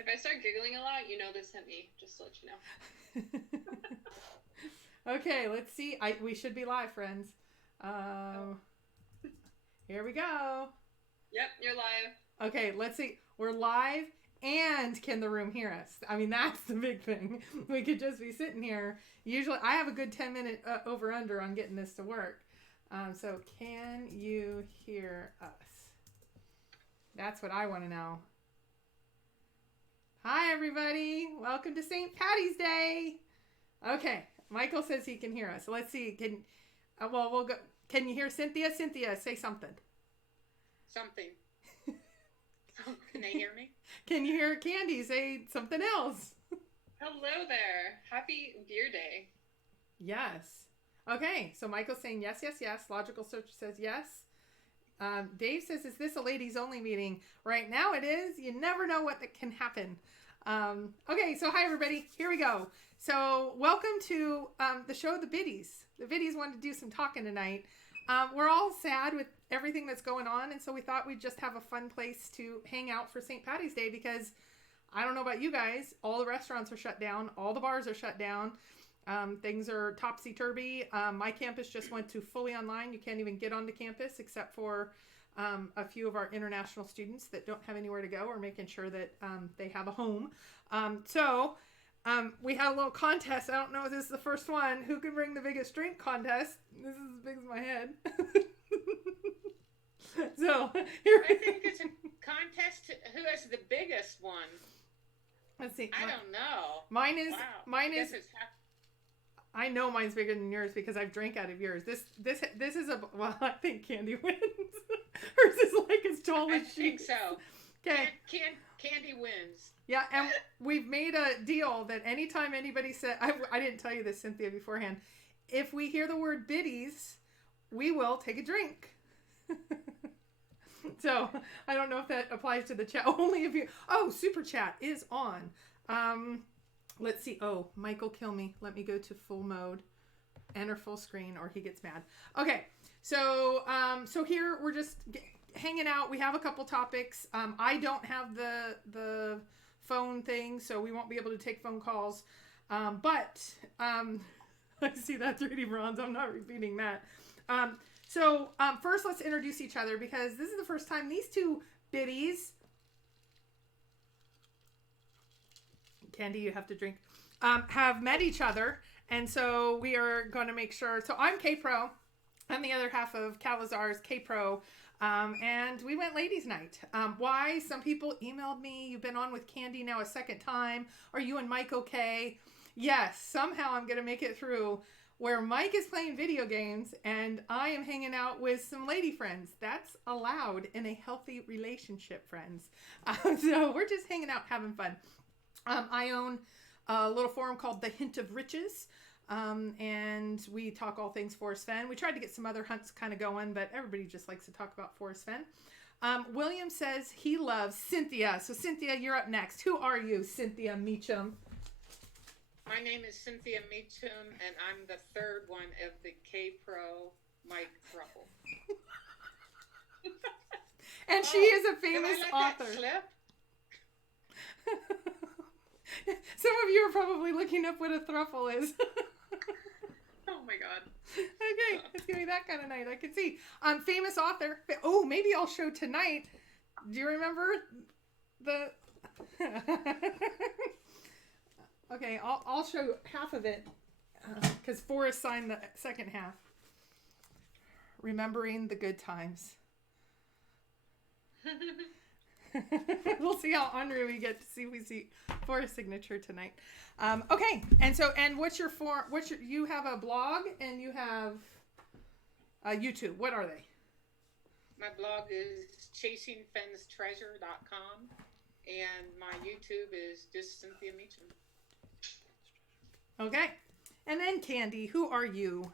If I start giggling a lot, you know this hit me, just to let you know. Okay, let's see. We should be live, friends. Here we go. Yep, you're live. Okay, let's see. We're live, and can the room hear us? I mean, that's the big thing. We could just be sitting here. Usually, I have a good 10-minute over-under on getting this to work. So, can you hear us? That's what I want to know. Hi, everybody. Welcome to St. Patty's Day. Okay, Michael says he can hear us. Let's see. We'll go. Can you hear Cynthia? Cynthia, say something. Something. Can they hear me? Can you hear Candy? Say something else. Hello there. Happy Beer Day. Yes. Okay, so Michael's saying yes, yes, yes. Logical Search says yes. Dave says, is this a ladies only meeting? Right now it is. You never know what can happen. Okay, so hi everybody. Here we go. So welcome to the show, The Biddies. The Biddies wanted to do some talking tonight. We're all sad with everything that's going on, and so we thought we'd just have a fun place to hang out for St. Patty's Day because I don't know about you guys, all the restaurants are shut down, all the bars are shut down. Things are topsy-turvy. My campus just went to fully online. You can't even get onto campus except for a few of our international students that don't have anywhere to go or making sure that they have a home. So we had a little contest. I don't know if this is the first one. Who can bring the biggest drink contest? This is as big as my head. So here I think it's a contest who has the biggest one. Let's see. I don't know. Mine is. I I know mine's bigger than yours because I've drank out of yours. This is a, well, I think Candy wins. Hers is like as tall as she. I think so. Okay. Candy wins. Yeah, and we've made a deal that anytime anybody said, I didn't tell you this, Cynthia, beforehand. If we hear the word Biddies, we will take a drink. So I don't know if that applies to the chat. Only if you. Oh, super chat is on. Let's see. Oh, Michael, kill me. Let me go to full mode, enter full screen, or he gets mad. Okay, so here we're just hanging out. We have a couple topics. I don't have the phone thing, so we won't be able to take phone calls. But I see that 3D bronze. I'm not repeating that. So first, let's introduce each other because this is the first time these two biddies. Candy, you have to drink. Have met each other, and so we are going to make sure. So I'm Kpro. I'm the other half of Cowlazars, Kpro, and we went ladies' night. Why? Some people emailed me. You've been on with Candy now a second time. Are you and Mike okay? Yes. Somehow I'm going to make it through where Mike is playing video games and I am hanging out with some lady friends. That's allowed in a healthy relationship, friends. So we're just hanging out, having fun. I own a little forum called The Hint of Riches, and we talk all things Forrest Fenn. We tried to get some other hunts kind of going, but everybody just likes to talk about Forrest Fenn. William says he loves Cynthia. So Cynthia, you're up next. Who are you, Cynthia Meacham? My name is Cynthia Meacham, and I'm the third one of the Kpro Mike Thruple. And she is a famous author. That slip? Some of you are probably looking up what a thruple is. Oh my god. Okay, it's gonna be that kind of night. I can see. Famous author. Oh, maybe I'll show tonight. Do you remember the? Okay, I'll show half of it because Forrest signed the second half. Remembering the good times. We'll see how ornery we get to see if we see Forrest's signature tonight. Okay, and what's your form? You have a blog and you have YouTube. What are they? My blog is chasingfennstreasure.com and my YouTube is just Cynthia Meacham. Okay, and then Candy, who are you?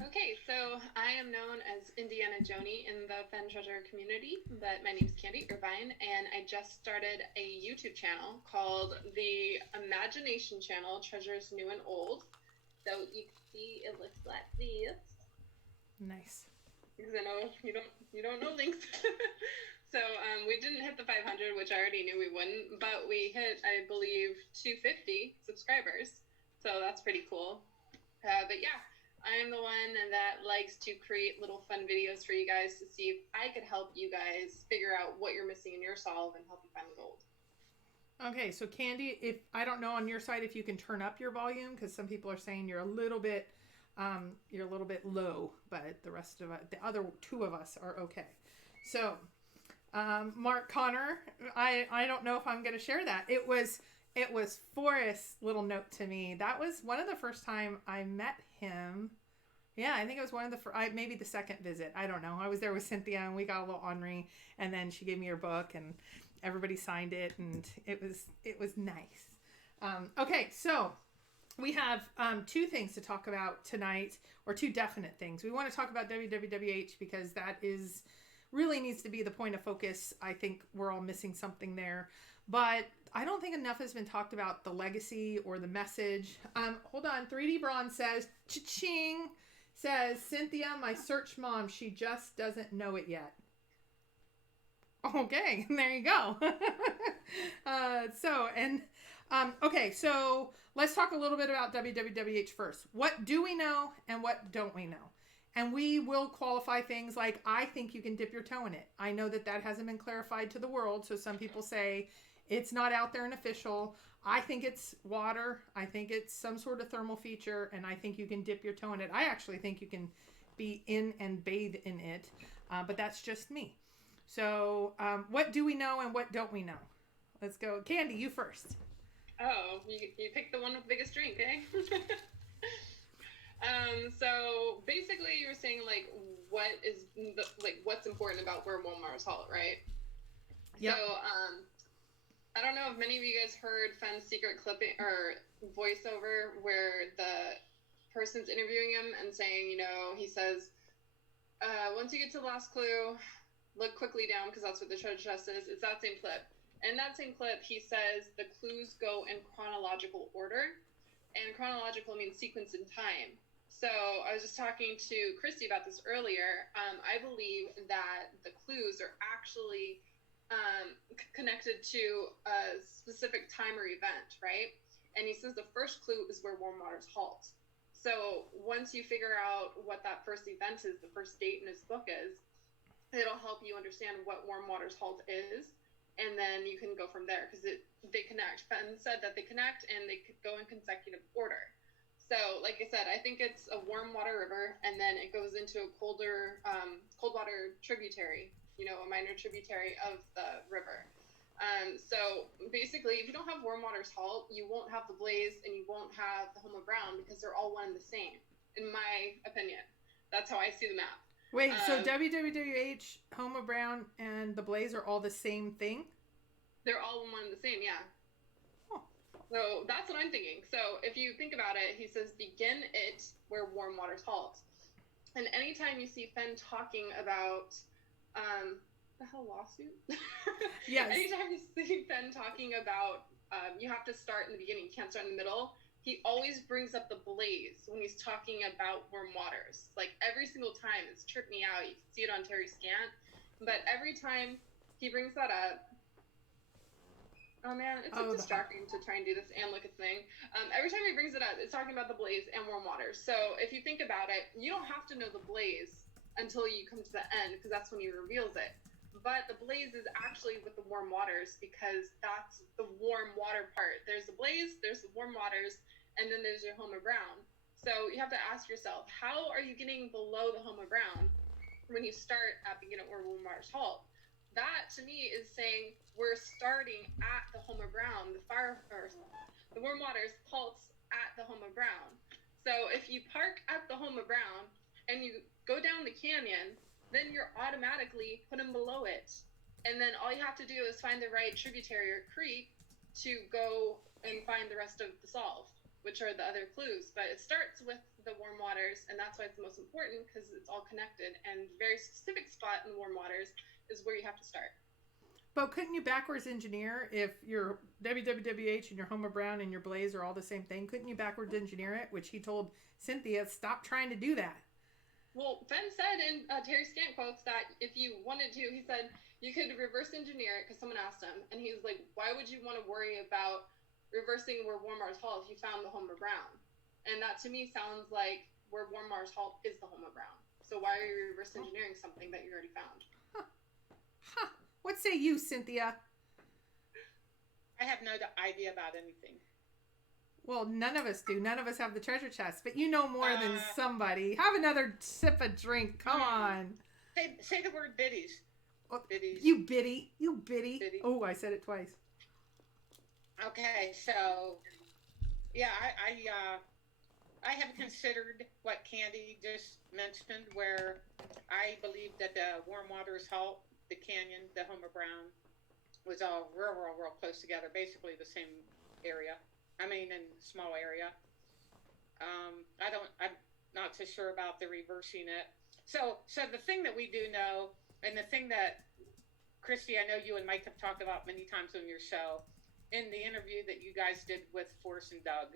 Okay, so I am known as Indiana Joni in the Fenn Treasure community, but my name is Candy Irvine, and I just started a YouTube channel called the Imagination Channel, Treasures New and Old. So you can see it looks like this. Nice. Because I know you don't know links. So we didn't hit the 500, which I already knew we wouldn't, but we hit, I believe, 250 subscribers. So that's pretty cool. But yeah, I'm the one that likes to create little fun videos for you guys to see if I could help you guys figure out what you're missing in your solve and help you find the gold. Okay, so Candy, if I don't know on your side if you can turn up your volume, because some people are saying you're a little bit low, but the rest of the other two of us are okay. So, Mark Connor, I don't know if I'm going to share that. It was Forrest's little note to me. That was one of the first time I met him. Yeah, I think it was one of the maybe the second visit. I don't know. I was there with Cynthia and we got a little ornery, and then she gave me her book and everybody signed it, and it was nice. Okay, so we have two things to talk about tonight, or two definite things. We want to talk about WWWH because that is really needs to be the point of focus. I think we're all missing something there, but I don't think enough has been talked about the legacy or the message. Hold on. 3D Bronze says, cha-ching, says, Cynthia, my search mom, she just doesn't know it yet. Okay, there you go. Okay, so let's talk a little bit about WWWH first. What do we know and what don't we know? And we will qualify things like, I think you can dip your toe in it. I know that hasn't been clarified to the world, so some people say it's not out there and official. I think it's water. I think it's some sort of thermal feature, and I think you can dip your toe in it. I actually think you can be in and bathe in it, but that's just me. So what do we know and what don't we know? Let's go. Candy, you first. Oh, you picked the one with the biggest drink, eh? So basically you were saying like what's important about where Walmart's halt, right? Yep. So I don't know if many of you guys heard Fenn's secret clipping or voiceover where the person's interviewing him and saying, he says, once you get to the last clue, look quickly down because that's what the treasure chest is. It's that same clip. In that same clip, he says the clues go in chronological order, and chronological means sequence in time. So I was just talking to Christy about this earlier. I believe that the clues are actually connected to a specific time or event, right? And he says the first clue is where warm waters halt. So once you figure out what that first event is, the first date in his book is, it'll help you understand what warm waters halt is, and then you can go from there because they connect. Fenn said that they connect and they could go in consecutive order. So like I said, I think it's a warm water river, and then it goes into a cold water tributary, a minor tributary of the river. So basically, if you don't have warm waters halt, you won't have the Blaze and you won't have the Home of Brown because they're all one and the same, in my opinion. That's how I see the map. Wait, so WWWH, Home of Brown, and the Blaze are all the same thing? They're all one and the same, yeah. Oh. So that's what I'm thinking. So if you think about it, he says, begin it where warm waters halt. And anytime you see Fenn talking about, the hell lawsuit? Yes. Anytime you see Fenn talking about, you have to start in the beginning, you can't start in the middle, he always brings up the Blaze when he's talking about warm waters. Like every single time, it's tripped me out. You can see it on Terry Scant. But every time he brings that up, oh man, it's distracting to try and do this and look at the thing. Every time he brings it up, it's talking about the Blaze and warm waters. So if you think about it, you don't have to know the Blaze until you come to the end because that's when he reveals it. But the Blaze is actually with the warm waters because that's the warm water part. There's the Blaze, there's the warm waters, and then there's your Home of Brown. So you have to ask yourself, how are you getting below the Home of Brown when you start at beginning where warm waters halt? That to me is saying we're starting at the Home of Brown. The warm waters halts at the Home of Brown. So if you park at the Home of Brown and you go down the canyon, then you're automatically putting below it. And then all you have to do is find the right tributary or creek to go and find the rest of the solve, which are the other clues. But it starts with the warm waters, and that's why it's the most important because it's all connected. And a very specific spot in the warm waters is where you have to start. But couldn't you backwards engineer if your WWWH and your Home of Brown and your Blaze are all the same thing? Couldn't you backwards engineer it? Which he told Cynthia, stop trying to do that. Well, Fenn said in Terry Scant quotes that if you wanted to, he said, you could reverse engineer it because someone asked him, and he was like, why would you want to worry about reversing where War Mars Hall if you found the Homer Brown? And that to me sounds like where War Mars Hall is the Homer Brown. So why are you reverse engineering something that you already found? Huh. What say you, Cynthia? I have no idea about anything. Well, none of us do. None of us have the treasure chest, but you know more than somebody. Have another sip of drink. Come on. Say the word Biddies. Biddies. You biddy. You biddy. Oh, I said it twice. Okay, so yeah, I have considered what Candy just mentioned, where I believe that the Warm Waters Halt, the canyon, the Homer Brown was all real close together, basically the same area. I mean, in small area. I'm not so sure about the reversing it. So the thing that we do know, and the thing that, Christy, I know you and Mike have talked about many times on your show, in the interview that you guys did with Forrest and Doug,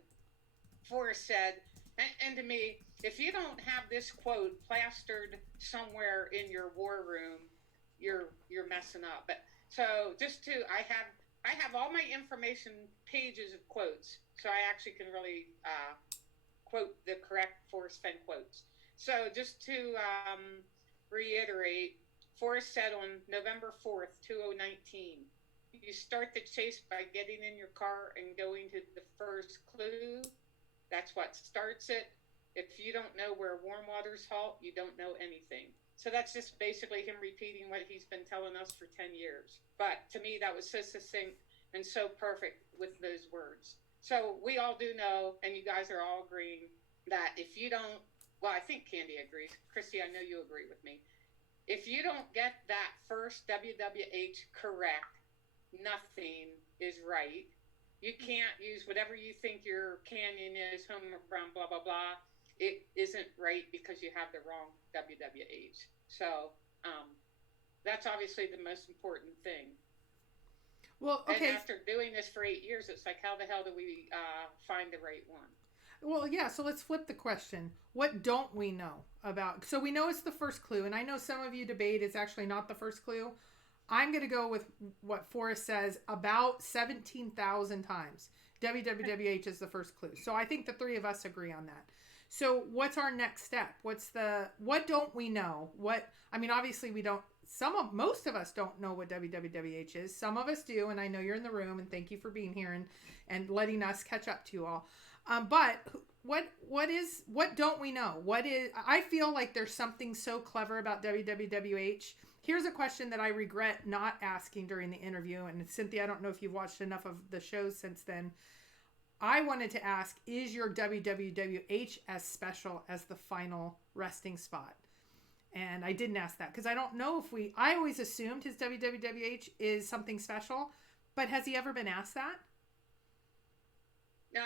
Forrest said, and to me, if you don't have this quote plastered somewhere in your war room, you're messing up. But so I have all my information pages of quotes, so I actually can really quote the correct Forrest Fenn quotes. So just to reiterate, Forrest said on November 4th, 2019, you start the chase by getting in your car and going to the first clue. That's what starts it. If you don't know where Warm Waters Halt, you don't know anything. So that's just basically him repeating what he's been telling us for 10 years. But to me, that was so succinct and so perfect with those words. So we all do know, and you guys are all agreeing, that if you don't, well, I think Candy agrees. Christy, I know you agree with me. If you don't get that first WWH correct, nothing is right. You can't use whatever you think your canyon is, Homer Brown, blah, blah, blah. It isn't right because you have the wrong WWH. So that's obviously the most important thing. Well, okay. And after doing this for 8 years, it's like, how the hell do we find the right one? Well, yeah, so let's flip the question. What don't we know about? So we know it's the first clue, and I know some of you debate it's actually not the first clue. I'm going to go with what Forrest says about 17,000 times. WWH is the first clue. So I think the three of us agree on that. So what's our next step? What don't we know? Obviously we don't, most of us don't know what WWH is. Some of us do, and I know you're in the room, and thank you for being here and letting us catch up to you all. But what don't we know? I feel like there's something so clever about WWH. Here's a question that I regret not asking during the interview. And Cynthia, I don't know if you've watched enough of the shows since then. I wanted to ask, is your WWH as special as the final resting spot? And I didn't ask that because I don't know I always assumed his WWH is something special, but has he ever been asked that? No,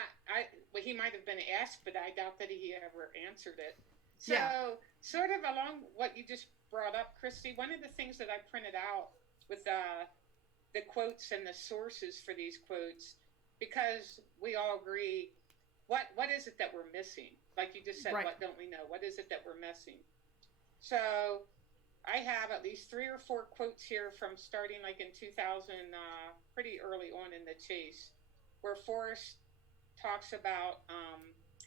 he might have been asked, but I doubt that he ever answered it. So, Sort of along what you just brought up, Christy, one of the things that I printed out with the quotes and the sources for these quotes, because we all agree, what is it that we're missing? Like you just said, right. What don't we know? What is it that we're missing? So I have at least 3 or 4 quotes here from starting like in 2000, pretty early on in the chase, where Forrest talks about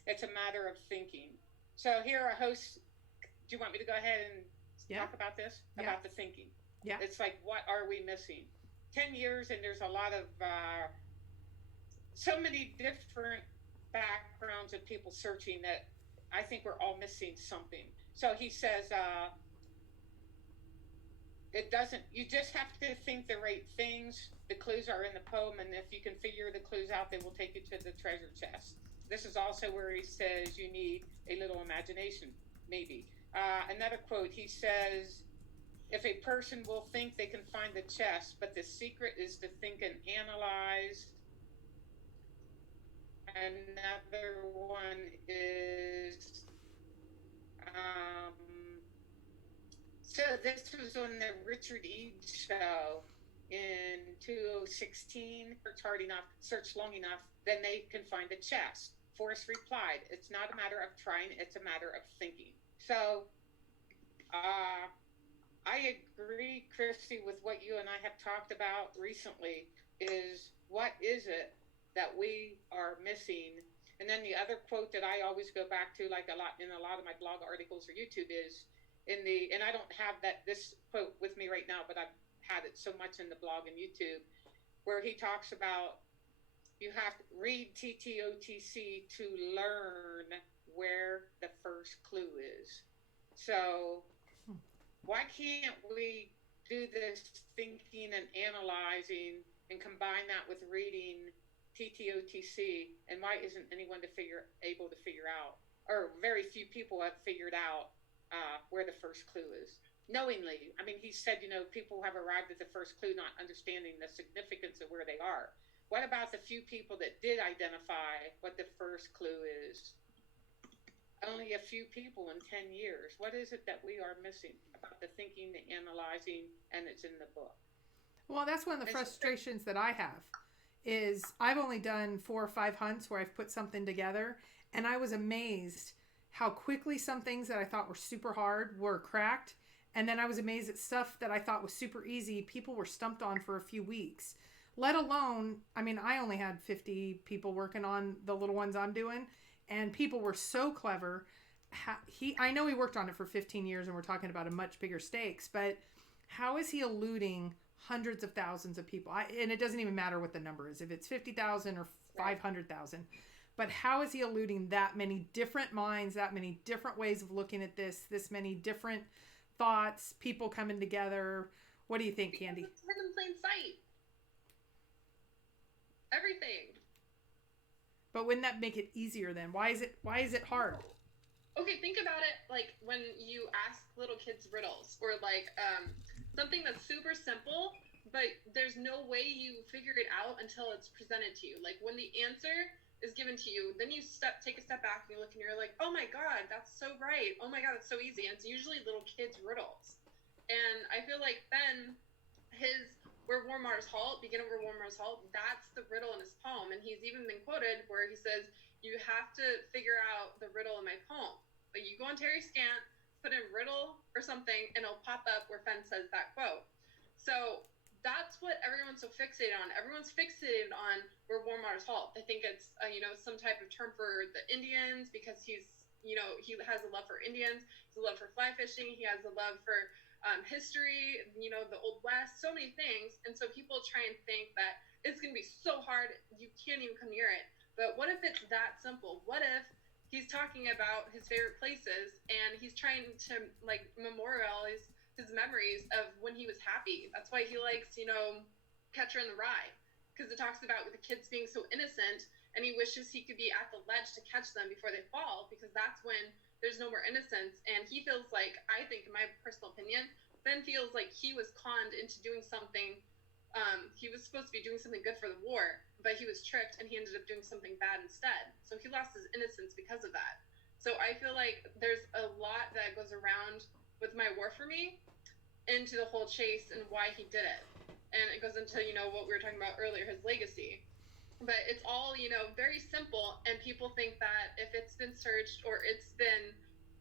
it's a matter of thinking. So here a host, do you want me to go ahead and talk about this? Yeah. About the thinking. Yeah. It's like, what are we missing? 10 years and there's a lot of, so many different backgrounds of people searching that I think we're all missing something. So he says, you just have to think the right things. The clues are in the poem, and if you can figure the clues out, they will take you to the treasure chest. This is also where he says you need a little imagination, maybe. Another quote, he says, if a person will think they can find the chest, but the secret is to think and analyze. Another one is, so this was on the Richard Eads show in 2016. Search hard enough, search long enough, then they can find the chest. Forrest replied, it's not a matter of trying, it's a matter of thinking. So I agree, Christy, with what you and I have talked about recently. Is what is it that we are missing? And then the other quote that I always go back to, like a lot in a lot of my blog articles or YouTube, is and I don't have this quote with me right now, but I've had it so much in the blog and YouTube, where he talks about you have to read TTOTC to learn where the first clue is. So why can't we do this thinking and analyzing and combine that with reading TTOTC? And why isn't anyone able to figure out, or very few people have figured out where the first clue is? Knowingly, I mean, he said, people have arrived at the first clue not understanding the significance of where they are. What about the few people that did identify what the first clue is? Only a few people in 10 years. What is it that we are missing about the thinking, the analyzing, and it's in the book? Well, that's one of the frustrations that I have is I've only done 4 or 5 hunts where I've put something together, and I was amazed how quickly some things that I thought were super hard were cracked. And then I was amazed at stuff that I thought was super easy. People were stumped on for a few weeks, let alone, I mean, I only had 50 people working on the little ones I'm doing. And people were so clever. I know he worked on it for 15 years and we're talking about a much bigger stakes, but how is he eluding hundreds of thousands of people? And it doesn't even matter what the number is, if it's 50,000 or 500,000, but how is he eluding that many different minds, that many different ways of looking at this many different thoughts, people coming together? What do you think, Candy? It's hidden in plain sight. Everything. But wouldn't that make it easier then? Why is it hard? Okay, think about it like when you ask little kids riddles or like something that's super simple, but there's no way you figure it out until it's presented to you. Like when the answer is given to you, then you take a step back and you look and you're like, oh my God, that's so right. Oh my God, it's so easy. And it's usually little kids' riddles. And I feel like Ben, Where Warm Waters Halt, Begin Where Warm Waters Halt, that's the riddle in his poem. And he's even been quoted where he says, you have to figure out the riddle in my poem. Like you go on Terry Scant, put in riddle or something, and it'll pop up where Fenn says that quote. So that's what everyone's so fixated on. Everyone's fixated on Where Warm Waters Halt. They think it's, some type of term for the Indians because he has a love for Indians. He has a love for fly fishing. He has a love for history, the Old West, so many things. And so people try and think that it's going to be so hard, you can't even come near it. But what if it's that simple? What if he's talking about his favorite places and he's trying to like memorialize his memories of when he was happy? That's why he likes, Catcher in the Rye, because it talks about the kids being so innocent and he wishes he could be at the ledge to catch them before they fall, because that's when there's no more innocence. And he feels like, I think in my personal opinion, Ben feels like he was conned into doing something. He was supposed to be doing something good for the war, but he was tricked and he ended up doing something bad instead. So he lost his innocence because of that. So I feel like there's a lot that goes around with My War for Me into the whole chase and why he did it. And it goes into, what we were talking about earlier, his legacy. But it's all, very simple, and people think that if it's been searched or it's been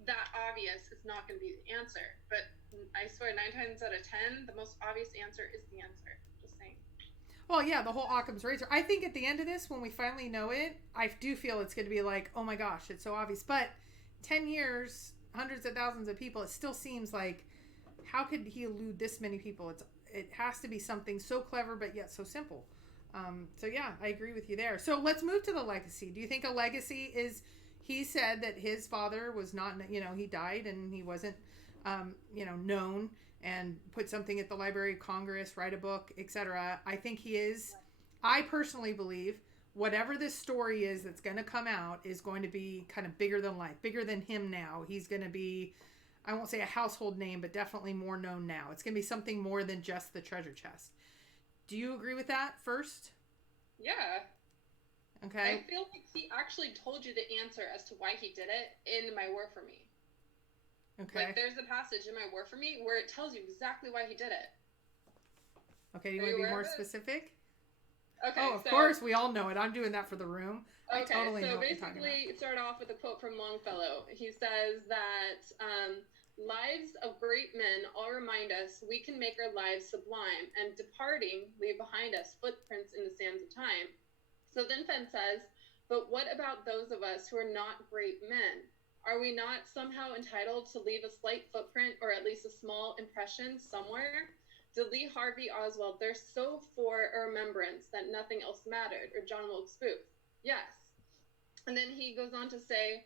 that obvious, it's not going to be the answer. But I swear, 9 times out of 10, the most obvious answer is the answer. Just saying. Well, yeah, the whole Occam's razor. I think at the end of this, when we finally know it, I do feel it's going to be like, oh my gosh, it's so obvious. But 10 years, hundreds of thousands of people, it still seems like, how could he elude this many people? It has to be something so clever, but yet so simple. So yeah, I agree with you there. So let's move to the legacy. Do you think a legacy is, he said that his father was not, he died and he wasn't, known, and put something at the Library of Congress, write a book, etc. I think he is. I personally believe whatever this story is that's going to come out is going to be kind of bigger than life, bigger than him now. He's going to be, I won't say a household name, but definitely more known now. It's going to be something more than just the treasure chest. Do you agree with that first? Yeah. Okay. I feel like he actually told you the answer as to why he did it in My War for Me. Okay. Like, there's a passage in My War for Me where it tells you exactly why he did it. Okay, do you want to be more specific? Okay. Oh, of course, we all know it. I'm doing that for the room. Okay, I totally know so what you're talking about. basically, it started off with a quote from Longfellow. He says that Lives of great men all remind us we can make our lives sublime, and departing leave behind us footprints in the sands of time. So then Fenn says, but what about those of us who are not great men? Are we not somehow entitled to leave a slight footprint or at least a small impression somewhere? Did Lee Harvey Oswald thirst so for a remembrance that nothing else mattered? Or John Wilkes Booth? Yes. And then he goes on to say,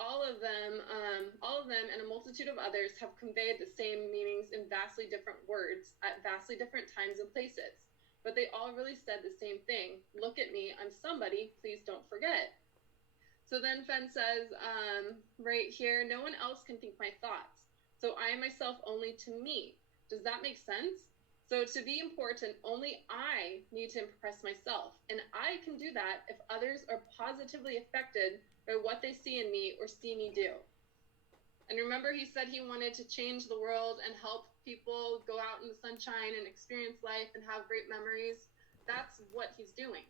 all of them and a multitude of others have conveyed the same meanings in vastly different words at vastly different times and places. But they all really said the same thing. Look at me, I'm somebody, please don't forget. So then Fenn says, right here, no one else can think my thoughts. So I am myself only to me. Does that make sense? So to be important, only I need to impress myself. And I can do that if others are positively affected by what they see in me or see me do. And remember, he said he wanted to change the world and help people go out in the sunshine and experience life and have great memories. That's what he's doing.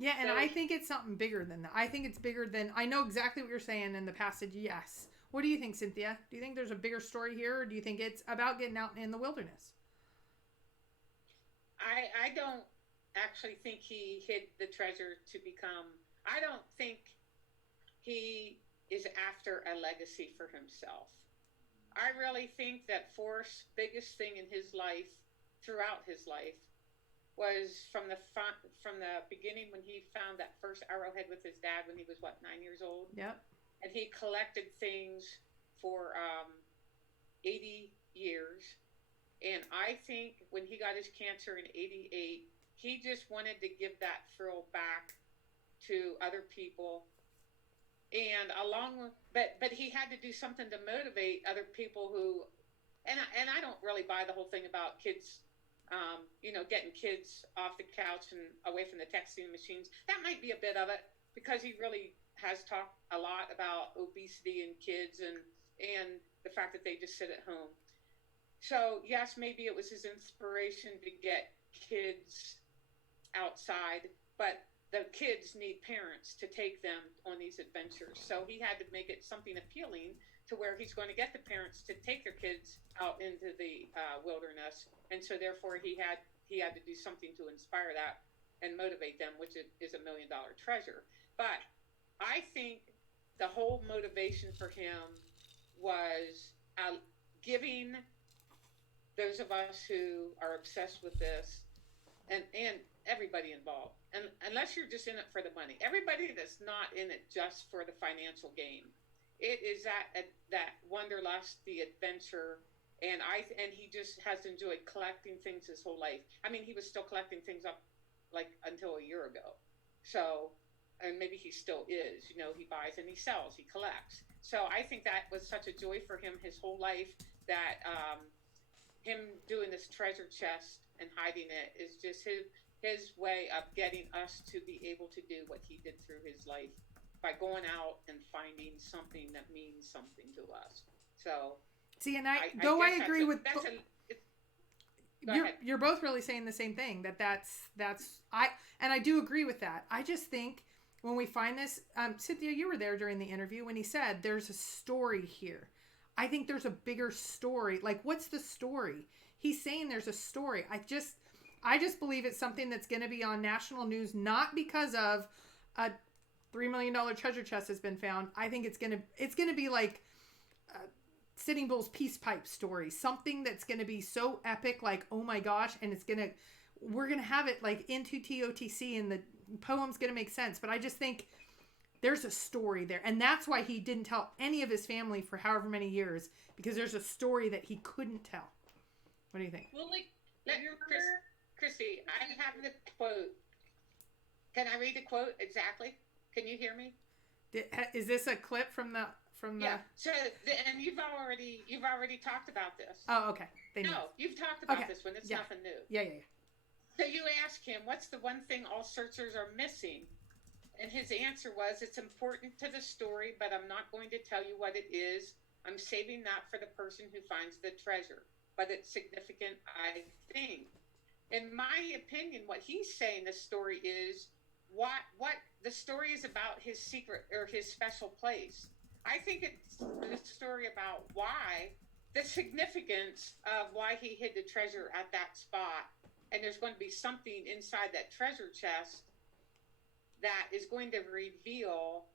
Yeah, and so, I think it's something bigger than that. I think it's bigger than, I know exactly what you're saying in the passage, yes. What do you think, Cynthia? Do you think there's a bigger story here, or do you think it's about getting out in the wilderness? I don't actually think he hid the treasure to become, I don't think he is after a legacy for himself. I really think that Forrest's biggest thing in his life, throughout his life, was from the beginning when he found that first arrowhead with his dad when he was, 9 years old? Yep. And he collected things for 80 years. And I think when he got his cancer in 88, he just wanted to give that thrill back to other people. And but he had to do something to motivate other people who, and I don't really buy the whole thing about kids, getting kids off the couch and away from the texting machines. That might be a bit of it, because he really has talked a lot about obesity in kids and the fact that they just sit at home. So yes, maybe it was his inspiration to get kids outside, but the kids need parents to take them on these adventures. So he had to make it something appealing to where he's going to get the parents to take their kids out into the wilderness. And so therefore he had to do something to inspire that and motivate them, which is $1 million treasure. But I think the whole motivation for him was giving those of us who are obsessed with this, and everybody involved, and unless you're just in it for the money, everybody that's not in it just for the financial gain, it is that wanderlust, the adventure, and he just has enjoyed collecting things his whole life. I mean, he was still collecting things up like until a year ago. So, and maybe he still is. He buys and he sells, he collects. So I think that was such a joy for him his whole life that him doing this treasure chest and hiding it is just his way of getting us to be able to do what he did through his life by going out and finding something that means something to us. So see, and I agree with you're both really saying the same thing, I do agree with that. I just think when we find this, Cynthia, you were there during the interview when he said there's a story here. I think there's a bigger story. Like, what's the story? He's saying there's a story. I just believe it's something that's going to be on national news, not because of a $3 million treasure chest has been found. I think it's going to be like Sitting Bull's peace pipe story, something that's going to be so epic, like, oh my gosh, and we're going to have it like into TOTC, and the poem's going to make sense. But I just think there's a story there. And that's why he didn't tell any of his family for however many years, because there's a story that he couldn't tell. What do you think? Well, Chrissy, I have the quote. Can I read the quote exactly? Can you hear me? Is this a clip from the? Yeah. So, and you've already talked about this. Oh, okay. You've talked about this one. It's nothing new. Yeah. So you ask him, what's the one thing all searchers are missing? And his answer was, it's important to the story, but I'm not going to tell you what it is. I'm saving that for the person who finds the treasure. But it's significant, I think. In my opinion, what he's saying the story is, what the story is about his secret or his special place. I think it's the story about why, the significance of why he hid the treasure at that spot. And there's going to be something inside that treasure chest that is going to reveal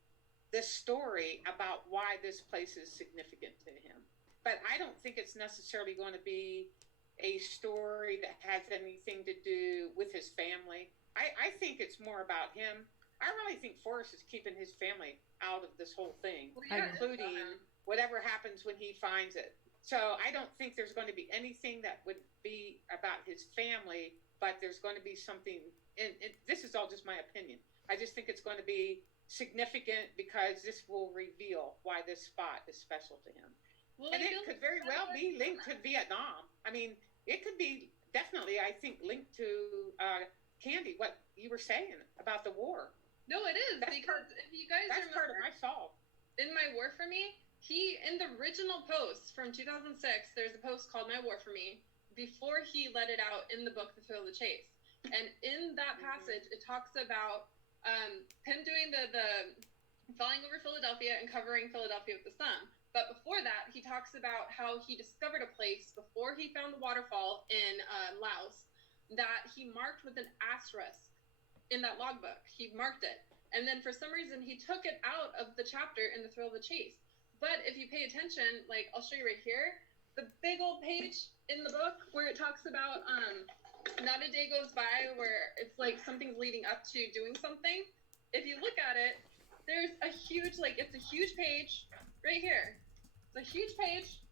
the story about why this place is significant to him. But I don't think it's necessarily going to be a story that has anything to do with his family. I think it's more about him. I really think Forrest is keeping his family out of this whole thing, including whatever happens when he finds it. So I don't think there's going to be anything that would be about his family, but there's going to be something, and this is all just my opinion. I just think it's going to be significant because this will reveal why this spot is special to him. Well, and it could very well be linked to Vietnam. I mean, it could be definitely, I think, linked to Candy, what you were saying about the war. No, it is, because if you guys remember, part of my solve. In My War for Me, he, in the original post from 2006, there's a post called My War for Me, before he let it out in the book, The Thrill of the Chase. And in that passage, it talks about him doing the flying over Philadelphia and covering Philadelphia with the sun. But before that, he talks about how he discovered a place before he found the waterfall in Laos that he marked with an asterisk in that logbook. He marked it. And then for some reason, he took it out of the chapter in The Thrill of the Chase. But if you pay attention, like I'll show you right here, the big old page in the book where it talks about not a day goes by where it's like something's leading up to doing something. If you look at it, there's a huge, like, it's a huge page right here. It's a huge page.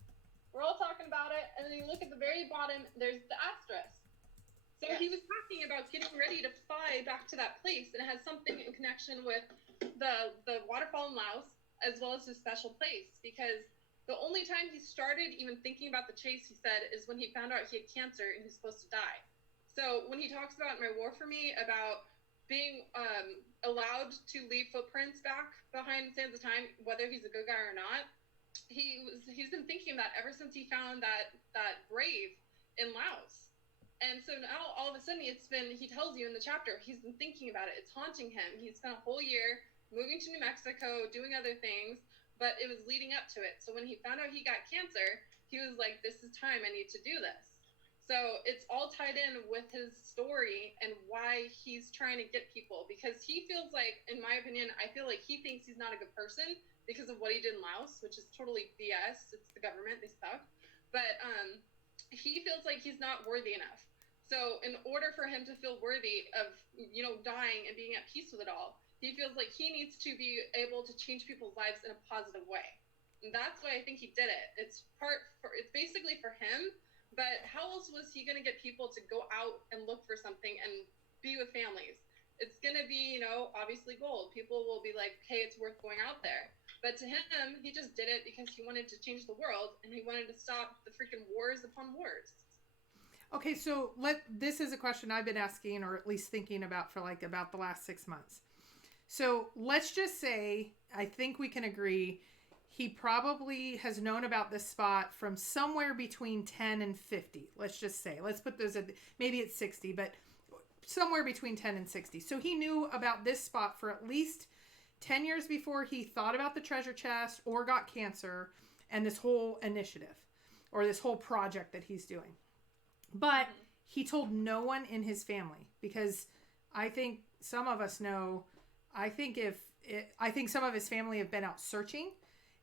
We're all talking about it. And then you look at the very bottom, there's the asterisk. So he was talking about getting ready to fly back to that place, and it has something in connection with the waterfall in Laos, as well as his special place, because the only time he started even thinking about the chase, he said, is when he found out he had cancer and he's supposed to die. So when he talks about My War for Me, about being allowed to leave footprints back behind sands of time, whether he's a good guy or not, he's been thinking that ever since he found that grave in Laos. And so now all of a sudden he tells you in the chapter, he's been thinking about it. It's haunting him. He spent a whole year moving to New Mexico, doing other things, but it was leading up to it. So when he found out he got cancer, he was like, this is time, I need to do this. So it's all tied in with his story and why he's trying to get people, because he feels like, in my opinion, I feel like he thinks he's not a good person because of what he did in Laos, which is totally BS. It's the government, they suck. But he feels like he's not worthy enough. So in order for him to feel worthy of, dying and being at peace with it all, he feels like he needs to be able to change people's lives in a positive way. And that's why I think he did it. It's basically for him, but how else was he going to get people to go out and look for something and be with families? It's going to be, obviously gold. People will be like, hey, it's worth going out there. But to him, he just did it because he wanted to change the world and he wanted to stop the freaking wars upon wars. Okay, so this is a question I've been asking, or at least thinking about for about the last 6 months. So let's just say, I think we can agree, he probably has known about this spot from somewhere between 10 and 50. Let's just say, let's put those at, maybe it's 60, but somewhere between 10 and 60. So he knew about this spot for at least 10 years before he thought about the treasure chest or got cancer and this whole initiative or this whole project that he's doing. But he told no one in his family, because I think some of us know, I think some of his family have been out searching.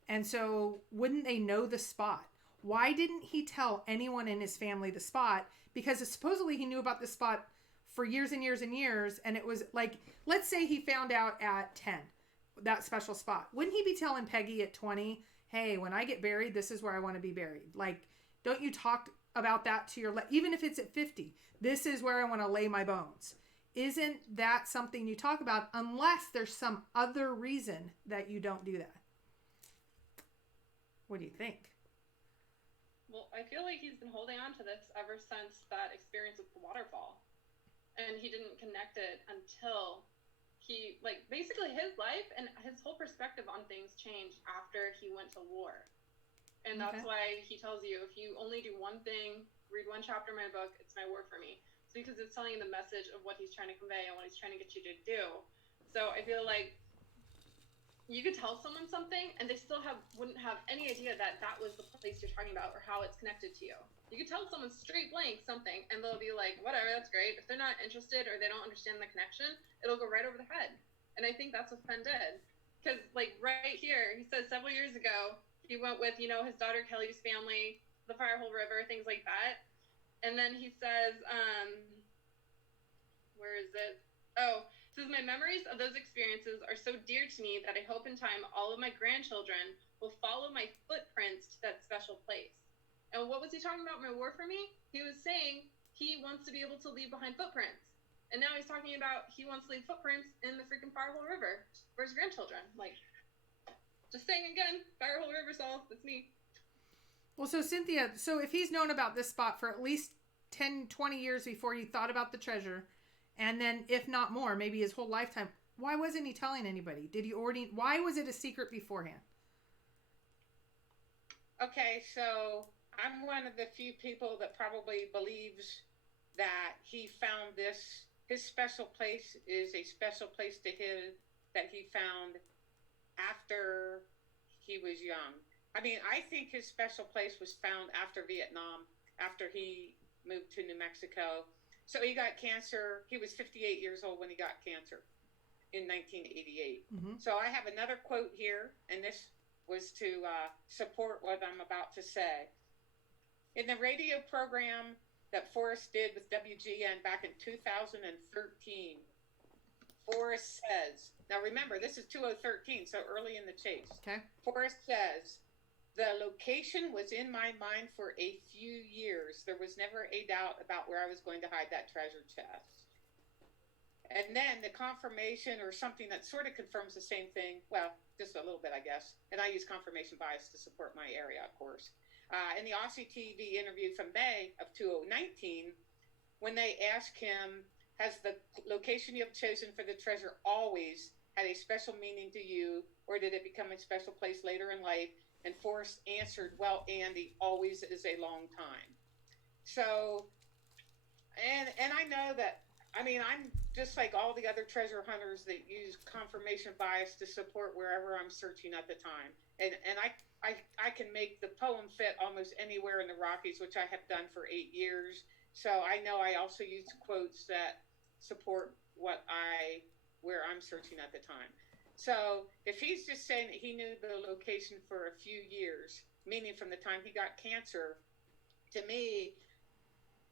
And so wouldn't they know the spot? Why didn't he tell anyone in his family the spot? Because supposedly he knew about the spot for years and years and years. And it was like, let's say he found out at 10, that special spot. Wouldn't he be telling Peggy at 20, hey, when I get buried, this is where I want to be buried? Like, don't you talk about that to your, even if it's at 50, this is where I want to lay my bones. Isn't that something you talk about, unless there's some other reason that you don't do that? What do you think? Well, I feel like he's been holding on to this ever since that experience with the waterfall. And he didn't connect it until he, basically his life and his whole perspective on things changed after he went to war. And that's why he tells you, if you only do one thing, read one chapter of my book, it's My War for Me. It's because it's telling you the message of what he's trying to convey and what he's trying to get you to do. So I feel like, you could tell someone something and they still wouldn't have any idea that that was the place you're talking about or how it's connected to you. You could tell someone straight blank something and they'll be like, whatever, that's great. If they're not interested or they don't understand the connection, it'll go right over their head. And I think that's what Fenn did. Because, like, right here, he says several years ago, he went with, you know, his daughter Kelly's family, the Firehole River, things like that. And then he says, where is it? Oh, it says, my memories of those experiences are so dear to me that I hope in time all of my grandchildren will follow my footprints to that special place. And what was he talking about, my war for me? He was saying he wants to be able to leave behind footprints. And now he's talking about he wants to leave footprints in the freaking Firehole River for his grandchildren. Like, just saying again, Firehole River Sol, that's me. Well, so Cynthia, so if he's known about this spot for at least 10, 20 years before he thought about the treasure, and then if not more, maybe his whole lifetime, why wasn't he telling anybody? Why was it a secret beforehand? Okay, so I'm one of the few people that probably believes that he found this. His special place is a special place to him that he found after he was young. I mean, I think his special place was found after Vietnam, after he moved to New Mexico. So he got cancer. He was 58 years old when he got cancer in 1988. Mm-hmm. So I have another quote here, and this was to support what I'm about to say. In the radio program that Forrest did with WGN back in 2013, Forrest says, now remember, this is 2013, so early in the chase. Okay. Forrest says, the location was in my mind for a few years. There was never a doubt about where I was going to hide that treasure chest. And then the confirmation, or something that sort of confirms the same thing, well, just a little bit, I guess. And I use confirmation bias to support my area, of course. In the Aussie TV interview from May of 2019, when they asked him, has the location you have chosen for the treasure always had a special meaning to you, or did it become a special place later in life? And Forrest answered, well, Andy, always is a long time. So, and I know that, I mean, I'm just like all the other treasure hunters that use confirmation bias to support wherever I'm searching at the time. And I can make the poem fit almost anywhere in the Rockies, which I have done for 8 years. So I know I also use quotes that support where I'm searching at the time. So if he's just saying that he knew the location for a few years, meaning from the time he got cancer, to me,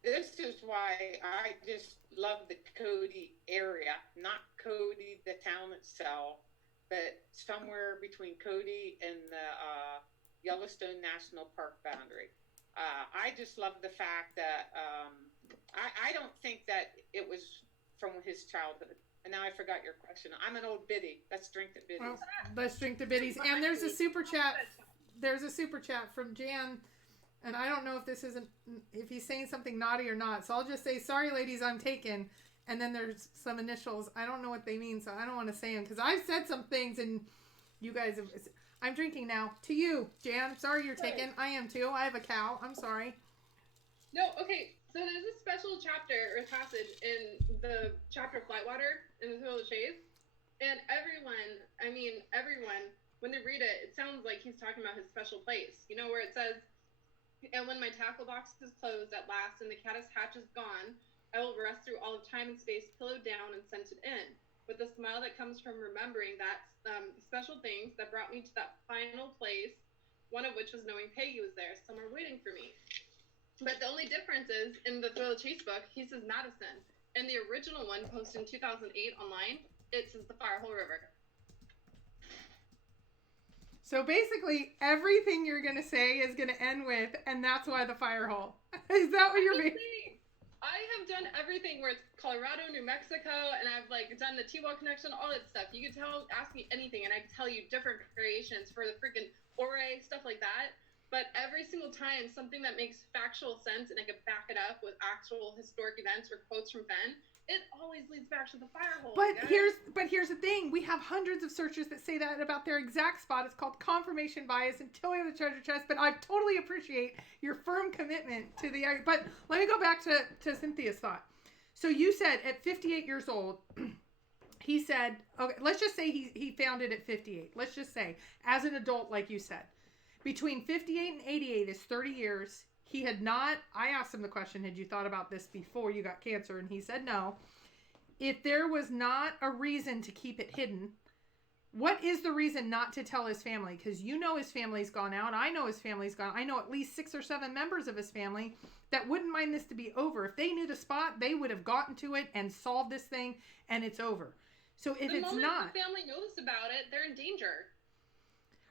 this is why I just love the Cody area, not Cody, the town itself, but somewhere between Cody and the Yellowstone National Park boundary. I just love the fact that I don't think that it was from his childhood. And now I forgot your question. I'm an old biddy. Let's drink the biddies. Oh, let's drink the biddies. And there's a super chat. There's a super chat from Jan. And I don't know if he's saying something naughty or not. So I'll just say, sorry, ladies, I'm taken. And then there's some initials. I don't know what they mean, so I don't want to say them. Because I've said some things and you guys have... I'm drinking now. To you, Jan. Sorry you're taken. I am too. I have a cow. I'm sorry. No, okay. So there's a special chapter or passage in the chapter Flightwater in the Thrill of the Chase. And everyone, when they read it, it sounds like he's talking about his special place. You know, where it says, and when my tackle box is closed at last and the caddis hatch is gone, I will rest through all of time and space, pillowed down and scented in, with a smile that comes from remembering that special things that brought me to that final place, one of which was knowing Peggy was there, somewhere waiting for me. But the only difference is, in the Thrill of Chase book, he says Madison. And the original one, posted in 2008 online, it says the Firehole River. So basically, everything you're going to say is going to end with, and that's why the Firehole. Is that what you're saying? I have done everything where it's Colorado, New Mexico, and I've done the T-Wall connection, all that stuff. You could ask me anything, and I could tell you different variations for the freaking Ore, stuff like that. But every single time, something that makes factual sense and I could back it up with actual historic events or quotes from Fenn, it always leads back to the Firehole. But here's the thing: we have hundreds of searchers that say that about their exact spot. It's called confirmation bias until we have the treasure chest. But I totally appreciate your firm commitment to the area. But let me go back to Cynthia's thought. So you said at 58 years old, he said, okay, let's just say he found it at 58. Let's just say, as an adult, like you said, between 58 and 88 is 30 years. He had not, I asked him the question, had you thought about this before you got cancer? And he said no. If there was not a reason to keep it hidden, what is the reason not to tell his family? Because you know his family's gone out. I know his family's gone. I know at least 6 or 7 members of his family that wouldn't mind this to be over. If they knew the spot, they would have gotten to it and solved this thing, and it's over. So if it's not, the family knows about it, they're in danger.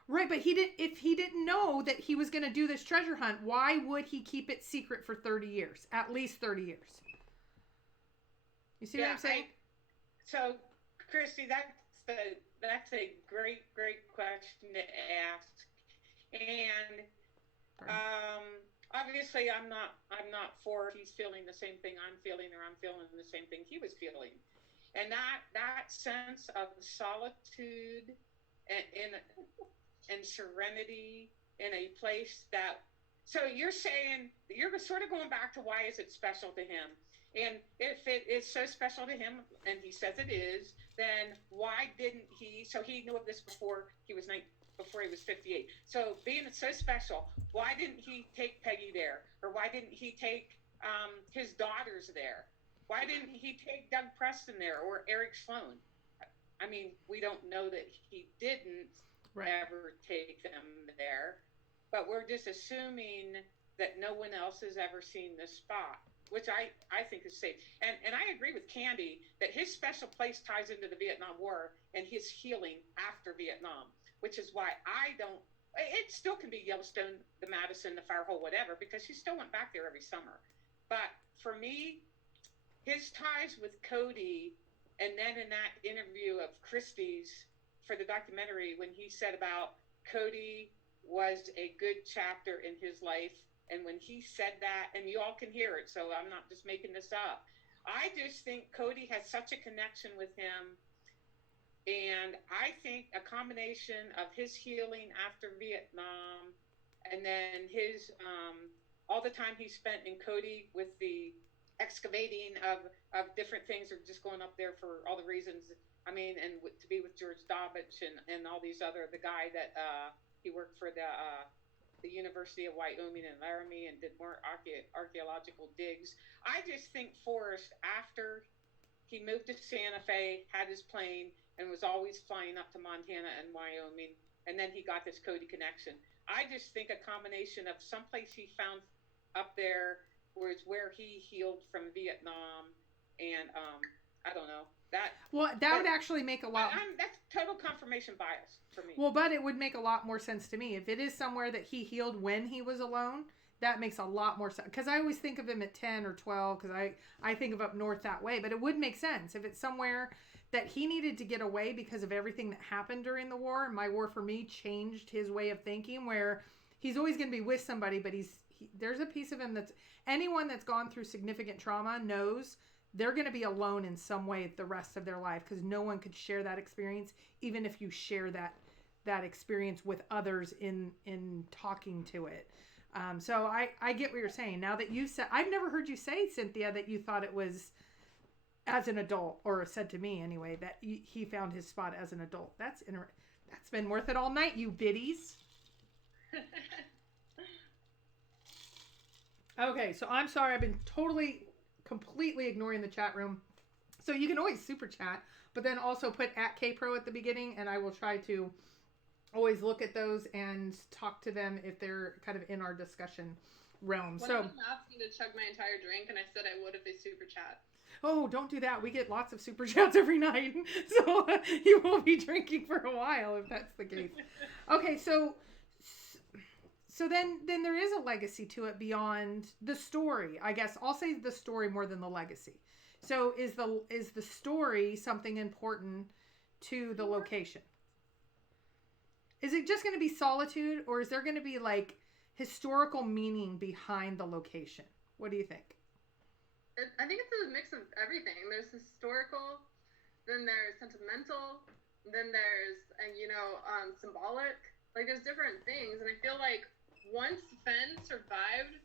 Right, but if he didn't know that he was going to do this treasure hunt, why would he keep it secret for 30 years? At least 30 years. You see what I'm saying? So, Christy, that's a great question to ask. And obviously I'm not for he's feeling the same thing I'm feeling, or I'm feeling the same thing he was feeling. And that sense of solitude and serenity in a place that, so you're saying, you're sort of going back to why is it special to him? And if it is so special to him, and he says it is, then why didn't he, so he knew of this before he was 58. So being so special, why didn't he take Peggy there? Or why didn't he take his daughters there? Why didn't he take Doug Preston there, or Eric Sloan? I mean, we don't know that he didn't ever take them there, but we're just assuming that no one else has ever seen this spot, which I think is safe. And I agree with Candy that his special place ties into the Vietnam War and his healing after Vietnam, which is why it still can be Yellowstone, the Madison, the Fire Hole, whatever, because she still went back there every summer. But for me, his ties with Cody, and then in that interview of Christie's for the documentary, when he said about Cody was a good chapter in his life, and when he said that, and you all can hear it, so I'm not just making this up, I just think Cody has such a connection with him, and I think a combination of his healing after Vietnam, and then his all the time he spent in Cody with the excavating of different things, or just going up there for all the reasons. I mean, and to be with George Dobbich and all these the guy that he worked for the University of Wyoming in Laramie and did more archaeological digs. I just think Forrest, after he moved to Santa Fe, had his plane, and was always flying up to Montana and Wyoming, and then he got this Cody connection. I just think a combination of someplace he found up there was where he healed from Vietnam, and I don't know that. Well, that would actually make a lot. That's total confirmation bias for me. Well, but it would make a lot more sense to me if it is somewhere that he healed when he was alone. That makes a lot more sense, because I always think of him at 10 or 12, because I think of up north that way. But it would make sense if it's somewhere that he needed to get away because of everything that happened during the war. And My War for Me changed his way of thinking, where he's always going to be with somebody, but there's a piece of him that's, anyone that's gone through significant trauma knows they're going to be alone in some way the rest of their life, because no one could share that experience, even if you share that experience with others in talking to it. So I get what you're saying. Now that you said, I've never heard you say, Cynthia, that you thought it was as an adult, or said to me anyway, that he found his spot as an adult. That's been worth it all night, you biddies. Okay, so I'm sorry, I've been completely ignoring the chat room. So you can always super chat, but then also put @Kpro at the beginning, and I will try to always look at those and talk to them if they're kind of in our discussion realm. One of them asked me to chug my entire drink, and I said I would if they super chat. Oh, don't do that. We get lots of super chats every night, so you will be drinking for a while if that's the case. Okay, so then there is a legacy to it beyond the story. I guess I'll say the story more than the legacy. So is the story something important to the location? Is it just going to be solitude, or is there going to be like historical meaning behind the location? What do you think? I think it's a mix of everything. There's historical, then there's sentimental, then there's symbolic. Like there's different things, and I feel like once Fenn survived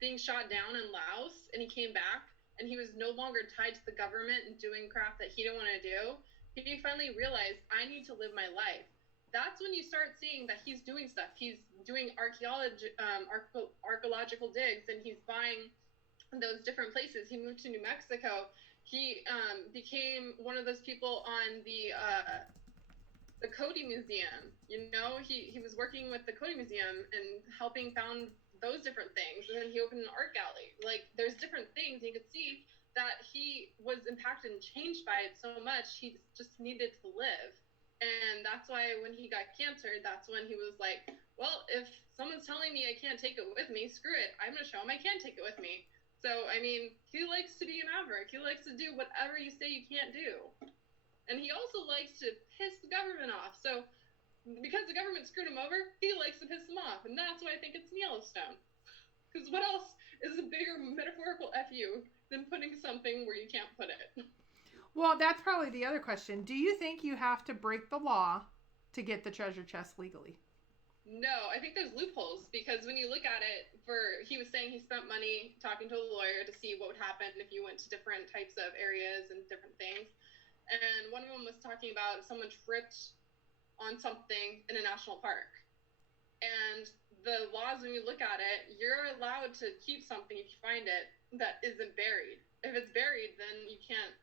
being shot down in Laos and he came back, and he was no longer tied to the government and doing crap that he didn't want to do, he finally realized, I need to live my life. That's when you start seeing that he's doing stuff. He's doing archaeological digs, and he's buying those different places. He moved to New Mexico. He became one of those people on the Cody Museum. You know, he was working with the Cody Museum and helping found those different things. And then he opened an art gallery. Like, there's different things. You could see that he was impacted and changed by it so much. He just needed to live. And that's why when he got cancer, that's when he was like, well, if someone's telling me I can't take it with me, screw it. I'm going to show him I can take it with me. So, I mean, he likes to be a maverick. He likes to do whatever you say you can't do. And he also likes to piss the government off. So, because the government screwed him over, he likes to piss them off. And that's why I think it's in Yellowstone. Because what else is a bigger metaphorical FU than putting something where you can't put it? Well, that's probably the other question. Do you think you have to break the law to get the treasure chest legally? No, I think there's loopholes, because when you look at it, he was saying he spent money talking to a lawyer to see what would happen if you went to different types of areas and different things. And one of them was talking about if someone tripped on something in a national park. And the laws, when you look at it, you're allowed to keep something if you find it that isn't buried. If it's buried, then you can't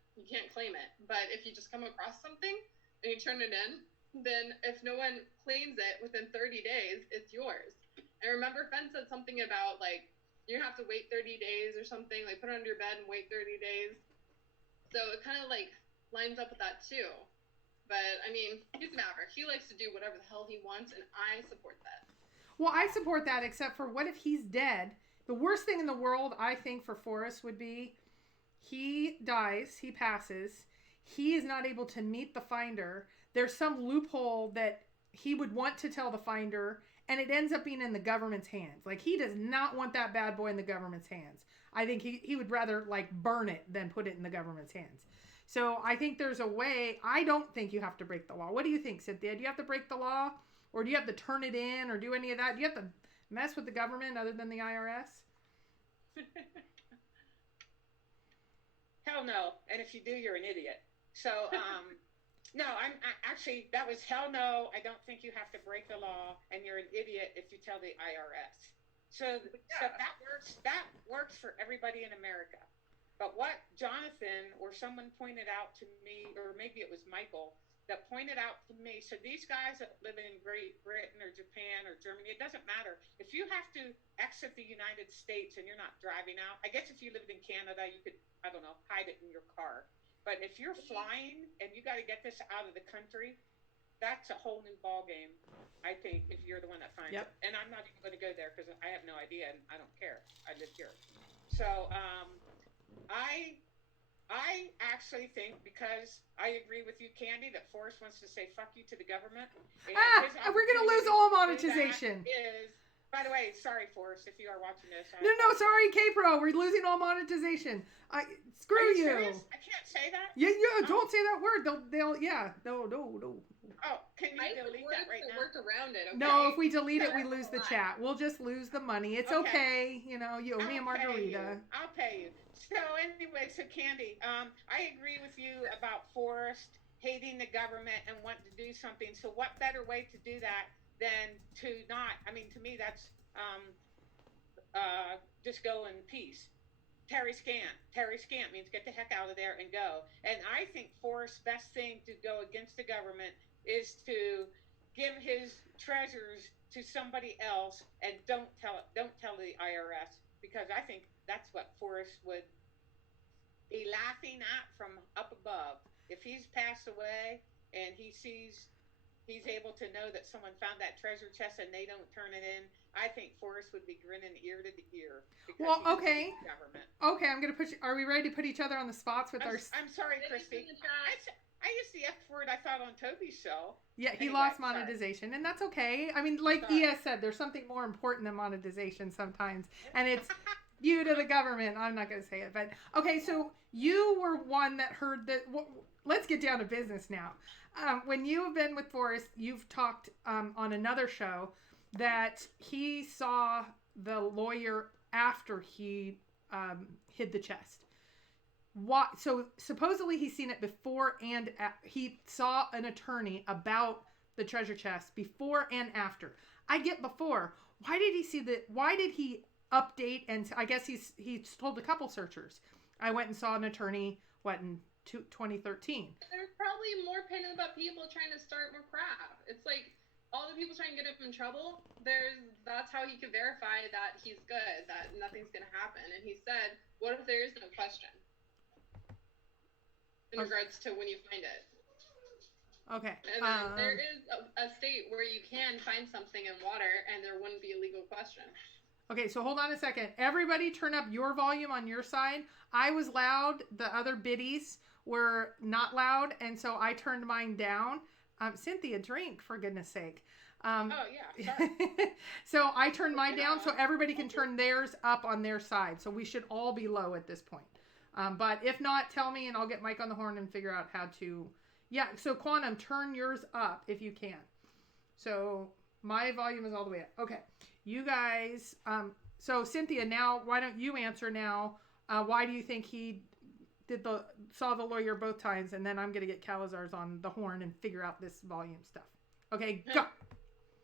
claim it. But if you just come across something and you turn it in, then if no one claims it within 30 days, it's yours. And remember, Fenn said something about, like, you have to wait 30 days or something, like put it under your bed and wait 30 days. So it kind of like lines up with that too. But I mean, he's a maverick. He likes to do whatever the hell he wants, and I support that. Well, I support that, except for what if he's dead? The worst thing in the world, I think, for Forrest would be he dies, he passes, he is not able to meet the finder. There's some loophole that he would want to tell the finder, and it ends up being in the government's hands. Like, he does not want that bad boy in the government's hands. I think he would rather, like, burn it than put it in the government's hands. So I think there's a way. I don't think you have to break the law. What do you think, Cynthia? Do you have to break the law? Or do you have to turn it in or do any of that? Do you have to mess with the government other than the IRS? Hell no. And if you do, you're an idiot. So, no, actually, that was hell no. I don't think you have to break the law, and you're an idiot if you tell the IRS. So that works for everybody in America. But what Jonathan or someone pointed out to me, or maybe it was Michael, that pointed out to me, so these guys that live in Great Britain or Japan or Germany, it doesn't matter. If you have to exit the United States and you're not driving out, I guess if you lived in Canada, you could, I don't know, hide it in your car. But if you're flying and you got to get this out of the country, that's a whole new ball game, I think, if you're the one that finds it. And I'm not even going to go there because I have no idea and I don't care. I live here. So I actually think, because I agree with you, Candy, that Forrest wants to say fuck you to the government. And we're going to lose all monetization. By the way, sorry, Forrest, if you are watching this. No, sorry, Kpro. We're losing all monetization. Screw you. Serious? I can't say that? Yeah, don't say that word. They'll, no. Oh, can you delete that right now? Work around it, okay? No, if we delete it, we lose the chat. We'll just lose the money. It's okay. You know, you owe me a margarita. I'll pay you. So anyway, so Candy, I agree with you about Forrest hating the government and wanting to do something. So what better way to do that than to not, I mean, to me, that's just go in peace. Terry Scant means get the heck out of there and go. And I think Forrest's best thing to go against the government is to give his treasures to somebody else and don't tell the IRS, because I think that's what Forrest would be laughing at from up above. If he's passed away and he sees he's able to know that someone found that treasure chest and they don't turn it in, I think Forrest would be grinning ear to ear. Well, okay. Okay, I'm going to put you, are we ready to put each other on the spots with our... I'm sorry, Christy. I used the F word I thought on Toby's show. Yeah, he lost monetization, and that's okay. I mean, like ES said, there's something more important than monetization sometimes, and it's you to the government. I'm not going to say it, but okay, so you were one that heard that... Let's get down to business now. When you have been with Forrest, you've talked on another show that he saw the lawyer after he hid the chest. why? So supposedly he's seen it before and he saw an attorney about the treasure chest before and after. I get before. Why did he see that? Why did he update? And I guess he's told a couple searchers. I went and saw an attorney, in 2013. There's probably more panic about people trying to start more crap. It's like all the people trying to get him in trouble. That's how he could verify that he's good, that nothing's going to happen. And he said, what if there is no question in regards to when you find it? Okay. And there is a state where you can find something in water and there wouldn't be a legal question. Okay, so hold on a second. Everybody turn up your volume on your side. I was loud. The other biddies were not loud, and so I turned mine down. Cynthia, drink, for goodness sake. Oh, yeah. Sorry. So I turned mine down so everybody can turn theirs up on their side. So we should all be low at this point. But if not, tell me, and I'll get Mike on the horn and figure out how to... Yeah, so Quantum, turn yours up if you can. So my volume is all the way up. Okay. You guys, so Cynthia, now why don't you answer now? Why do you think he saw the lawyer both times? And then I'm going to get Cowlazars on the horn and figure out this volume stuff. Okay, go.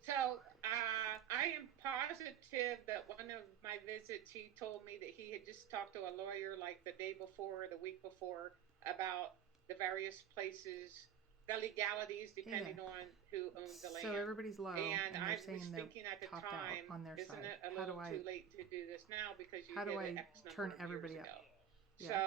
So I am positive that one of my visits, he told me that he had just talked to a lawyer like the day before or the week before about the various places, the legalities depending on who owns the land. So everybody's low. And I saying was thinking at the time, on their isn't side. it a little too late to do this now because you how do did I it X number turn of everybody years up? ago. Yeah. So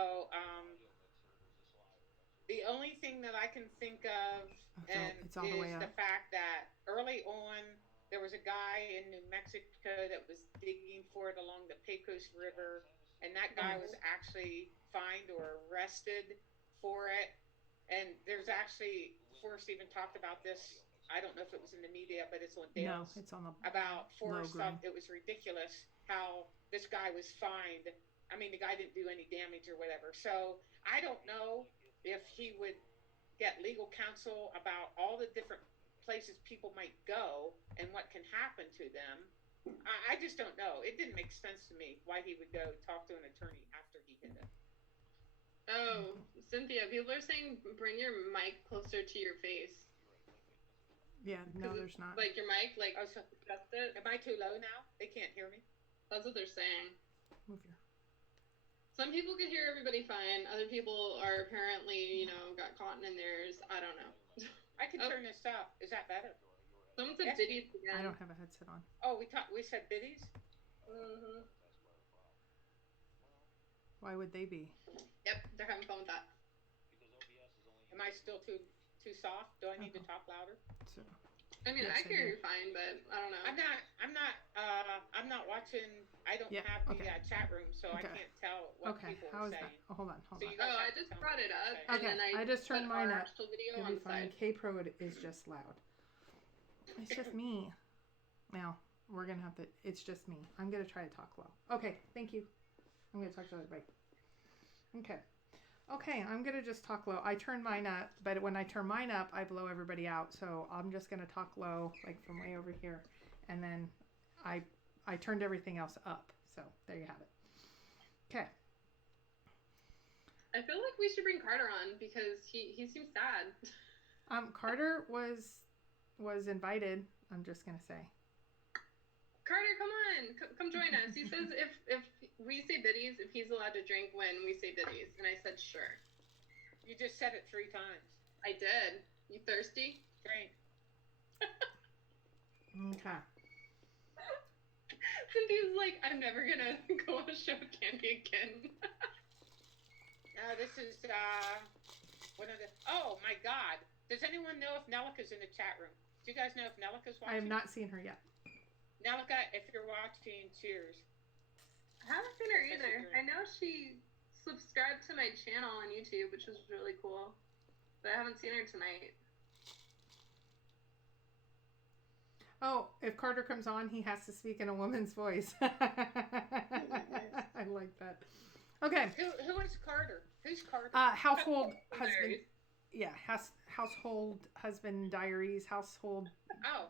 the only thing that I can think of it's all the way is up. the fact that early on there was a guy in New Mexico that was digging for it along the Pecos River, and that guy was actually fined or arrested for it. And there's actually, Forrest even talked about this. I don't know if it was in the media, but it's on Dale's. No, it's on the about Forrest. green. It was ridiculous how this guy was fined. I mean, the guy didn't do any damage or whatever. So I don't know if he would get legal counsel about all the different places people might go and what can happen to them. I just don't know. It didn't make sense to me why he would go talk to an attorney after he did it. Oh, Cynthia, people are saying bring your mic closer to your face. Yeah, no, there's not. Like your mic, like, so, adjust it. Am I too low now? They can't hear me? That's what they're saying. Move your... Some people could hear everybody fine. Other people are apparently, got caught in theirs. I don't know. I can turn this up. Is that better? Someone said Biddies again. I don't have a headset on. Oh, we said Biddies? Mm-hmm. Why would they be? Yep, they're having fun with that. Am I still too soft? Do I need to talk louder? So, I mean, I can hear you fine, but I don't know. I'm not watching. I don't have the chat room, so I can't tell what people are saying. That? Oh, hold on. So I just brought it up. Okay, and then I just turned mine up. Video You'll on be fine. Kpro is just loud. It's just me. Now we're gonna have to. It's just me. I'm gonna try to talk low. Okay, thank you. I'm gonna talk to everybody. Okay, I'm gonna just talk low. I turned mine up, but when I turn mine up, I blow everybody out. So I'm just gonna talk low, like from way over here, and then I turned everything else up. So there you have it. Okay. I feel like we should bring Carter on because he seems sad. Carter was invited. I'm just gonna say. Carter, come on, come join us. He says if we say Biddies, if he's allowed to drink when we say Biddies, and I said sure. You just said it 3 times. I did. You thirsty? Drink. Okay. Cynthia's like, I'm never gonna go on a show with Candy again. This is one of the. Oh my God! Does anyone know if Nelica's in the chat room? Do you guys know if Nelica's watching? I have not seen her yet. Nelica, if you're watching, cheers. I haven't seen her either. I know she subscribed to my channel on YouTube, which was really cool. But I haven't seen her tonight. Oh, if Carter comes on, he has to speak in a woman's voice. I like that. Okay. Who is Carter? Who's Carter? Household husband. Yeah, household husband diaries, household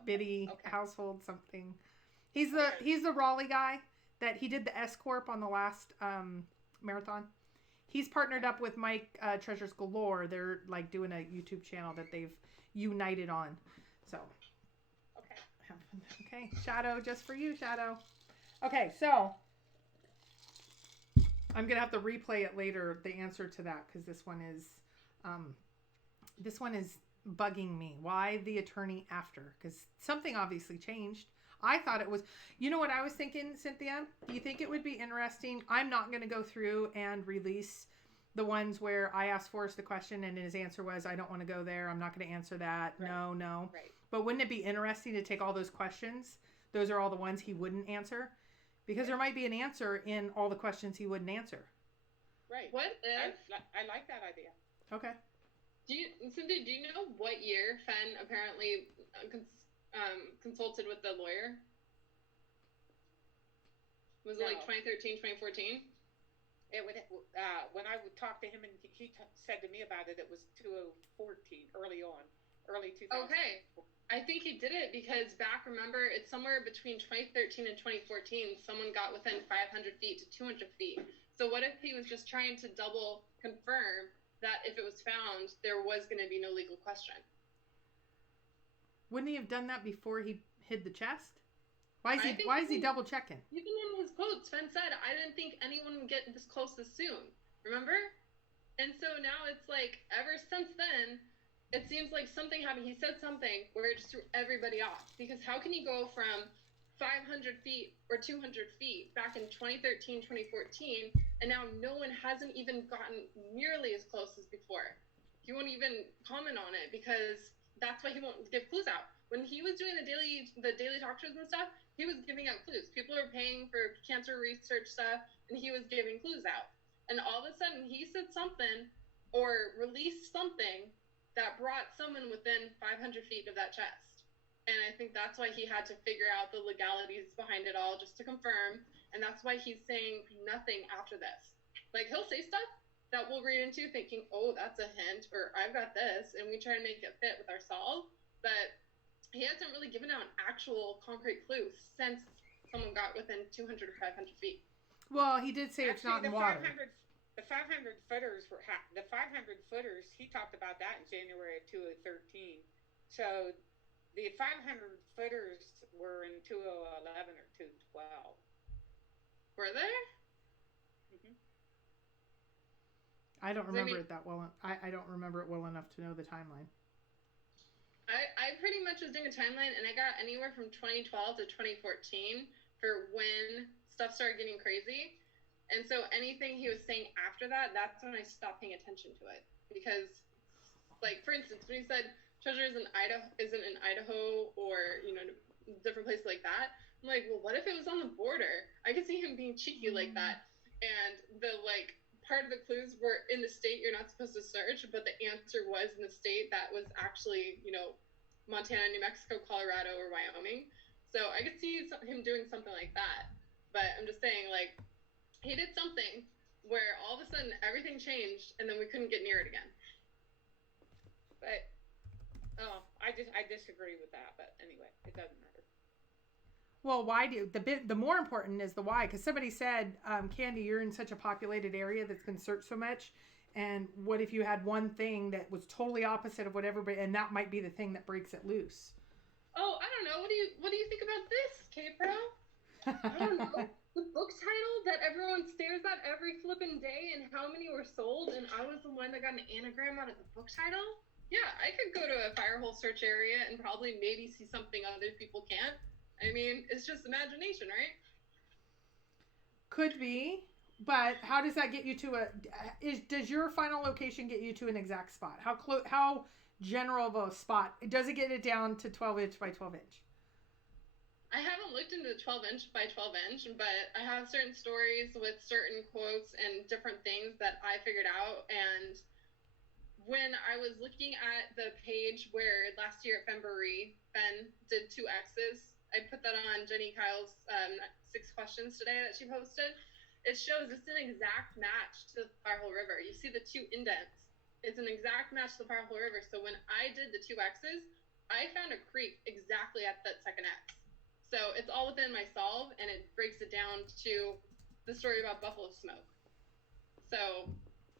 Biddy, household something. He's the Raleigh guy that he did the S Corp on the last marathon. He's partnered up with Mike Treasures Galore. They're like doing a YouTube channel that they've united on. So, okay, Shadow, just for you, Shadow. Okay, so I'm gonna have to replay it later, the answer to that, because this one is bugging me. Why the attorney after? Because something obviously changed. I thought it was, you know what I was thinking, Cynthia? Do you think it would be interesting? I'm not going to go through and release the ones where I asked Forrest the question and his answer was, I don't want to go there. I'm not going to answer that. Right. No. Right. But wouldn't it be interesting to take all those questions? Those are all the ones he wouldn't answer. Because there might be an answer in all the questions he wouldn't answer. Right. What if... I like that idea. Okay. Cynthia, do you know what year Fenn apparently consulted with the lawyer? Was it like 2013, 2014? It would, when I would talk to him and he said to me about it, it was 2014, early 2000. Okay. I think he did it because remember, it's somewhere between 2013 and 2014, someone got within 500 feet to 200 feet. So what if he was just trying to double confirm that if it was found, there was going to be no legal question? Wouldn't he have done that before he hid the chest? Why is he double checking? Even in his quotes, Fenn said, I didn't think anyone would get this close this soon. Remember? And so now it's like, ever since then, it seems like something happened. He said something where it just threw everybody off. Because how can you go from 500 feet or 200 feet back in 2013, 2014, and now no one hasn't even gotten nearly as close as before? He won't even comment on it because that's why he won't give clues out. When he was doing the daily talk shows and stuff, he was giving out clues. People are paying for cancer research stuff, and he was giving clues out. And all of a sudden, he said something or released something that brought someone within 500 feet of that chest. And I think that's why he had to figure out the legalities behind it all, just to confirm. And that's why he's saying nothing after this. Like, he'll say stuff that we'll read into thinking, oh, that's a hint, or I've got this, and we try to make it fit with our solve. But he hasn't really given out an actual concrete clue since someone got within 200 or 500 feet. Well, he did say it's not in water. The 500 footers the 500 footers. He talked about that in January of 2013. So the 500 footers were in 2011 or 2012. Were they? Mm-hmm. I don't remember it that well. I don't remember it well enough to know the timeline. I pretty much was doing a timeline, and I got anywhere from 2012 to 2014 for when stuff started getting crazy. And so anything he was saying after that, that's when I stopped paying attention to it. Because, like, for instance, when he said treasure isn't in Idaho or, different places like that, I'm like, well, what if it was on the border? I could see him being cheeky like that. And the, part of the clues were in the state you're not supposed to search, but the answer was in the state that was actually, Montana, New Mexico, Colorado, or Wyoming. So I could see him doing something like that. But I'm just saying, he did something where all of a sudden everything changed, and then we couldn't get near it again. But, I disagree with that. But anyway, it doesn't matter. Well, why the more important is the why, because somebody said, Candy, you're in such a populated area that's been searched so much, and what if you had one thing that was totally opposite of what everybody, and that might be the thing that breaks it loose? Oh, I don't know. What do you think about this, Kpro? I don't know. The book title that everyone stares at every flipping day, and how many were sold, and I was the one that got an anagram out of the book title. Yeah, I could go to a firehole search area and probably maybe see something other people can't. I mean, it's just imagination, right? Could be, but how does that get you to does your final location get you to an exact spot? How general of a spot? Does it get it down to 12 inch by 12 inch? I haven't looked into the 12 inch by 12 inch, but I have certain stories with certain quotes and different things that I figured out. And when I was looking at the page where last year at Fenn did 2 X's, I put that on Jenny Kyle's 6 questions today that she posted. It shows it's an exact match to the Firehole River. You see the 2 indents. It's an exact match to the Firehole River. So when I did the 2 X's, I found a creek exactly at that second X. So it's all within my solve, and it breaks it down to the story about buffalo smoke. So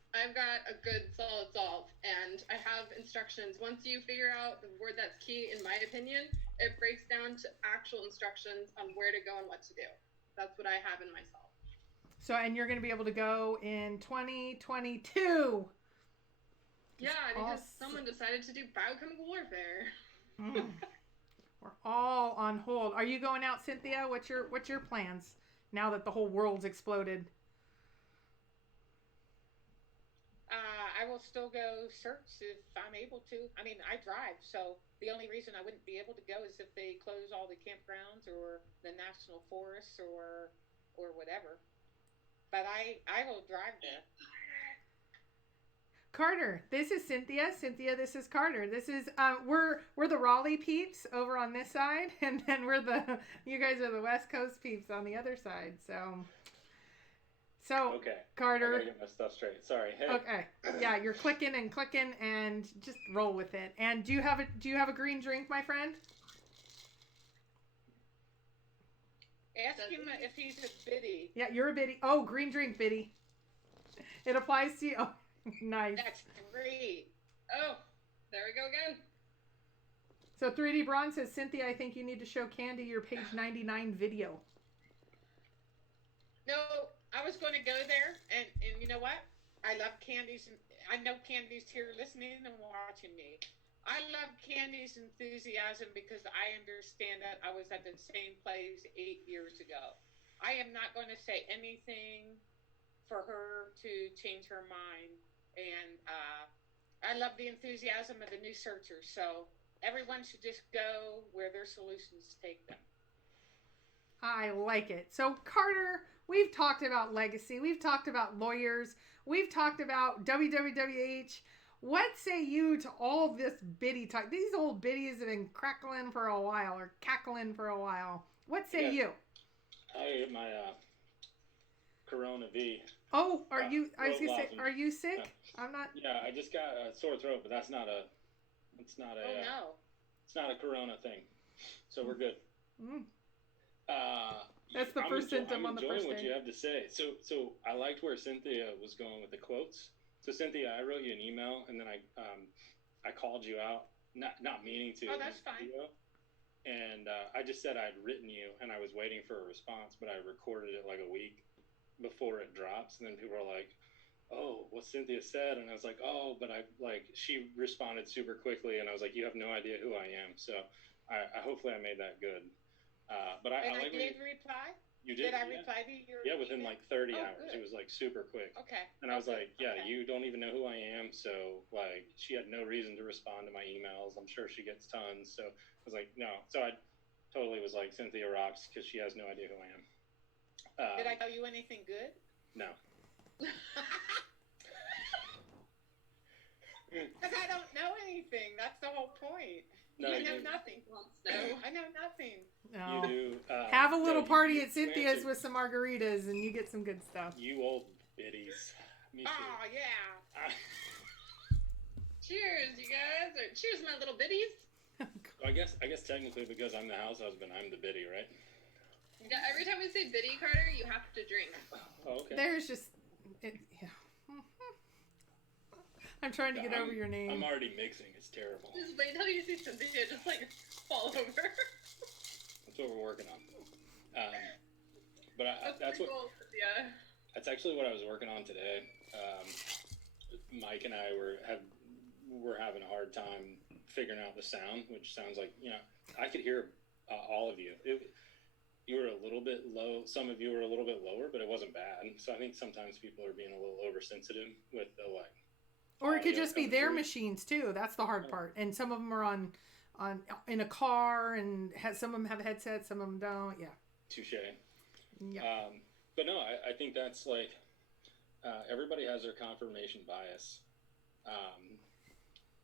I've got a good solid solve, and I have instructions. Once you figure out the word that's key, in my opinion, it breaks down to actual instructions on where to go and what to do. That's what I have in my solve. So, and you're going to be able to go in 2022. Yeah, because someone decided to do biochemical warfare. We're all on hold. Are you going out, Cynthia? What's your plans now that the whole world's exploded? I will still go search if I'm able to. I mean, I drive, so the only reason I wouldn't be able to go is if they close all the campgrounds or the national forests or whatever. But I will drive there. Carter, this is Cynthia. Cynthia, this is Carter. This is we're the Raleigh peeps over on this side, and then you guys are the West Coast peeps on the other side. So okay, Carter, I gotta get my stuff straight. Sorry. Hey. Okay, yeah, you're clicking and just roll with it. And do you have a green drink, my friend? Ask him if he's a biddy. Yeah, you're a biddy. Oh, green drink, biddy. It applies to you. Oh, nice. That's great. Oh, there we go again. So 3D Braun says, Cynthia, I think you need to show Candy your page 99 video. No, I was going to go there, and you know what? I love Candy's, and I know Candy's here listening and watching me. I love Candy's enthusiasm because I understand that I was at the same place 8 years ago. I am not going to say anything for her to change her mind, and I love the enthusiasm of the new searchers. So everyone should just go where their solutions take them. I like it. So Carter, we've talked about legacy. We've talked about lawyers. We've talked about WWWH. What say you to all this biddy talk? These old biddies have been cackling for a while. What say you? I ate my Corona V. Oh, are you? I was gonna say, lozenge. are you sick? Yeah. I'm not. Yeah, I just got a sore throat, but it's not a Oh no. it's not a Corona thing, so we're good. Mm. That's the first symptom on the first day. I'm enjoying what you have to say. So I liked where Cynthia was going with the quotes. So Cynthia, I wrote you an email, and then I called you out, not meaning to. Oh, that's fine. And I just said I'd written you, and I was waiting for a response, but I recorded it like a week before it drops, and then people are like, "Oh, what Cynthia said," and I was like, "Oh," but she responded super quickly, and I was like, "You have no idea who I am." So I hopefully I made that good. But I like did reply. You did? Did I reply to your? Yeah, within like 30 hours. Good. It was like super quick. Okay. And I was like, yeah, okay. You don't even know who I am. So like, she had no reason to respond to my emails. I'm sure she gets tons. So I was like, no. So I totally was like, Cynthia rocks because she has no idea who I am. Did I tell you anything good? No. Because I don't know anything. That's the whole point. No, I know nothing. I know nothing. No. You do. Have a little party at Cynthia's with some margaritas, and you get some good stuff. You old biddies. Me too. Oh yeah. Cheers, you guys. Or cheers, my little biddies. I guess technically because I'm the house husband, I'm the biddy, right? Yeah. Every time we say biddy, Carter, you have to drink. Oh, okay. There's just yeah. I'm trying to get over your name. I'm already mixing. It's terrible. Just wait until you see Cynthia just like fall over. That's what we're working on. But that's what. Cool, yeah. That's actually what I was working on today. Mike and I were having a hard time figuring out the sound, which sounds like I could hear all of you. You were a little bit low. Some of you were a little bit lower, but it wasn't bad. So I think sometimes people are being a little oversensitive with the like. Or it could just be their machines too. That's the hard part. And some of them are on in a car, and some of them have headsets, some of them don't. Yeah. Touche. Yeah. But no, I think that's like everybody has their confirmation bias.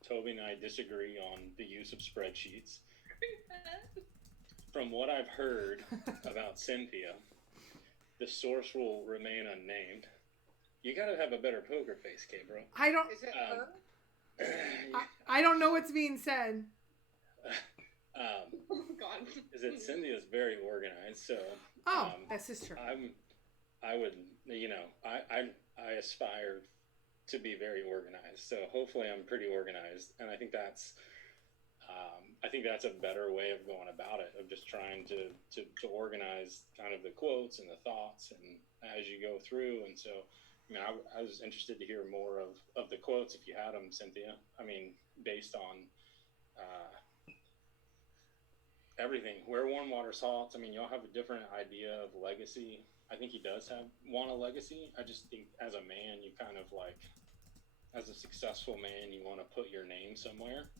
Toby and I disagree on the use of spreadsheets. From what I've heard about Cynthia, the source will remain unnamed. You got to have a better poker face, Kpro. I don't. Is it her? I don't know what's being said. Oh God. Is that Cynthia's very organized, so. This is true. I would, I aspire to be very organized. So hopefully I'm pretty organized, and I think that's a better way of going about it, of just trying to organize kind of the quotes and the thoughts and as you go through. And so, I mean, I was interested to hear more of the quotes if you had them, Cynthia. I mean, based on everything, where warm water salts. I mean, y'all have a different idea of legacy. I think he does want a legacy. I just think as a man, you kind of like, as a successful man, you want to put your name somewhere.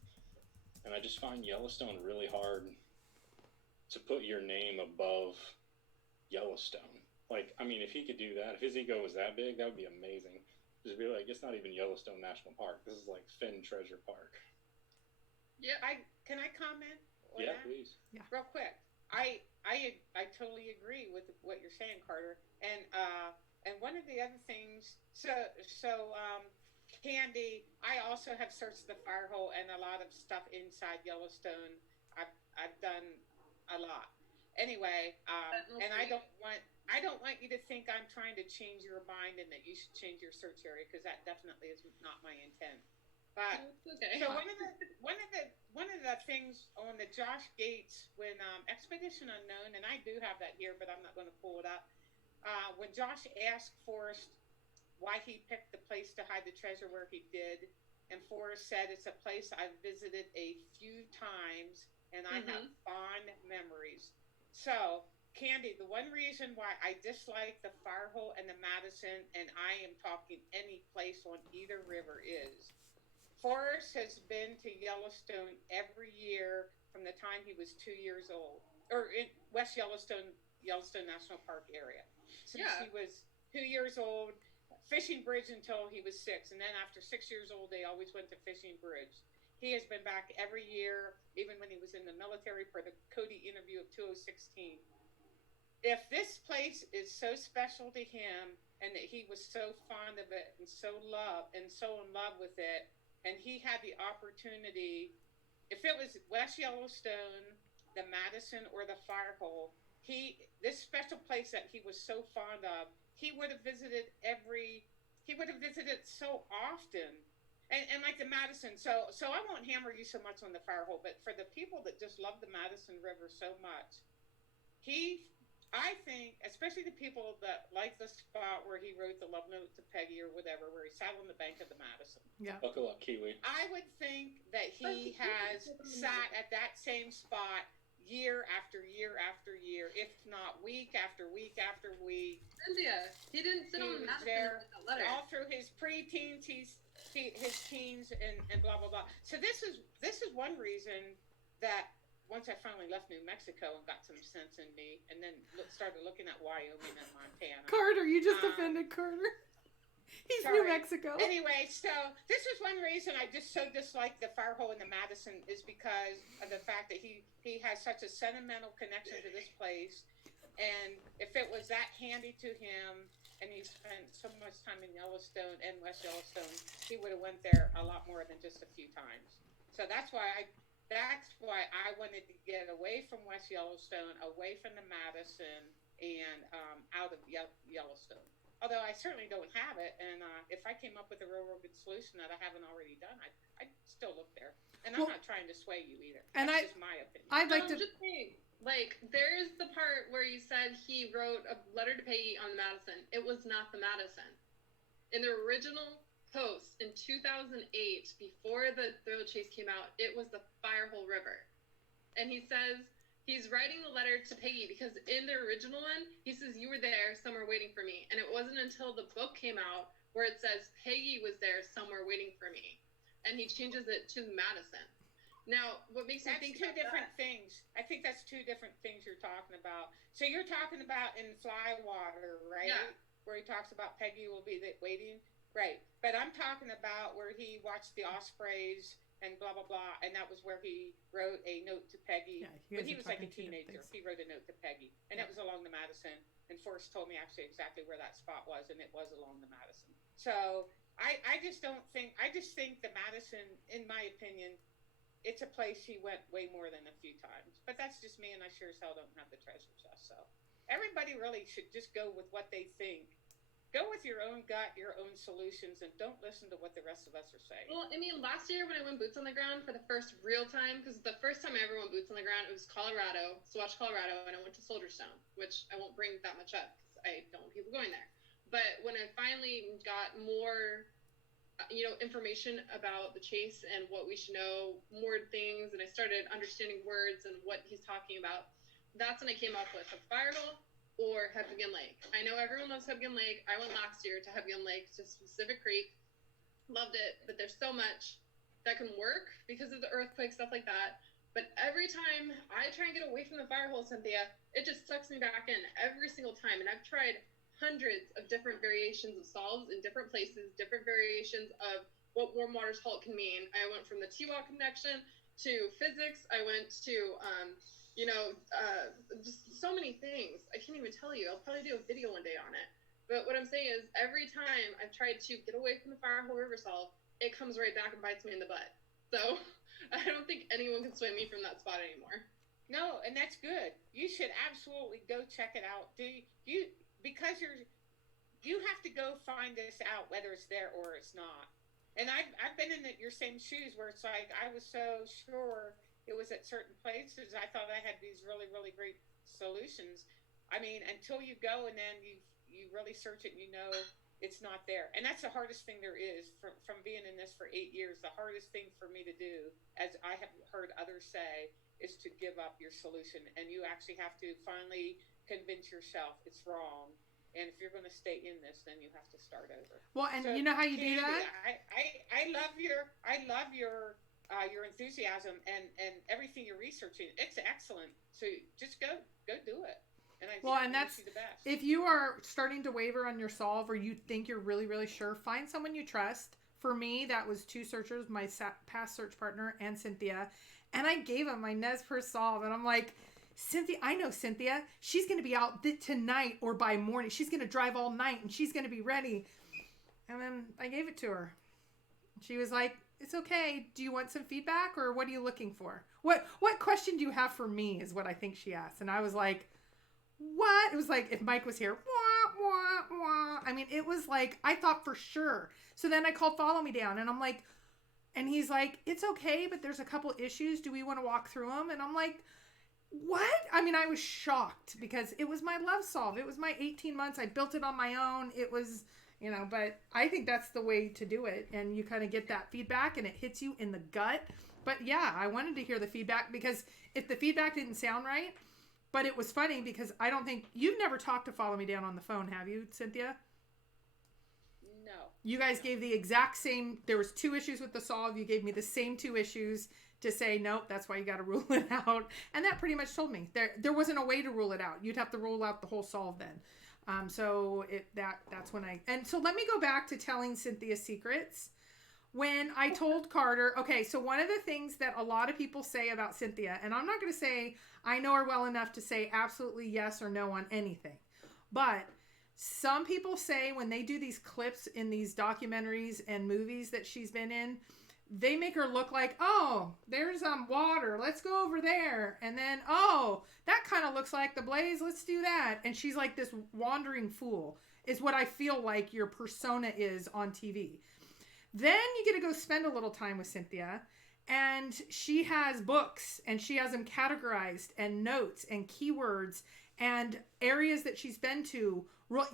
And I just find Yellowstone really hard to put your name above Yellowstone. Like, I mean, if he could do that, if his ego was that big, that would be amazing. Just be like, it's not even Yellowstone National Park. This is like Fenn Treasure Park. Yeah, can I comment on Yeah, that? please. Yeah. Real quick. I totally agree with what you're saying, Carter. And one of the other things, Candy, I also have searched the fire hole and a lot of stuff inside Yellowstone. I've done a lot. Anyway, and I don't want you to think I'm trying to change your mind and that you should change your search area, because that definitely is not my intent. But okay. So one of the things on the Josh Gates, when Expedition Unknown, and I do have that here, but I'm not going to pull it up. When Josh asked Forrest why he picked the place to hide the treasure where he did, and Forrest said, it's a place I've visited a few times and I have fond memories. So, Candy, the one reason why I dislike the fire hole and the Madison, and I am talking any place on either river, is Forrest has been to Yellowstone every year from the time he was 2 years old, or in West Yellowstone National Park area. Since he was 2 years old, Fishing Bridge until he was 6, and then after 6 years old, they always went to Fishing Bridge. He has been back every year, even when he was in the military for the Cody interview of 2016. If this place is so special to him, and that he was so fond of it and so in love with it, and he had the opportunity, if it was West Yellowstone, the Madison, or the fire hole, this special place that he was so fond of, he would have visited so often. And like the Madison, so I won't hammer you so much on the fire hole, but for the people that just love the Madison River so much, I think, especially the people that like the spot where he wrote the love note to Peggy or whatever, where he sat on the bank of the Madison. Yeah. Buckle up, Kiwi. I would think that he has sat at that same spot year after year after year, if not week after week after week. Cynthia, he didn't sit on Madison there letter. all through his pre-teens, his teens, and blah blah blah. So this is one reason that once I finally left New Mexico and got some sense in me, and then started looking at Wyoming and Montana. Carter, you just offended Carter. He's Sorry. New Mexico. Anyway, so this is one reason I just so dislike the fire hole in the Madison, is because of the fact that he has such a sentimental connection to this place. And if it was that handy to him, and he spent so much time in Yellowstone and West Yellowstone, he would have went there a lot more than just a few times. So that's why I wanted to get away from West Yellowstone, away from the Madison, and out of Yellowstone. Although I certainly don't have it, and if I came up with a real good solution that I haven't already done, I'd still look there. And I'm not trying to sway you either. That's just my opinion. I'd like to just saying, like, there's the part where you said he wrote a letter to Peggy on the Madison. It was not the Madison. In the original post in 2008, before the Thrill Chase came out, it was the Firehole River. And he says he's writing the letter to Peggy because in the original one, he says, you were there somewhere waiting for me. And it wasn't until the book came out where it says Peggy was there somewhere waiting for me. And he changes it to Madison. Now, what makes me think two different things. I think that's two different things you're talking about. So you're talking about in Flywater, right? Yeah. Where he talks about Peggy will be waiting. Right. But I'm talking about where he watched the Ospreys and blah, blah, blah. And that was where he wrote a note to Peggy. Yeah, when he was like a teenager, he wrote a note to Peggy. And it was along the Madison. And Forrest told me actually exactly where that spot was. And it was along the Madison. So I just think the Madison, in my opinion, it's a place he went way more than a few times. But that's just me, and I sure as hell don't have the treasure chest. So everybody really should just go with what they think go with your own gut, your own solutions, and don't listen to what the rest of us are saying. Well, I mean, last year when I went boots on the ground for the first real time, because the first time I ever went boots on the ground, it was Colorado, Swatch, Colorado, and I went to Soldierstone, which I won't bring that much up because I don't want people going there. But when I finally got more, information about the chase and what we should know, more things, and I started understanding words and what he's talking about, that's when I came up with a Firehole or Hebgen Lake. I know everyone loves Hebgen Lake. I went last year to Hebgen Lake, to Pacific Creek. Loved it, but there's so much that can work because of the earthquake, stuff like that. But every time I try and get away from the Firehole, Cynthia, it just sucks me back in every single time. And I've tried hundreds of different variations of solves in different places, different variations of what warm water's halt can mean. I went from the T-Walk connection to physics. I went to just so many things. I can't even tell you. I'll probably do a video one day on it. But what I'm saying is, every time I've tried to get away from the Firehole River solve, it comes right back and bites me in the butt. So I don't think anyone can swim me from that spot anymore. No, and that's good. You should absolutely go check it out. Because you have to go find this out, whether it's there or it's not. And I've been in your same shoes where it's like I was so sure it was at certain places. I thought I had these really, really great solutions. I mean, until you go and then you really search it and you know it's not there. And that's the hardest thing there is from being in this for 8 years. The hardest thing for me to do, as I have heard others say, is to give up your solution. And you actually have to finally convince yourself it's wrong. And if you're going to stay in this, then you have to start over. Well, and so, you know how you do that? I love your enthusiasm and everything you're researching. It's excellent. So just go do it. And that's the best. If you are starting to waver on your solve, or you think you're really, really sure, find someone you trust. For me, that was 2 searchers, my past search partner and Cynthia. And I gave them my Nez Perce solve. And I'm like, Cynthia, I know Cynthia. She's going to be out tonight or by morning. She's going to drive all night and she's going to be ready. And then I gave it to her. She was like, it's okay. Do you want some feedback, or what are you looking for? What question do you have for me is what I think she asked. And I was like, what? It was like if Mike was here. Wah, wah, wah. I mean, it was like, I thought for sure. So then I called Follow Me Down, and I'm like, and he's like, it's okay, but there's a couple issues. Do we want to walk through them? And I'm like, what? I mean, I was shocked because it was my love solve. It was my 18 months. I built it on my own. It was, but I think that's the way to do it. And you kind of get that feedback and it hits you in the gut. But yeah, I wanted to hear the feedback, because if the feedback didn't sound right, but it was funny because I don't think you've never talked to Follow Me Down on the phone, have you, Cynthia? No. You guys gave the exact same. There was 2 issues with the solve. You gave me the same 2 issues to say, nope, that's why you got to rule it out. And that pretty much told me there wasn't a way to rule it out. You'd have to rule out the whole solve then. That's when so let me go back to telling Cynthia's secrets. When I told Carter, okay, so one of the things that a lot of people say about Cynthia, and I'm not going to say I know her well enough to say absolutely yes or no on anything, but some people say when they do these clips in these documentaries and movies that she's been in, they make her look like, oh, there's water, let's go over there, and then, oh, that kind of looks like the blaze, let's do that. And she's like this wandering fool is what I feel like your persona is on TV. Then you get to go spend a little time with Cynthia, and she has books, and she has them categorized, and notes, and keywords, and areas that she's been to.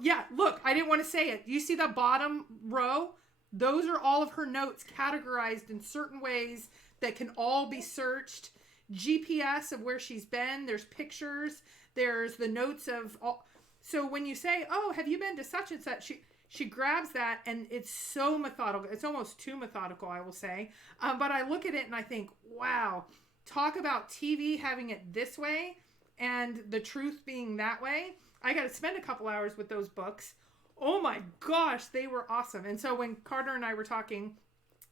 Yeah, look, I didn't want to say it. You see the bottom row? Those are all of her notes categorized in certain ways that can all be searched. GPS of where she's been. There's pictures. There's the notes of all. So when you say, oh, have you been to such and such? She grabs that, and it's so methodical. It's almost too methodical, I will say. But I look at it and I think, wow, talk about TV having it this way and the truth being that way. I got to spend a couple hours with those books. Oh my gosh, they were awesome. And so when Carter and I were talking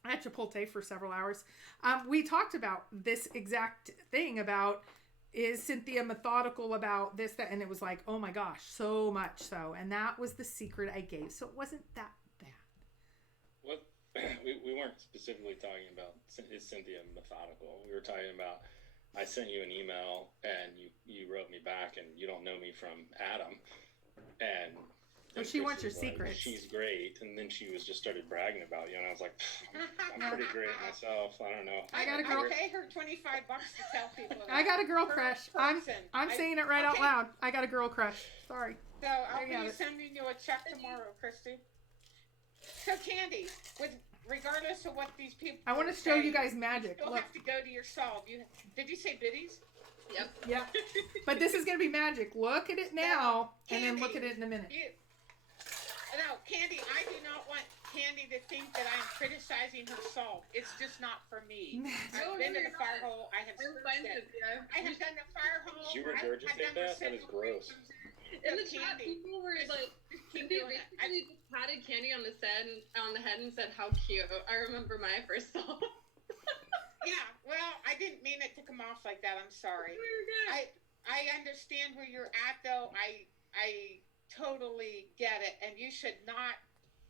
at Chipotle for several hours, we talked about this exact thing about, is Cynthia methodical about this, that, and it was like, oh my gosh, so much so. And that was the secret I gave. So it wasn't that bad. What we weren't specifically talking about, is Cynthia methodical? We were talking about, I sent you an email and you wrote me back, and you don't know me from Adam. And So And she wants your Chrissy's like, secrets. she's great, and then she was just started bragging about you, and I was like, I'm pretty great myself. I don't know. I got a girl. I pay her $25 to tell people that. I got a girl crush. I'm saying it right out okay. loud. I got a girl crush. Sorry. So I'll There you be have it. sending you a check tomorrow, Christy. So Candy, regardless of what these people I want to show you guys magic. you'll Look. have to go to your solve. Did you say Biddies? Yep. Yeah. But this is going to be magic. Look at it now, and then look at it in a minute. No, Candy, I do not want Candy to think that I'm criticizing her solve. It's just not for me. I've been to the fire hole. I have searched it. I have done the fire hole. Did you regurgitate that? That is gross. In the chat, people were like, Keep they doing it. basically just patted Candy on the head and said, "How cute." I remember my first song. Yeah, well, I didn't mean it to come off like that. I'm sorry. I understand where you're at, though. I totally get it, and you should not.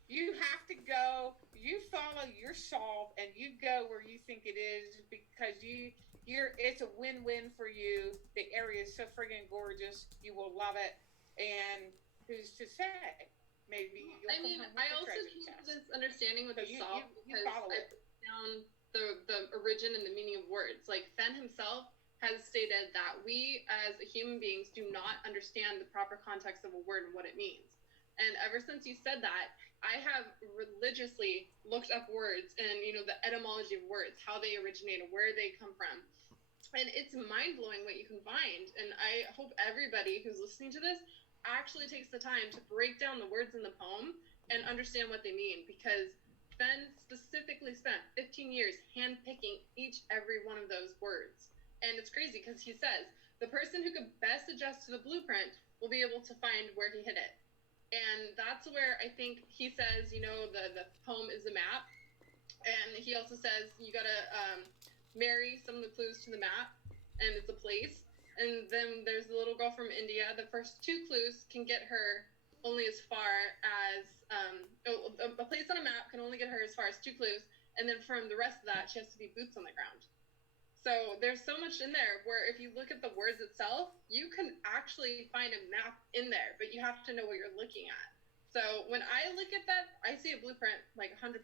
You have to go. You follow your solve, and you go where you think it is because it's a win-win for you. The area is so friggin' gorgeous. You will love it, and who's to say? Maybe you'll I mean, come home with I a also treasure came to chest. this understanding with So the you solve because follow I it. put down the origin and the meaning of words. Like Fenn himself has stated that we as human beings do not understand the proper context of a word and what it means. And ever since you said that, I have religiously looked up words and, the etymology of words, how they originate, where they come from. And it's mind-blowing what you can find. And I hope everybody who's listening to this actually takes the time to break down the words in the poem and understand what they mean, because Fenn specifically spent 15 years handpicking every one of those words. And it's crazy because he says the person who could best adjust to the blueprint will be able to find where he hit it. And that's where I think he says, the poem is the map. And he also says you got to marry some of the clues to the map, and it's a place. And then there's the little girl from India. The first two clues can get her only as far as a place on a map can only get her as far as two clues. And then from the rest of that, she has to be boots on the ground. So there's so much in there where if you look at the words itself, you can actually find a map in there, but you have to know what you're looking at. So when I look at that, I see a blueprint like 100%.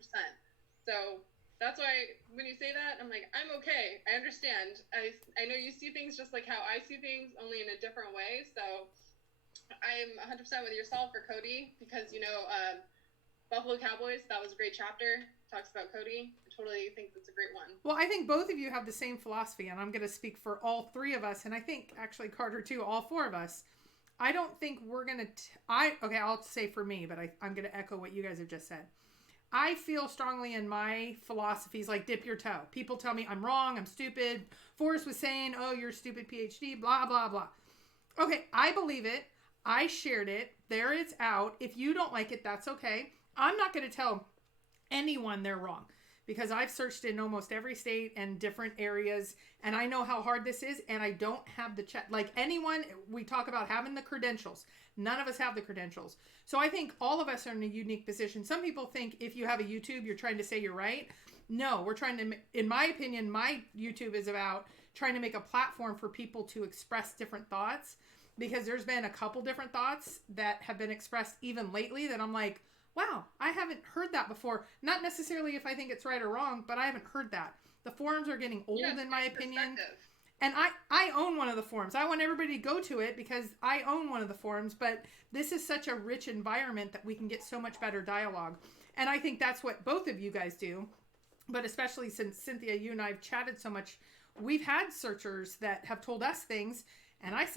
So that's why when you say that, I'm like, I'm okay. I understand. I know you see things just like how I see things, only in a different way. So I'm 100% with yourself for Cody because, Buffalo Cowboys, that was a great chapter. Talks about Cody. I totally think that's a great one. Well, I think both of you have the same philosophy, and I'm going to speak for all three of us, and I think actually Carter too, all four of us. I don't think we're going to, I'll say for me, but I'm going to echo what you guys have just said. I feel strongly in my philosophies like dip your toe. People tell me I'm wrong, I'm stupid. Forrest was saying, oh, you're a stupid PhD, blah, blah, blah. Okay, I believe it. I shared it. There it's out. If you don't like it, that's okay. I'm not going to tell anyone they're wrong because I've searched in almost every state and different areas, and I know how hard this is, and I don't have the check. Like anyone, we talk about having the credentials. None of us have the credentials. So I think all of us are in a unique position. Some people think if you have a YouTube, you're trying to say you're right. No, we're trying to, in my opinion, my YouTube is about trying to make a platform for people to express different thoughts, because there's been a couple different thoughts that have been expressed even lately that I'm like, wow, I haven't heard that before. Not necessarily if I think it's right or wrong, but I haven't heard that. The forums are getting old, in my opinion. And I own one of the forums. I want everybody to go to it because I own one of the forums, but this is such a rich environment that we can get so much better dialogue. And I think that's what both of you guys do. But especially since Cynthia, you and I have chatted so much, we've had searchers that have told us things. And I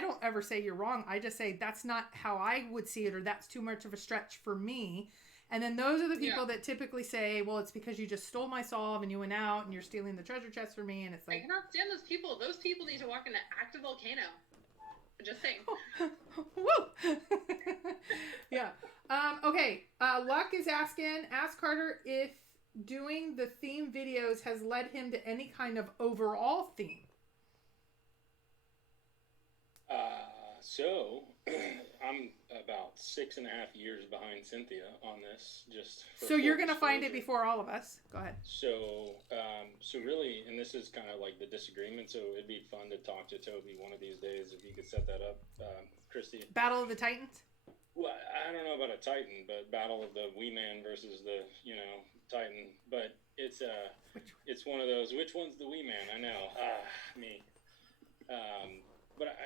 don't ever say you're wrong. I just say that's not how I would see it, or that's too much of a stretch for me. And then those are the people that typically say, well, it's because you just stole my solve and you went out and you're stealing the treasure chest from me. And it's like, I cannot stand those people. Those people need to walk in an active volcano. Just saying. Woo! Yeah. Okay. Luck is asking, ask Carter if doing the theme videos has led him to any kind of overall theme. So I'm about 6.5 years behind Cynthia on this. So you're going to find it before all of us. Go ahead. So really, and this is kind of like the disagreement. So it'd be fun to talk to Toby one of these days if you could set that up, Christy. Battle of the Titans. Well, I don't know about a Titan, but Battle of the Wee Man versus the Titan. But it's one of those. Which one's the Wee Man? I know. Me. But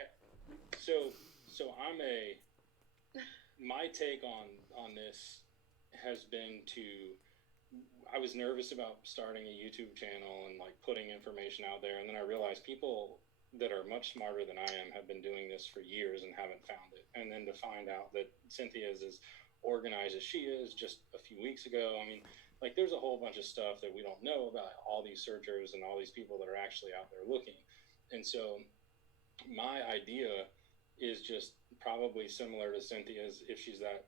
so my take on this has been I was nervous about starting a YouTube channel and like putting information out there, and then I realized people that are much smarter than I am have been doing this for years and haven't found it. And then to find out that Cynthia is as organized as she is just a few weeks ago, I mean, like there's a whole bunch of stuff that we don't know about all these searchers and all these people that are actually out there looking. And so my idea is just probably similar to Cynthia's, if she's that,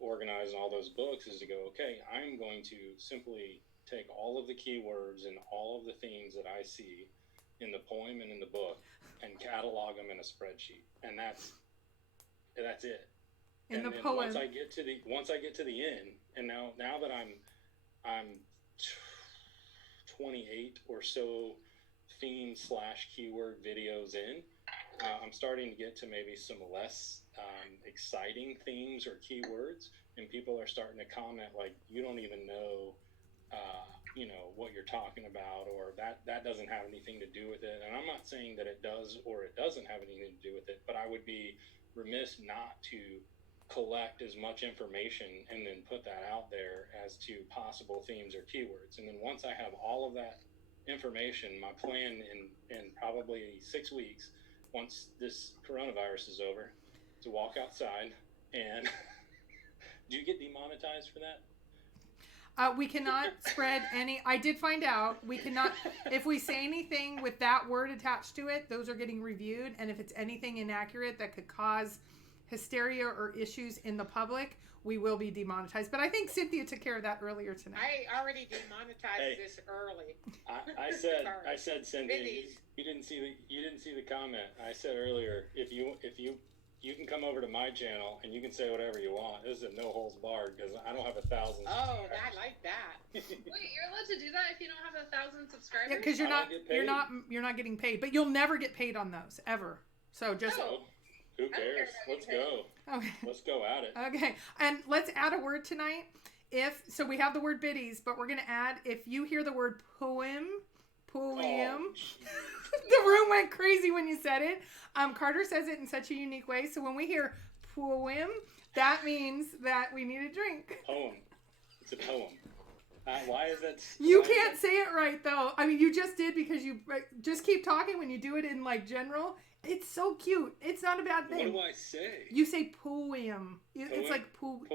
organized in all those books, is to go, okay, I'm going to simply take all of the keywords and all of the themes that I see in the poem and in the book and catalog them in a spreadsheet. And that's it. In and the poem. Once I get to the end, and now that I'm 28 or so theme / keyword videos in, I'm starting to get to maybe some less exciting themes or keywords, and people are starting to comment like, you don't even know, what you're talking about, or that doesn't have anything to do with it. And I'm not saying that it does or it doesn't have anything to do with it, but I would be remiss not to collect as much information and then put that out there as to possible themes or keywords. And then once I have all of that information, my plan in probably 6 weeks, once this coronavirus is over, to walk outside and do you get demonetized for that? We cannot spread any. I did find out we cannot, if we say anything with that word attached to it, those are getting reviewed. And if it's anything inaccurate that could cause hysteria or issues in the public, we will be demonetized. But I think Cynthia took care of that earlier tonight. I already demonetized this early. I said Cynthia, you didn't see the comment. I said earlier, if you can come over to my channel and you can say whatever you want. This is a no holds barred because I don't have 1,000. Oh, I like that. Wait, you're allowed to do that if you don't have 1,000 subscribers? Yeah, because you're not getting paid, but you'll never get paid on those ever. So just. So, who cares? Let's go. Okay. Let's go at it. Okay, and let's add a word tonight. So we have the word biddies, but we're gonna add, if you hear the word poem. The room went crazy when you said it. Carter says it in such a unique way. So when we hear poem, that means that we need a drink. Poem. It's a poem. Why is that? You can't say it right though. I mean, you just did because you just keep talking when you do it in like general. It's so cute. It's not a bad thing. What do I say? You say poem. It's like Poem.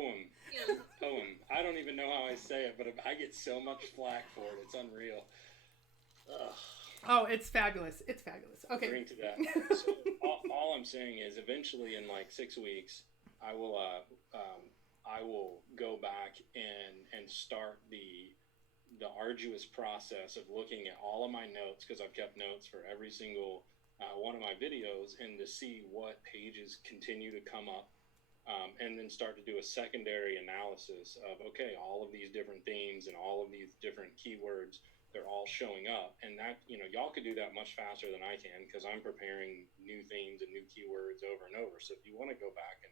Poem. I don't even know how I say it, but I get so much flack for it. It's unreal. Ugh. Oh, it's fabulous. It's fabulous. Okay. Drink to that. So all I'm saying is eventually in like 6 weeks, I will go back and start the arduous process of looking at all of my notes, because I've kept notes for every single one of my videos, and to see what pages continue to come up, and then start to do a secondary analysis of, okay, all of these different themes and all of these different keywords, they're all showing up. And that, y'all could do that much faster than I can, because I'm preparing new themes and new keywords over and over. So if you want to go back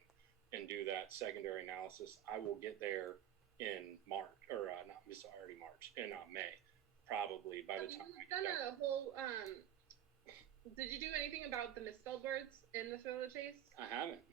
and do that secondary analysis, I will get there in March, or not, it's already March, in May, probably by the time I get done a whole, did you do anything about the misspelled words in the Thrill of the Chase? I haven't.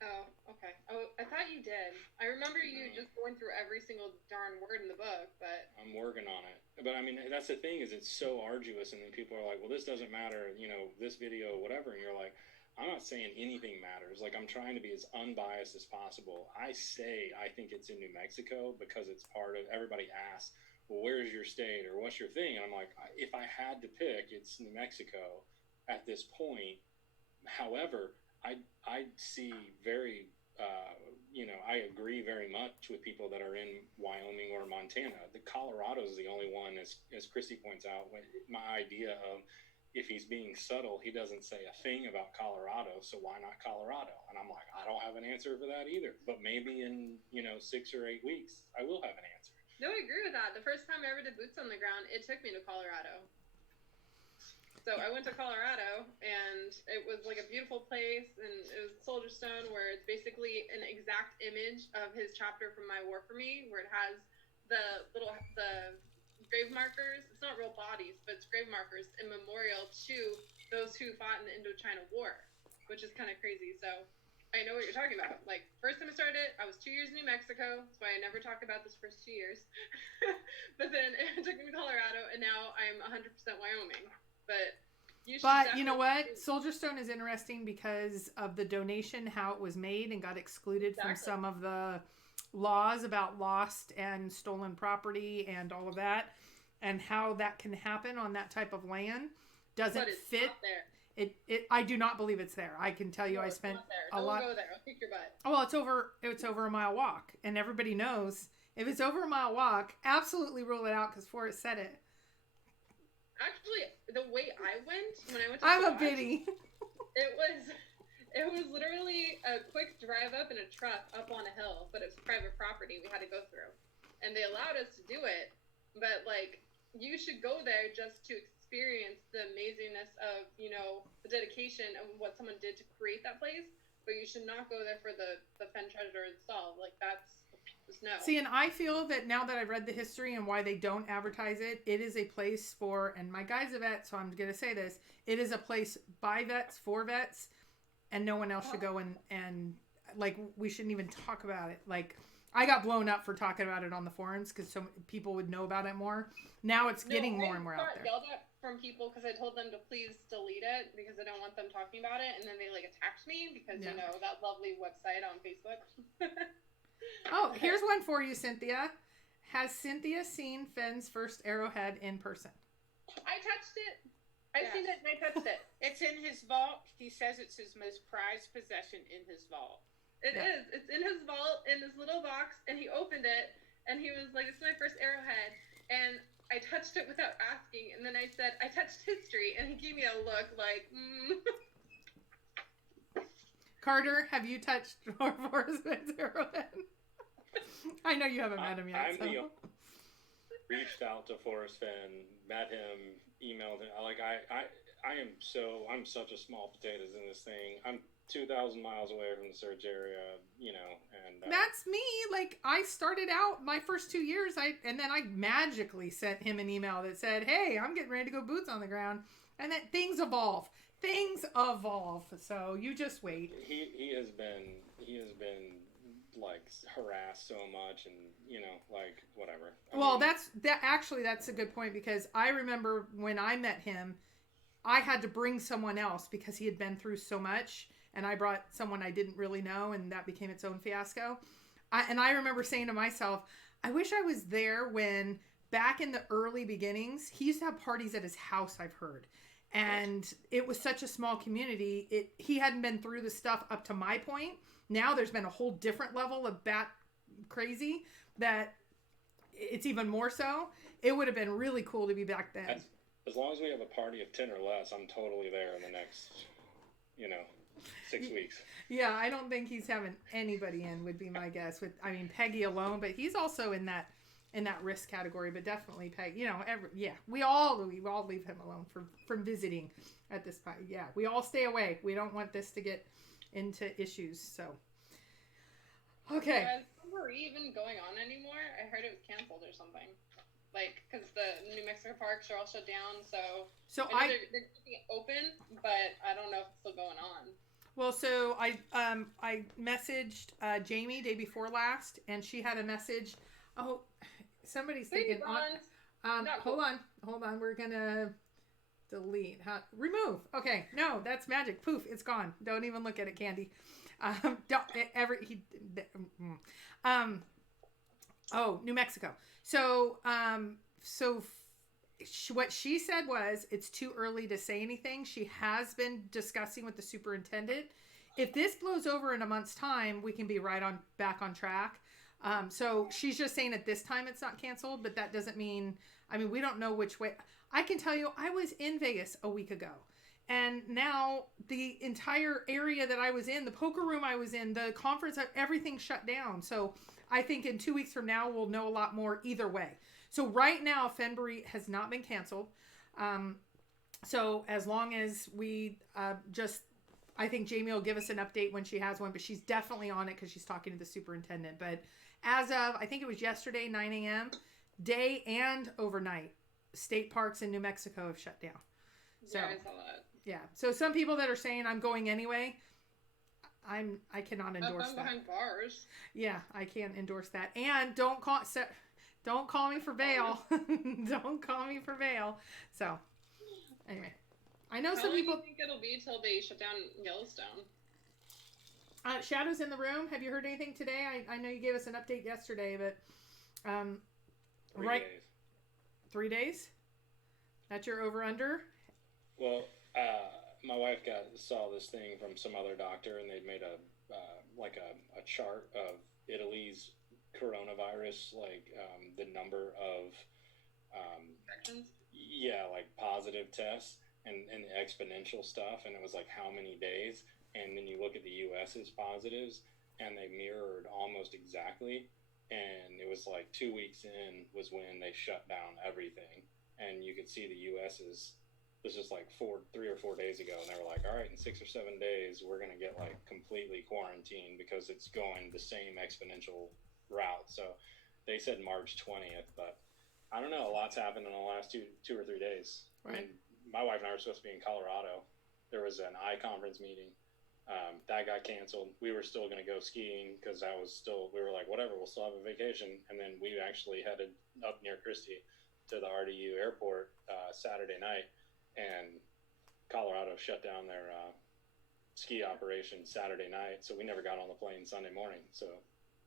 Oh, okay. Oh, I thought you did. I remember you just going through every single darn word in the book, but... I'm working on it. But, I mean, that's the thing, is it's so arduous, and then people are like, well, this doesn't matter, this video, whatever, and you're like, I'm not saying anything matters. Like, I'm trying to be as unbiased as possible. I think it's in New Mexico because it's part of... Everybody asks, well, where's your state, or what's your thing? And I'm like, if I had to pick, it's New Mexico at this point. However... I see very, I agree very much with people that are in Wyoming or Montana. The Colorado is the only one, as Chrissy points out, my idea of, if he's being subtle, he doesn't say a thing about Colorado, so why not Colorado? And I'm like, I don't have an answer for that either. But maybe in, 6 or 8 weeks, I will have an answer. No, I agree with that. The first time I ever did boots on the ground, it took me to Colorado. So So I went to Colorado, and it was like a beautiful place, and it was Soldier Stone, where it's basically an exact image of his chapter from My War for Me, where it has the grave markers. It's not real bodies, but it's grave markers in memorial to those who fought in the Indochina War, which is kind of crazy. So I know what you're talking about. Like, first time I started, I was 2 years in New Mexico. That's why I never talk about this first 2 years. But then it took me to Colorado, and now I'm 100% Wyoming. But you know what? Soldier Stone is interesting because of the donation, how it was made and got excluded from some of the laws about lost and stolen property and all of that, and how that can happen on that type of land doesn't fit. I do not believe it's there. I can tell you, I spent a lot. Go there. I'll kick your butt. Well, it's over a mile walk, and everybody knows if it's over a mile walk, absolutely rule it out because Forrest said it. Actually, the way I went when I went to I'm a Biddy. It was literally a quick drive up in a truck up on a hill, but it's private property we had to go through, and they allowed us to do it. But like, you should go there just to experience the amazingness of, you know, the dedication of what someone did to create that place. But you should not go there for the Fenn treasure itself. Like, that's just no. See, and I feel that now that I've read the history and why they don't advertise it, it is a place for, and my guy's a vet, so I'm going to say this, it is a place by vets, for vets, and no one else should go and like, we shouldn't even talk about it. Like, I got blown up for talking about it on the forums because so people would know about it more. Now it's getting more and more out there. I yelled at from people because I told them to please delete it because I don't want them talking about it, and then they like attacked me because you know that lovely website on Facebook. Oh, here's one for you, Cynthia. Has Cynthia seen Fenn's first arrowhead in person? I touched it. I've seen it and I touched it. It's in his vault. He says it's his most prized possession in his vault. It is. It's in his vault in this little box, and he opened it, and he was like, "It's my first arrowhead," and I touched it without asking, and then I said, "I touched history," and he gave me a look like, Carter, have you touched Forrest Fenn's arrowhead? I know you haven't met him yet. Reached out to Forrest Fenn, met him, emailed him. I'm such a small potatoes in this thing. I'm 2,000 miles away from the search area, you know, and that's me. Like, I started out my first 2 years, and then I magically sent him an email that said, "Hey, I'm getting ready to go boots on the ground," and that things evolve. So you just wait. He has been like harassed so much, and you know, like whatever. That's a good point, because I remember when I met him, I had to bring someone else because he had been through so much. And I brought someone I didn't really know, and that became its own fiasco. I remember saying to myself, I wish I was there when, back in the early beginnings, he used to have parties at his house, I've heard. And it was such a small community. He hadn't been through the stuff up to my point. Now there's been a whole different level of bat crazy that it's even more so. It would have been really cool to be back then. As long as we have a party of 10 or less, I'm totally there in the next, 6 weeks. Yeah, I don't think he's having anybody in, would be my guess. Peggy alone, but he's also in that risk category. But definitely Peggy. We all leave him alone from visiting at this point. Yeah, we all stay away. We don't want this to get into issues. So, okay. Is Summer even going on anymore? I heard it was canceled or something. Like, because the New Mexico parks are all shut down. So they're keeping it open, but I don't know if it's still going on. Well, so I messaged Jamie day before last, and she had a message. Oh, somebody's thinking. Hold on. We're gonna delete. Remove. Okay, no, that's magic. Poof, it's gone. Don't even look at it, Candy. New Mexico. So what she said was it's too early to say anything. She has been discussing with the superintendent. If this blows over in a month's time, we can be back on track. So she's just saying at this time it's not canceled, but that doesn't mean, we don't know which way. I can tell you, I was in Vegas a week ago, and now the entire area that I was in, the poker room I was in, the conference, everything shut down. So I think in 2 weeks from now, we'll know a lot more either way. So right now, Fenbury has not been canceled. So as long as we I think Jamie will give us an update when she has one, but she's definitely on it because she's talking to the superintendent. But as of, I think it was yesterday, 9 a.m., day and overnight, state parks in New Mexico have shut down. So, yeah, I saw that. Yeah. So some people that are saying I'm going anyway, I cannot endorse I'm that. behind bars. Yeah, I can't endorse that. And don't call me for bail. Don't call me for bail. So anyway, I know some people. How long do you think it'll be till they shut down Yellowstone? Shadows in the room. Have you heard anything today? I know you gave us an update yesterday, but 3 right, days. 3 days. That's your over under. Well, my wife saw this thing from some other doctor, and they'd made a chart of Italy's coronavirus, the number of like positive tests and the exponential stuff, and it was like how many days, and then you look at the US's positives, and they mirrored almost exactly, and it was like 2 weeks in was when they shut down everything, and you could see the US's. This was like 3 or 4 days ago, and they were like, all right, in 6 or 7 days, we're going to get like completely quarantined because it's going the same exponential route. So they said March 20th, but I don't know. A lot's happened in the last two or 3 days. Right. I mean, my wife and I were supposed to be in Colorado. There was an iConference meeting. That got canceled. We were still going to go skiing because we were like, whatever, we'll still have a vacation. And then we actually headed up near Christie to the RDU airport Saturday night. And Colorado shut down their ski operation Saturday night, so we never got on the plane Sunday morning. So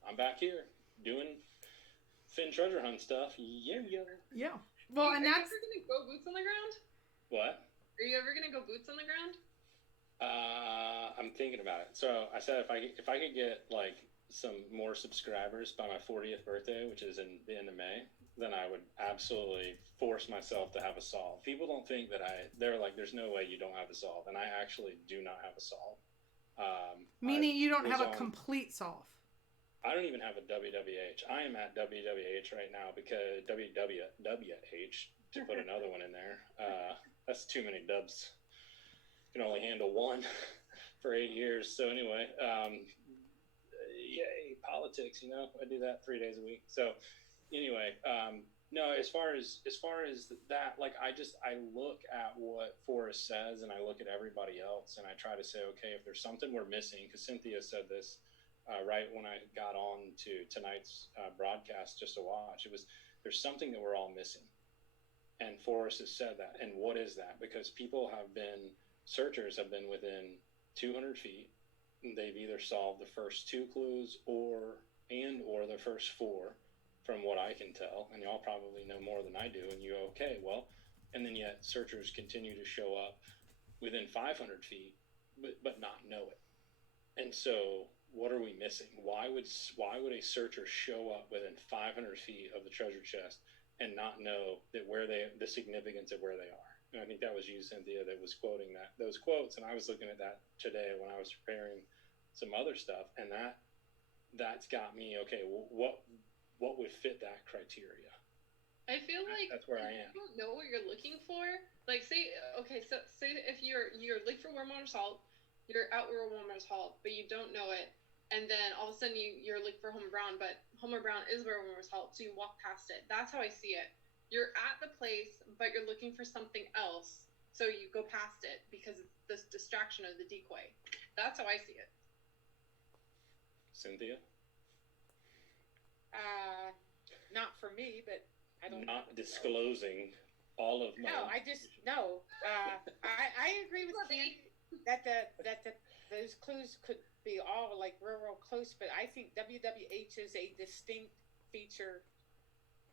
I'm back here doing Finn treasure hunt stuff. Yeah. Well, and Are that's. you ever gonna go boots on the ground? What? Are you ever gonna go boots on the ground? I'm thinking about it. So I said if I could get like some more subscribers by my 40th birthday, which is in the end of May, then I would absolutely force myself to have a solve. People don't think that they're like, there's no way you don't have a solve. And I actually do not have a solve. Meaning you don't have a complete solve. I don't even have a WWH. I am at WWH right now because WWH, to put another one in there, that's too many dubs. You can only handle one for 8 years. So anyway, yay, politics, I do that 3 days a week. So anyway, no, as far as that, like, I look at what Forrest says, and I look at everybody else, and I try to say, okay, if there's something we're missing, because Cynthia said this right when I got on to tonight's broadcast just to watch, there's something that we're all missing, and Forrest has said that. And what is that? Because searchers have been within 200 feet, and they've either solved the first 2 clues or the first 4, from what I can tell, and y'all probably know more than I do, and you go, okay, well, and then yet searchers continue to show up within 500 feet, but not know it. And so what are we missing? Why would a searcher show up within 500 feet of the treasure chest and not know that the significance of where they are? And I think that was you, Cynthia, that was quoting those quotes, and I was looking at that today when I was preparing some other stuff, and that's got me, okay, well, what would fit that criteria? I feel like that's where I am. You don't know what you're looking for. Like, say if you're looking for warm water salt, you're out where warm water salt, but you don't know it, and then all of a sudden you're looking for Homer Brown, but Homer Brown is where warm water salt, so you walk past it. That's how I see it. You're at the place, but you're looking for something else, so you go past it because it's this distraction of the decoy. That's how I see it. Cynthia? Not for me, but I don't. Not disclosing all of my. No, I agree with Candy that those clues could be all like real close, but I think WWH is a distinct feature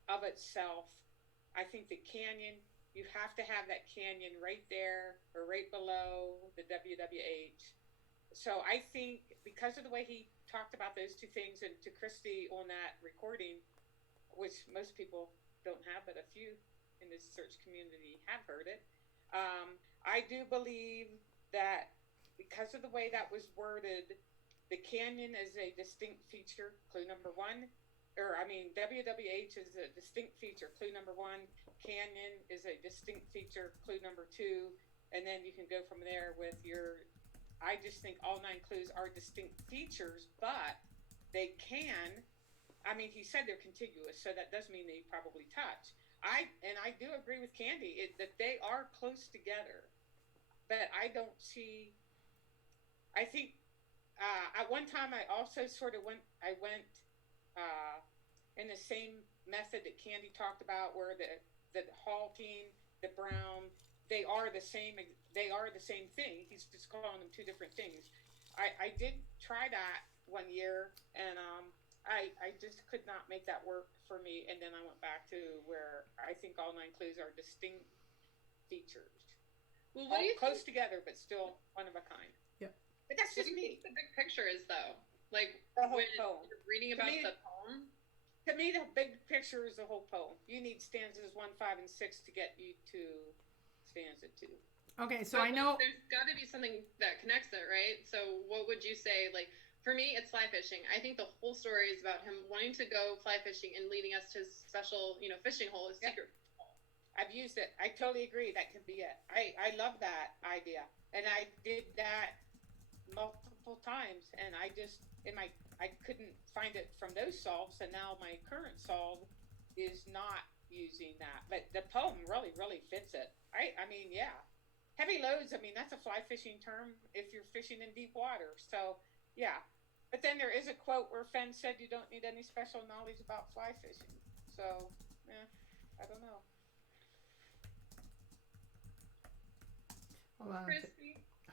of itself. I think the canyon, you have to have that canyon right there or right below the WWH. So I think because of the way he talked about those 2 things, and to Christy on that recording, which most people don't have, but a few in the search community have heard it. I do believe that because of the way that was worded, the canyon is a distinct feature, clue number 1, WWH is a distinct feature, clue number 1. Canyon is a distinct feature, clue number 2. And then you can go from there with your, I just think all 9 clues are distinct features, but they can, he said they're contiguous, so that does mean they probably touch. I do agree with Candy that they are close together, but I don't see, I think, at one time I also sort of went in the same method that Candy talked about, where the halting, the brown, they are the same thing. He's just calling them 2 different things. I did try that one year, and I just could not make that work for me. And then I went back to where I think all 9 clues are distinct features. Well, what do you close together, but still one of a kind. Yep. But that's just me. The big picture is, though, like the whole when poem. you're reading about the poem. To me, the big picture is the whole poem. You need stanzas 1, 5, and 6 to get you to stanza 2. Okay, so I know there's got to be something that connects it, right? So what would you say? Like, for me, it's fly fishing. I think the whole story is about him wanting to go fly fishing and leading us to his special, fishing hole, his secret hole. I've used it. I totally agree. That could be it. I love that idea, and I did that multiple times, and I couldn't find it from those solves, and now my current solve is not using that. But the poem really, really fits it. Yeah. Heavy loads, that's a fly fishing term if you're fishing in deep water. So, yeah. But then there is a quote where Fenn said you don't need any special knowledge about fly fishing. So, I don't know.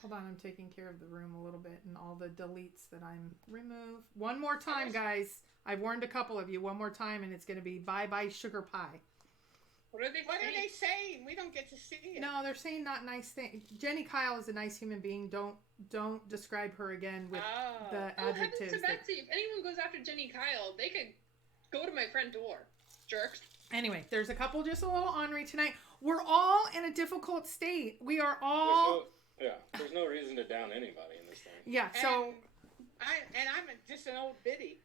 Hold on, I'm taking care of the room a little bit and all the deletes that I'm remove. One more time, guys. I've warned a couple of you. One more time, and it's going to be bye-bye sugar pie. What are they saying? We don't get to see it. No, they're saying not nice things. Jenny Kyle is a nice human being. Don't describe her again with the adjectives. Heavens to Betsy. If anyone goes after Jenny Kyle, they could go to my front door. Jerks. Anyway, there's a couple just a little ornery tonight. We're all in a difficult state. We are all... There's no reason to down anybody in this thing. Yeah, so... I'm just an old biddy.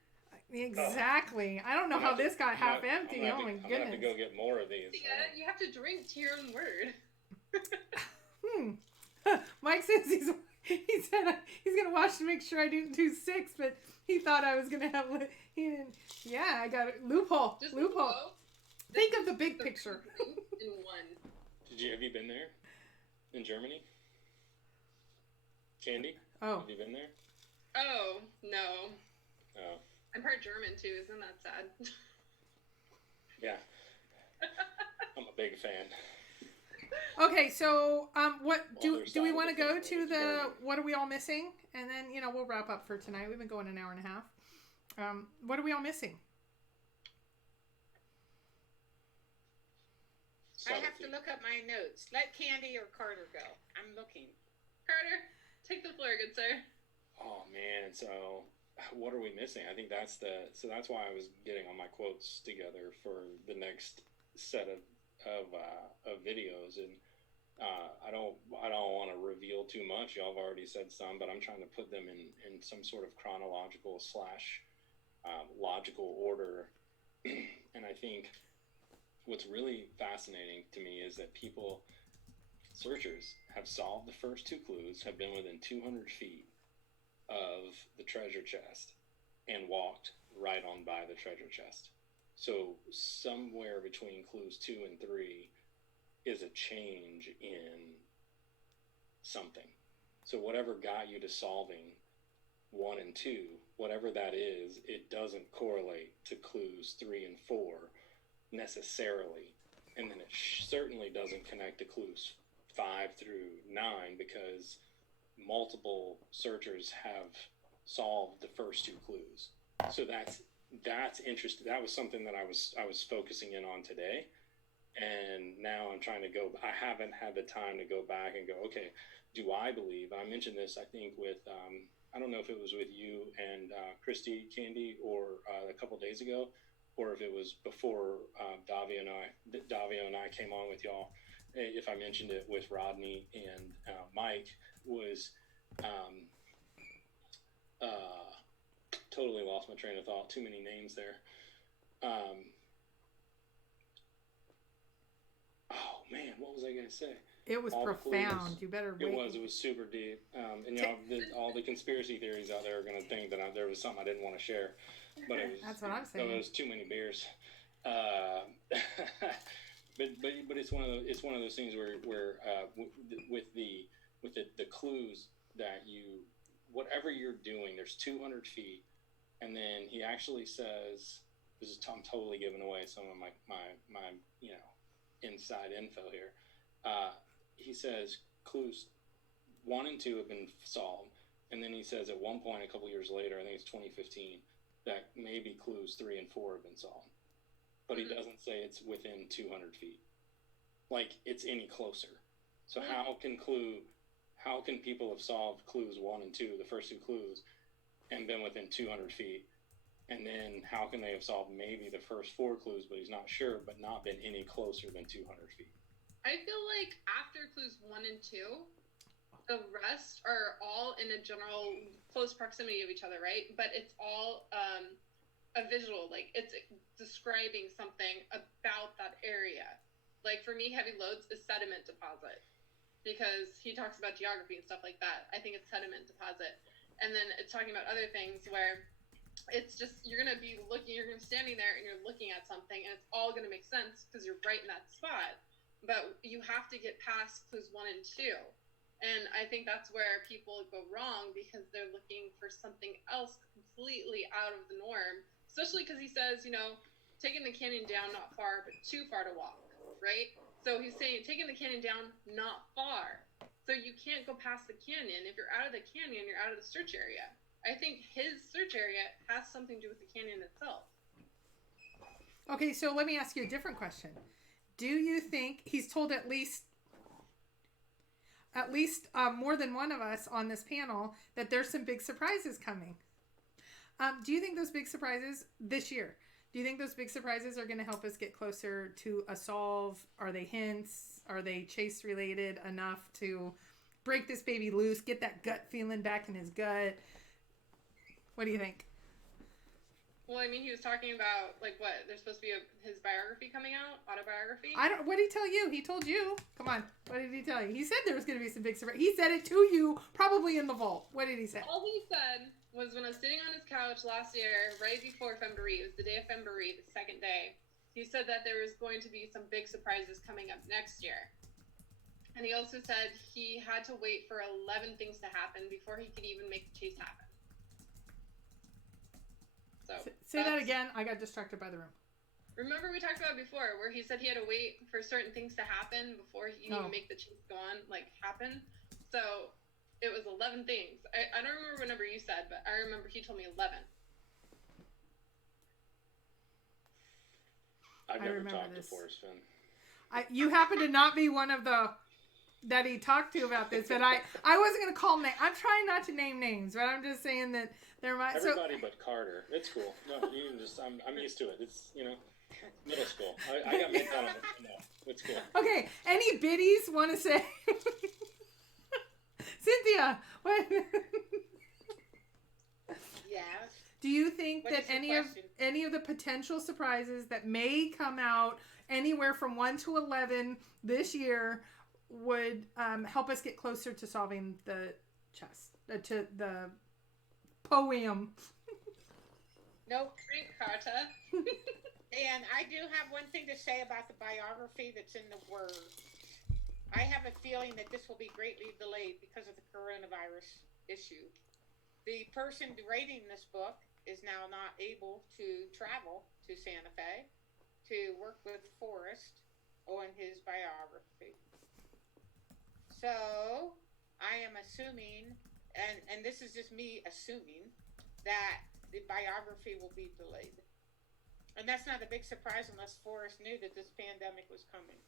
Exactly. I don't know how this got half empty. Oh my goodness. I'm going to have to go get more of these. Yeah, you have to drink to your own word. Mike says he said he's going to watch to make sure I didn't do 6, but he thought I was going to have... He didn't. Yeah, I got it. Loophole. Just loophole. Think of the big picture. In one. Have you been there? In Germany? Candy? Oh. Have you been there? Oh, no. Oh. I'm part German too, isn't that sad? Yeah. I'm a big fan. Okay, so what do we want to go to the what are we all missing? And then, we'll wrap up for tonight. We've been going an hour and a half. What are we all missing? I have to look up my notes. Let Candy or Carter go. I'm looking. Carter, take the floor, good sir. Oh man, so what are we missing? I think that's why I was getting all my quotes together for the next set of videos, and I don't want to reveal too much. Y'all have already said some, but I'm trying to put them in some sort of chronological / logical order. And I think what's really fascinating to me is that searchers have solved the first 2 clues, have been within 200 feet of the treasure chest, and walked right on by the treasure chest. So somewhere between clues 2 and 3 is a change in something. So whatever got you to solving 1 and 2, whatever that is, it doesn't correlate to clues 3 and 4 necessarily. And then it certainly doesn't connect to clues 5 through 9, because multiple searchers have solved the first 2 clues. So that's interesting. That was something that I was focusing in on today, and now I'm trying to go. I haven't had the time to go back and go, okay, do I believe? I mentioned this, I think, with I don't know if it was with you and Christy, Candy, or a couple days ago, or if it was before Davio and I came on with y'all. If I mentioned it with Rodney and Mike, was totally lost my train of thought. Too many names there. Oh man, what was I gonna say? It was profound. You better wait. It was super deep. And all the conspiracy theories out there are gonna think that there was something I didn't want to share, but it was. That's what I'm saying. It was too many beers. But it's one of those things where with the clues that whatever you're doing, there's 200 feet, and then he actually says, I'm totally giving away some of my inside info here. He says clues 1 and 2 have been solved, and then he says at one point a couple years later, I think it's 2015, that maybe clues 3 and 4 have been solved, but he doesn't say it's within 200 feet, like it's any closer. So how can people have solved clues 1 and 2, the first 2 clues, and been within 200 feet? And then how can they have solved maybe the first 4 clues, but he's not sure, but not been any closer than 200 feet? I feel like after clues 1 and 2, the rest are all in a general close proximity of each other, right? But it's all a visual, like it's describing something about that area. Like for me, heavy loads is sediment deposit, because he talks about geography and stuff like that. I think it's sediment deposit. And then it's talking about other things where it's just, you're going to be standing there and you're looking at something and it's all going to make sense because you're right in that spot. But you have to get past clues 1 and 2. And I think that's where people go wrong, because they're looking for something else completely out of the norm, especially because he says, taking the canyon down, not far, but too far to walk, right? So he's saying taking the canyon down, not far. So you can't go past the canyon. If you're out of the canyon, you're out of the search area. I think his search area has something to do with the canyon itself. Okay, so let me ask you a different question. Do you think he's told at least more than one of us on this panel that there's some big surprises coming? Do you think those big surprises this year, do you think those big surprises are going to help us get closer to a solve? Are they hints? Are they chase related enough to break this baby loose, get that gut feeling back in his gut? What do you think? Well, I mean, he was talking about, like, what? There's supposed to be his biography coming out? Autobiography? What did he tell you? He told you. Come on. What did he tell you? He said there was going to be some big surprise. He said it to you, probably in the vault. What did he say? All he said was, when I was sitting on his couch last year, right before Femboree, it was the day of Femboree, the second day, he said that there was going to be some big surprises coming up next year. And he also said he had to wait for 11 things to happen before he could even make the chase happen. So say that again. I got distracted by the room. Remember we talked about before where he said he had to wait for certain things to happen before he could even make the chase go on, happen? So it was 11 things. I don't remember what number you said, but I remember he told me 11. I've never talked to Forrest Fenn. You happen to not be one of the that he talked to about this, but I wasn't going to call names. I'm trying not to name names, but I'm just saying that there might... Everybody but Carter. It's cool. No, you can just... I'm used to it. It's, middle school. I got made fun of it. No, it's cool. Okay, any biddies want to say... Cynthia, what... Yes. Do you think that any of the potential surprises that may come out anywhere from 1 to 11 this year would help us get closer to solving the chest, to the poem? Nope. Carta. And I do have one thing to say about the biography that's in the Word. I have a feeling that this will be greatly delayed because of the coronavirus issue. The person writing this book is now not able to travel to Santa Fe to work with Forrest on his biography. So I am assuming, and this is just me assuming, that the biography will be delayed. And that's not a big surprise unless Forrest knew that this pandemic was coming.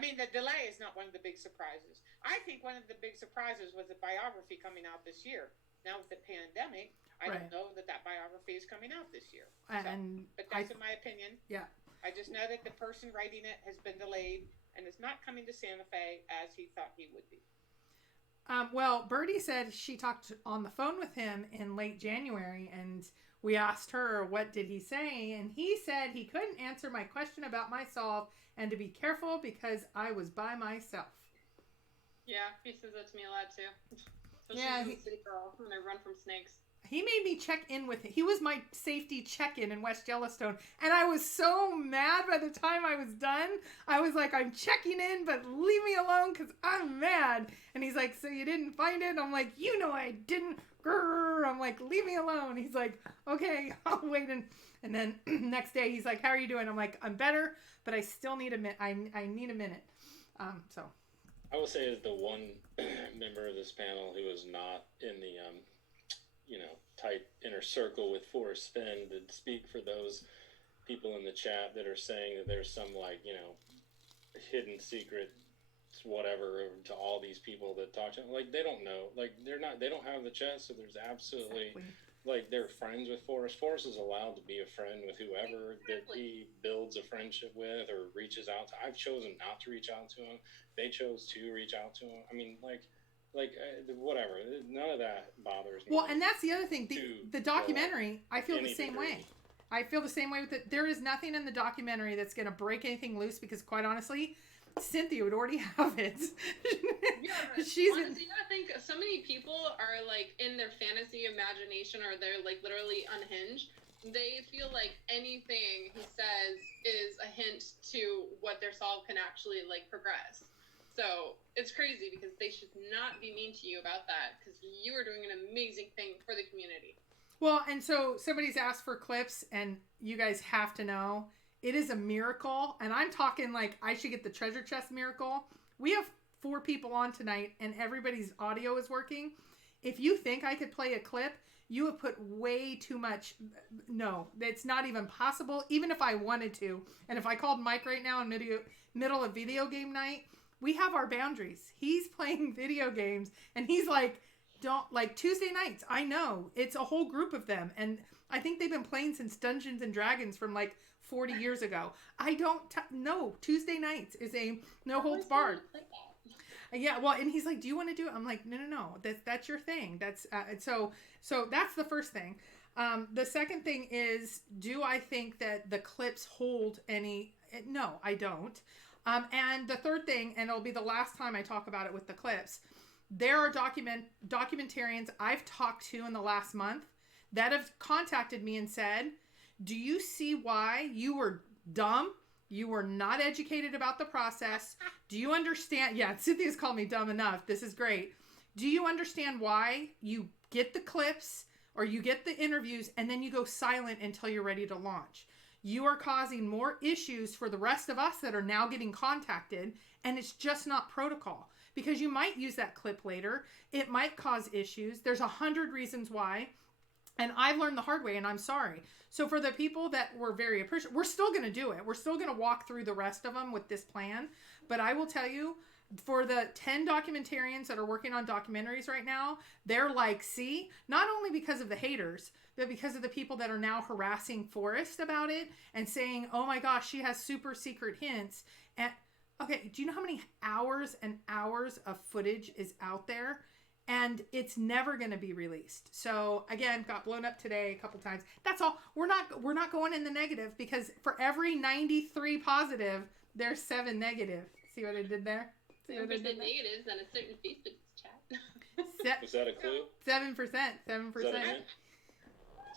The delay is not one of the big surprises. I think one of the big surprises was the biography coming out this year. Now with the pandemic, I don't know that biography is coming out this year. But that's in my opinion. Yeah. I just know that the person writing it has been delayed and is not coming to Santa Fe as he thought he would be. Well, Birdie said she talked on the phone with him in late January, and we asked her, what did he say? And he said he couldn't answer my question about myself and to be careful because I was by myself. Yeah, he says that to me a lot too. Especially Yeah, as a city girl when I run from snakes. He made me check in with him. He was my safety check-in in West Yellowstone. And I was so mad by the time I was done. I was like, I'm checking in, but leave me alone because I'm mad. And he's like, so you didn't find it? I'm like, you know I didn't. Grrr. I'm like, leave me alone. He's like, okay, I'll wait. And then next day, he's like, how are you doing? I'm like, I'm better, but I still need a minute. I need a minute. So. I will say, as the one member of this panel who was not in the tight inner circle with Forrest Fenn, to speak for those people in the chat that are saying that there's some hidden secret whatever to all these people that talk to them. They don't know. They don't have the chest, so there's absolutely they're friends with Forrest. Forrest is allowed to be a friend with whoever that he builds a friendship with or reaches out to. I've chosen not to reach out to him. They chose to reach out to him. I mean, whatever. None of that bothers me. Well, and that's the other thing. The documentary, I feel the same way. I feel the same way with it. There is nothing in the documentary that's going to break anything loose because, quite honestly, Cynthia would already have it. Yeah, honestly, I think so many people are in their fantasy imagination, or they're literally unhinged. They feel like anything he says is a hint to what their solve can actually progress. So it's crazy because they should not be mean to you about that because you are doing an amazing thing for the community. Well, and so somebody's asked for clips, and you guys have to know it is a miracle. And I'm talking I should get the treasure chest miracle. We have 4 people on tonight, and everybody's audio is working. If you think I could play a clip, you have put way too much. No, it's not even possible, even if I wanted to. And if I called Mike right now in middle of video game night, we have our boundaries. He's playing video games, and he's don't Tuesday nights. I know it's a whole group of them, and I think they've been playing since Dungeons and Dragons from 40 years ago. I don't no. Tuesday nights is a no holds barred. Yeah, well, and he's like, do you want to do it? I'm like, no. That's your thing. That's so that's the first thing. The second thing is, do I think that the clips hold any? No, I don't. And the third thing, and it'll be the last time I talk about it with the clips, there are documentarians I've talked to in the last month that have contacted me and said, do you see why you were dumb? You were not educated about the process. Do you understand? Yeah, Cynthia's called me dumb enough. This is great. Do you understand why you get the clips or you get the interviews and then you go silent until you're ready to launch? You are causing more issues for the rest of us that are now getting contacted, and it's just not protocol because you might use that clip later. It might cause issues. There's 100 reasons why, and I've learned the hard way, and I'm sorry. So for the people that were very appreciative, we're still going to do it. We're still going to walk through the rest of them with this plan, but I will tell you, for the 10 documentarians that are working on documentaries right now, they're see, not only because of the haters, but because of the people that are now harassing Forrest about it and saying, oh my gosh, she has super secret hints. And okay, do you know how many hours and hours of footage is out there? And it's never going to be released. So again, got blown up today a couple times. That's all. We're not going in the negative because for every 93 positive, there's 7 negative. See what I did there? See what I did there? Negatives on a certain Facebook chat. Was that a clue? 7%. 7%. Is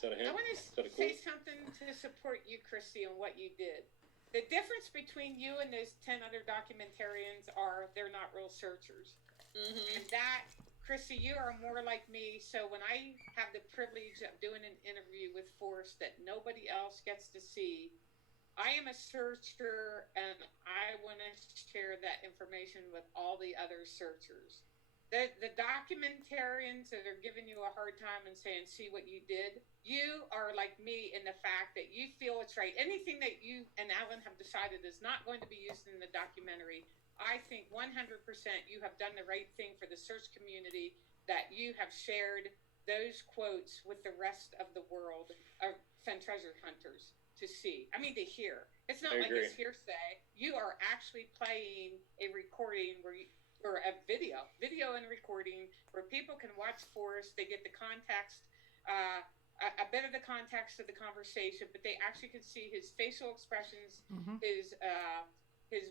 that a hint? I want to say something to support you, Christy, on what you did. The difference between you and those 10 other documentarians are they're not real searchers. Mm-hmm. And that, Christy, you are more like me. So when I have the privilege of doing an interview with Forrest that nobody else gets to see, I am a searcher, and I want to share that information with all the other searchers. The documentarians that are giving you a hard time and saying, see what you did, you are like me in the fact that you feel it's right. Anything that you and Alan have decided is not going to be used in the documentary, I think 100% you have done the right thing for the search community, that you have shared those quotes with the rest of the world of Fenn treasure hunters to see. I mean, to hear. It's not like it's hearsay. You are actually playing a recording or a video and recording where people can watch Forrest. They get the context a bit of the context of the conversation, but they actually can see his facial expressions, his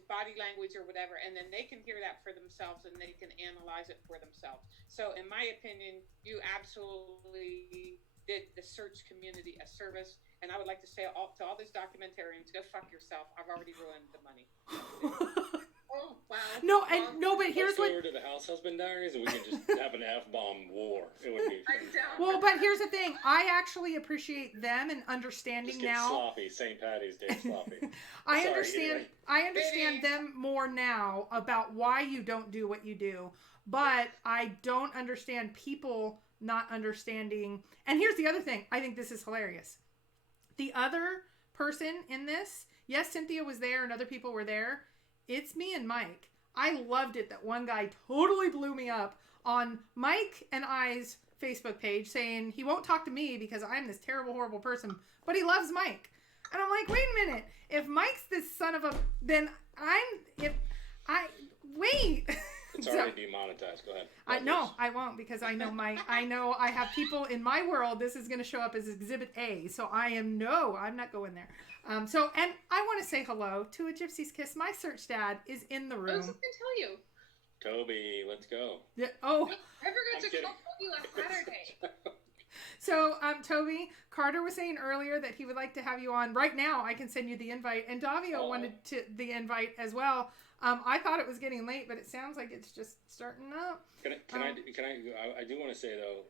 body language or whatever, and then they can hear that for themselves and they can analyze it for themselves. So in my opinion, you absolutely did the search community a service. And I would like to say to all these documentarians, go fuck yourself. I've already ruined the money. Oh, wow. No, but here's what. Over to the House Husband Diaries, and we can just have an F-bomb war. It would be. Well, but here's the thing. I actually appreciate them and understanding just get now. Sloppy, St. Patty's Day sloppy. I understand them more now about why you don't do what you do, but I don't understand people not understanding. And here's the other thing. I think this is hilarious. The other person in this, yes, Cynthia was there and other people were there. It's me and Mike. I loved it that one guy totally blew me up on Mike and I's Facebook page saying he won't talk to me because I'm this terrible, horrible person, but he loves Mike. And I'm like, wait a minute. If Mike's this son of a, then wait. It's already demonetized. Go ahead. I won't because I know I have people in my world. This is going to show up as Exhibit A. So I'm not going there. And I want to say hello to A Gypsy's Kiss. My search dad is in the room. I was going to tell you. Toby, let's go. Yeah, oh. I forgot to call Toby last Saturday. So, Toby, Carter was saying earlier that he would like to have you on. Right now, I can send you the invite. And Davio wanted the invite as well. I thought it was getting late, but it sounds like it's just starting up. I do want to say, though,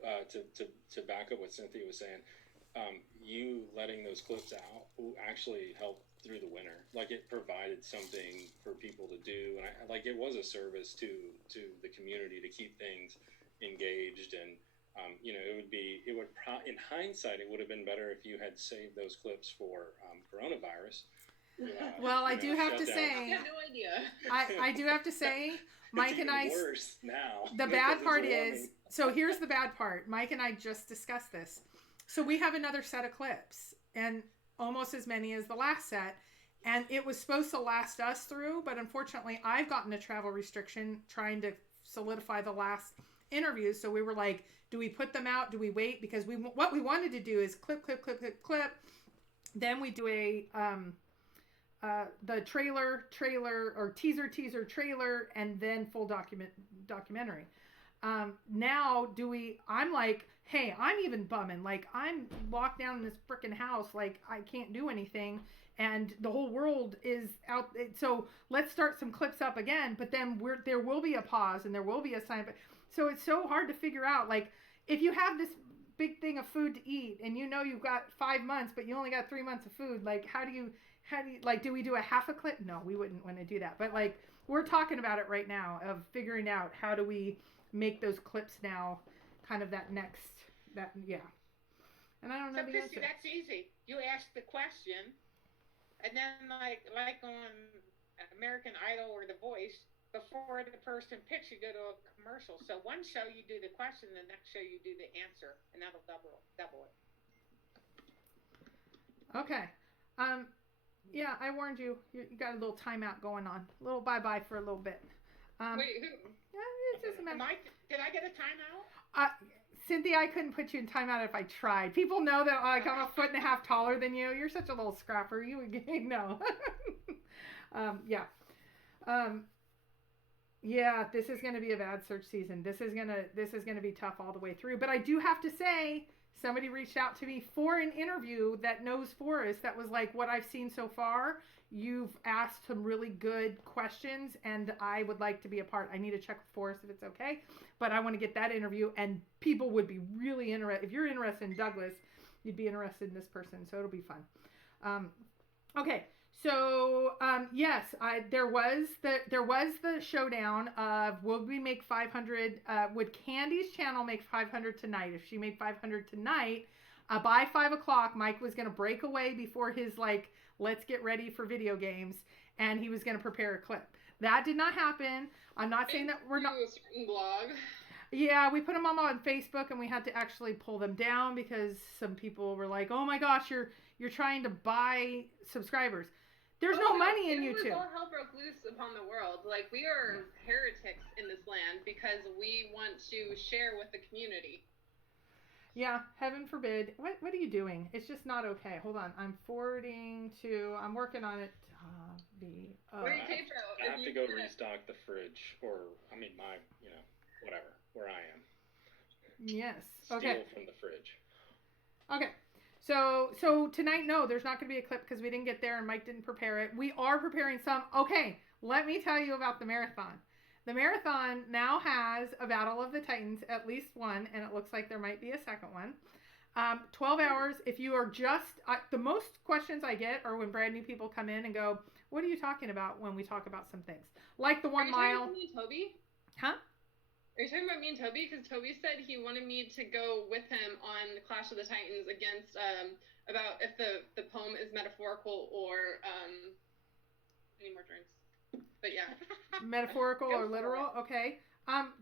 to back up what Cynthia was saying, you letting those clips out actually helped through the winter. Like, it provided something for people to do. And it was a service to the community to keep things engaged. And, in hindsight, it would have been better if you had saved those clips for coronavirus. Well, I do have to say, I have no idea. I do have to say, Mike and I. Worse now. The bad part is, so here's the bad part. Mike and I just discussed this. So we have another set of clips, and almost as many as the last set, and it was supposed to last us through, but unfortunately, I've gotten a travel restriction trying to solidify the last interviews. So we were like, do we put them out? Do we wait? Because what we wanted to do is clip. Then we do the trailer or teaser trailer, and then full documentary. Now I'm like, hey, I'm even bumming. Like, I'm locked down in this freaking house. Like, I can't do anything. And the whole world is out. So let's start some clips up again. But then there will be a pause and there will be a sign. So it's so hard to figure out. Like, if you have this big thing of food to eat and you've got 5 months, but you only got 3 months of food, like, how do you like, do we do a half a clip? No, we wouldn't want to do that. But like, we're talking about it right now of figuring out how do we make those clips now kind of that. And I don't know the answer. That's easy. You ask the question, and then like on American Idol or The Voice, before the person picks, you go to a commercial. So one show you do the question, the next show you do the answer, and that'll double it. Okay. Yeah, I warned you. You got a little timeout going on. A little bye-bye for a little bit. Wait, who? Yeah, it doesn't matter. Did I get a timeout? Cynthia, I couldn't put you in timeout if I tried. People know that, like, I'm a 1.5 feet taller than you. You're such a little scrapper. You would no. Yeah. Yeah, this is going to be a bad search season. This is going to be tough all the way through. But I do have to say, somebody reached out to me for an interview that knows Forrest. That was like, what I've seen so far. You've asked some really good questions, and I would like to be a part. I need to check with Forrest if it's okay, but I want to get that interview, and people would be really interested. If you're interested in Douglas, you'd be interested in this person, so it'll be fun. Okay, so yes, there was the showdown of would we make 500? Would Candy's channel make 500 tonight? If she made 500 tonight, by 5 o'clock, Mike was going to break away before his let's get ready for video games, and he was going to prepare a clip. That did not happen. I'm not saying that we're not. A certain blog. Yeah, we put them all on Facebook, and we had to actually pull them down because some people were like, "Oh my gosh, you're trying to buy subscribers." There's no money in YouTube. All hell broke loose upon the world. Like, we are heretics in this land because we want to share with the community. Yeah, heaven forbid. What are you doing? It's just not okay. Hold on. I'm forwarding to. I'm working on it. Where you Kpro? I have to go restock the fridge, or I mean my, whatever, where I am. Yes. Steal Okay. from the fridge. Okay. So tonight, no, there's not going to be a clip because we didn't get there and Mike didn't prepare it. We are preparing some. Okay, let me tell you about the marathon. The marathon now has a Battle of the Titans, at least one, and it looks like there might be a second one. 12 hours. If you are just, the most questions I get are when brand new people come in and go, what are you talking about when we talk about some things? Like the 1 mile. Are you talking about me and Toby? Huh? Are you talking about me and Toby? Because Toby said he wanted me to go with him on Clash of the Titans against, about if the poem is metaphorical or, any more drinks. But yeah. Metaphorical or literal? Okay.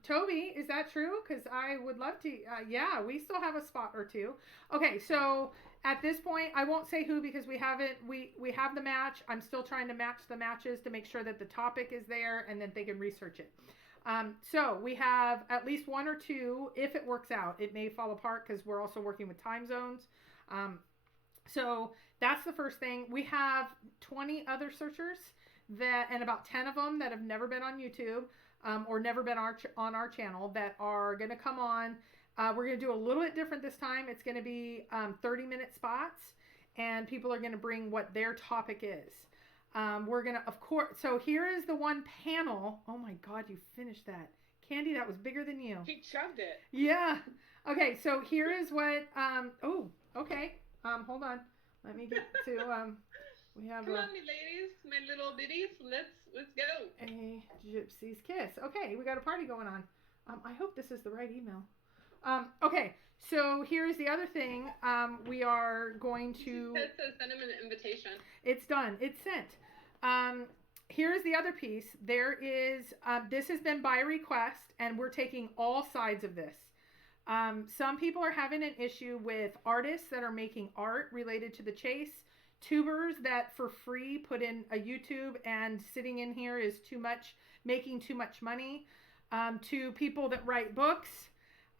Toby, is that true? Because I would love to. Yeah, we still have a spot or two. Okay, so at this point, I won't say who because we haven't. We have the match. I'm still trying to match the matches to make sure that the topic is there and that they can research it. So we have at least one or two. If it works out, it may fall apart because we're also working with time zones. So that's the first thing. We have 20 other searchers and about 10 of them that have never been on YouTube. Or never been on our channel that are going to come on. We're going to do a little bit different this time. It's going to be 30-minute spots, and people are going to bring what their topic is. We're going to, of course, so here is the one panel. Oh my God, you finished that. Candy, that was bigger than you. He shoved it. Yeah. Okay, so here is what, okay. Hold on. Let me get to, we have Come on, me ladies, my little biddies. Let's go. A gypsy's kiss. Okay, we got a party going on. I hope this is the right email. Okay, so here's the other thing. We are going to. It says send him an invitation. It's done. It's sent. Here's the other piece. There is. This has been by request, and we're taking all sides of this. Some people are having an issue with artists that are making art related to the chase. Tubers that for free put in a YouTube and sitting in here is too much, making too much money. To people that write books,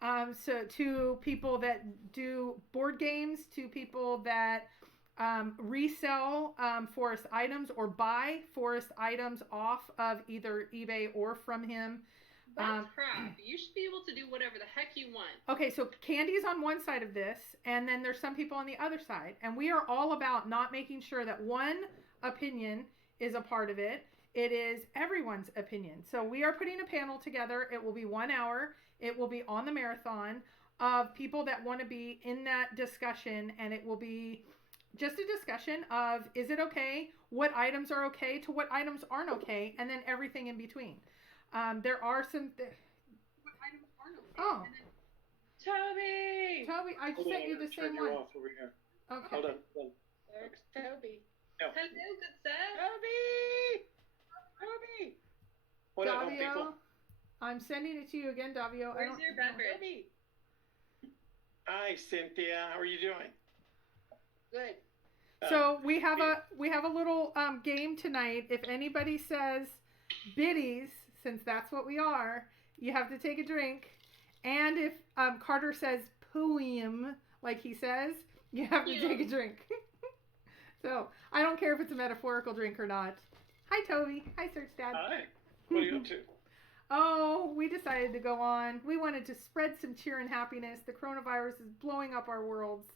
so to people that do board games, to people that resell Forrest items or buy Forrest items off of either eBay or from him. That's crap. You should be able to do whatever the heck you want. Okay, so Candy's on one side of this, and then there's some people on the other side. And we are all about not making sure that one opinion is a part of it. It is everyone's opinion. So we are putting a panel together. It will be 1 hour. It will be on the marathon of people that want to be in that discussion. And it will be just a discussion of, is it okay? What items are okay to what items aren't okay? And then everything in between. There are some. What items aren't okay? Oh. Toby, I just sent you the same one. Off over here. Okay. Hold on. There's Toby. No. Hello, good sir. Toby! What up, people? Davio, I'm sending it to you again, Davio. Where's your beverage? Toby! Hi, Cynthia. How are you doing? Good. So we have a little game tonight. If anybody says Biddies, since that's what we are, you have to take a drink. And if Carter says poem, like he says, you have to take a drink. So I don't care if it's a metaphorical drink or not. Hi, Toby. Hi, Search Dad. Hi. What are you up to? Oh, we decided to go on. We wanted to spread some cheer and happiness. The coronavirus is blowing up our worlds.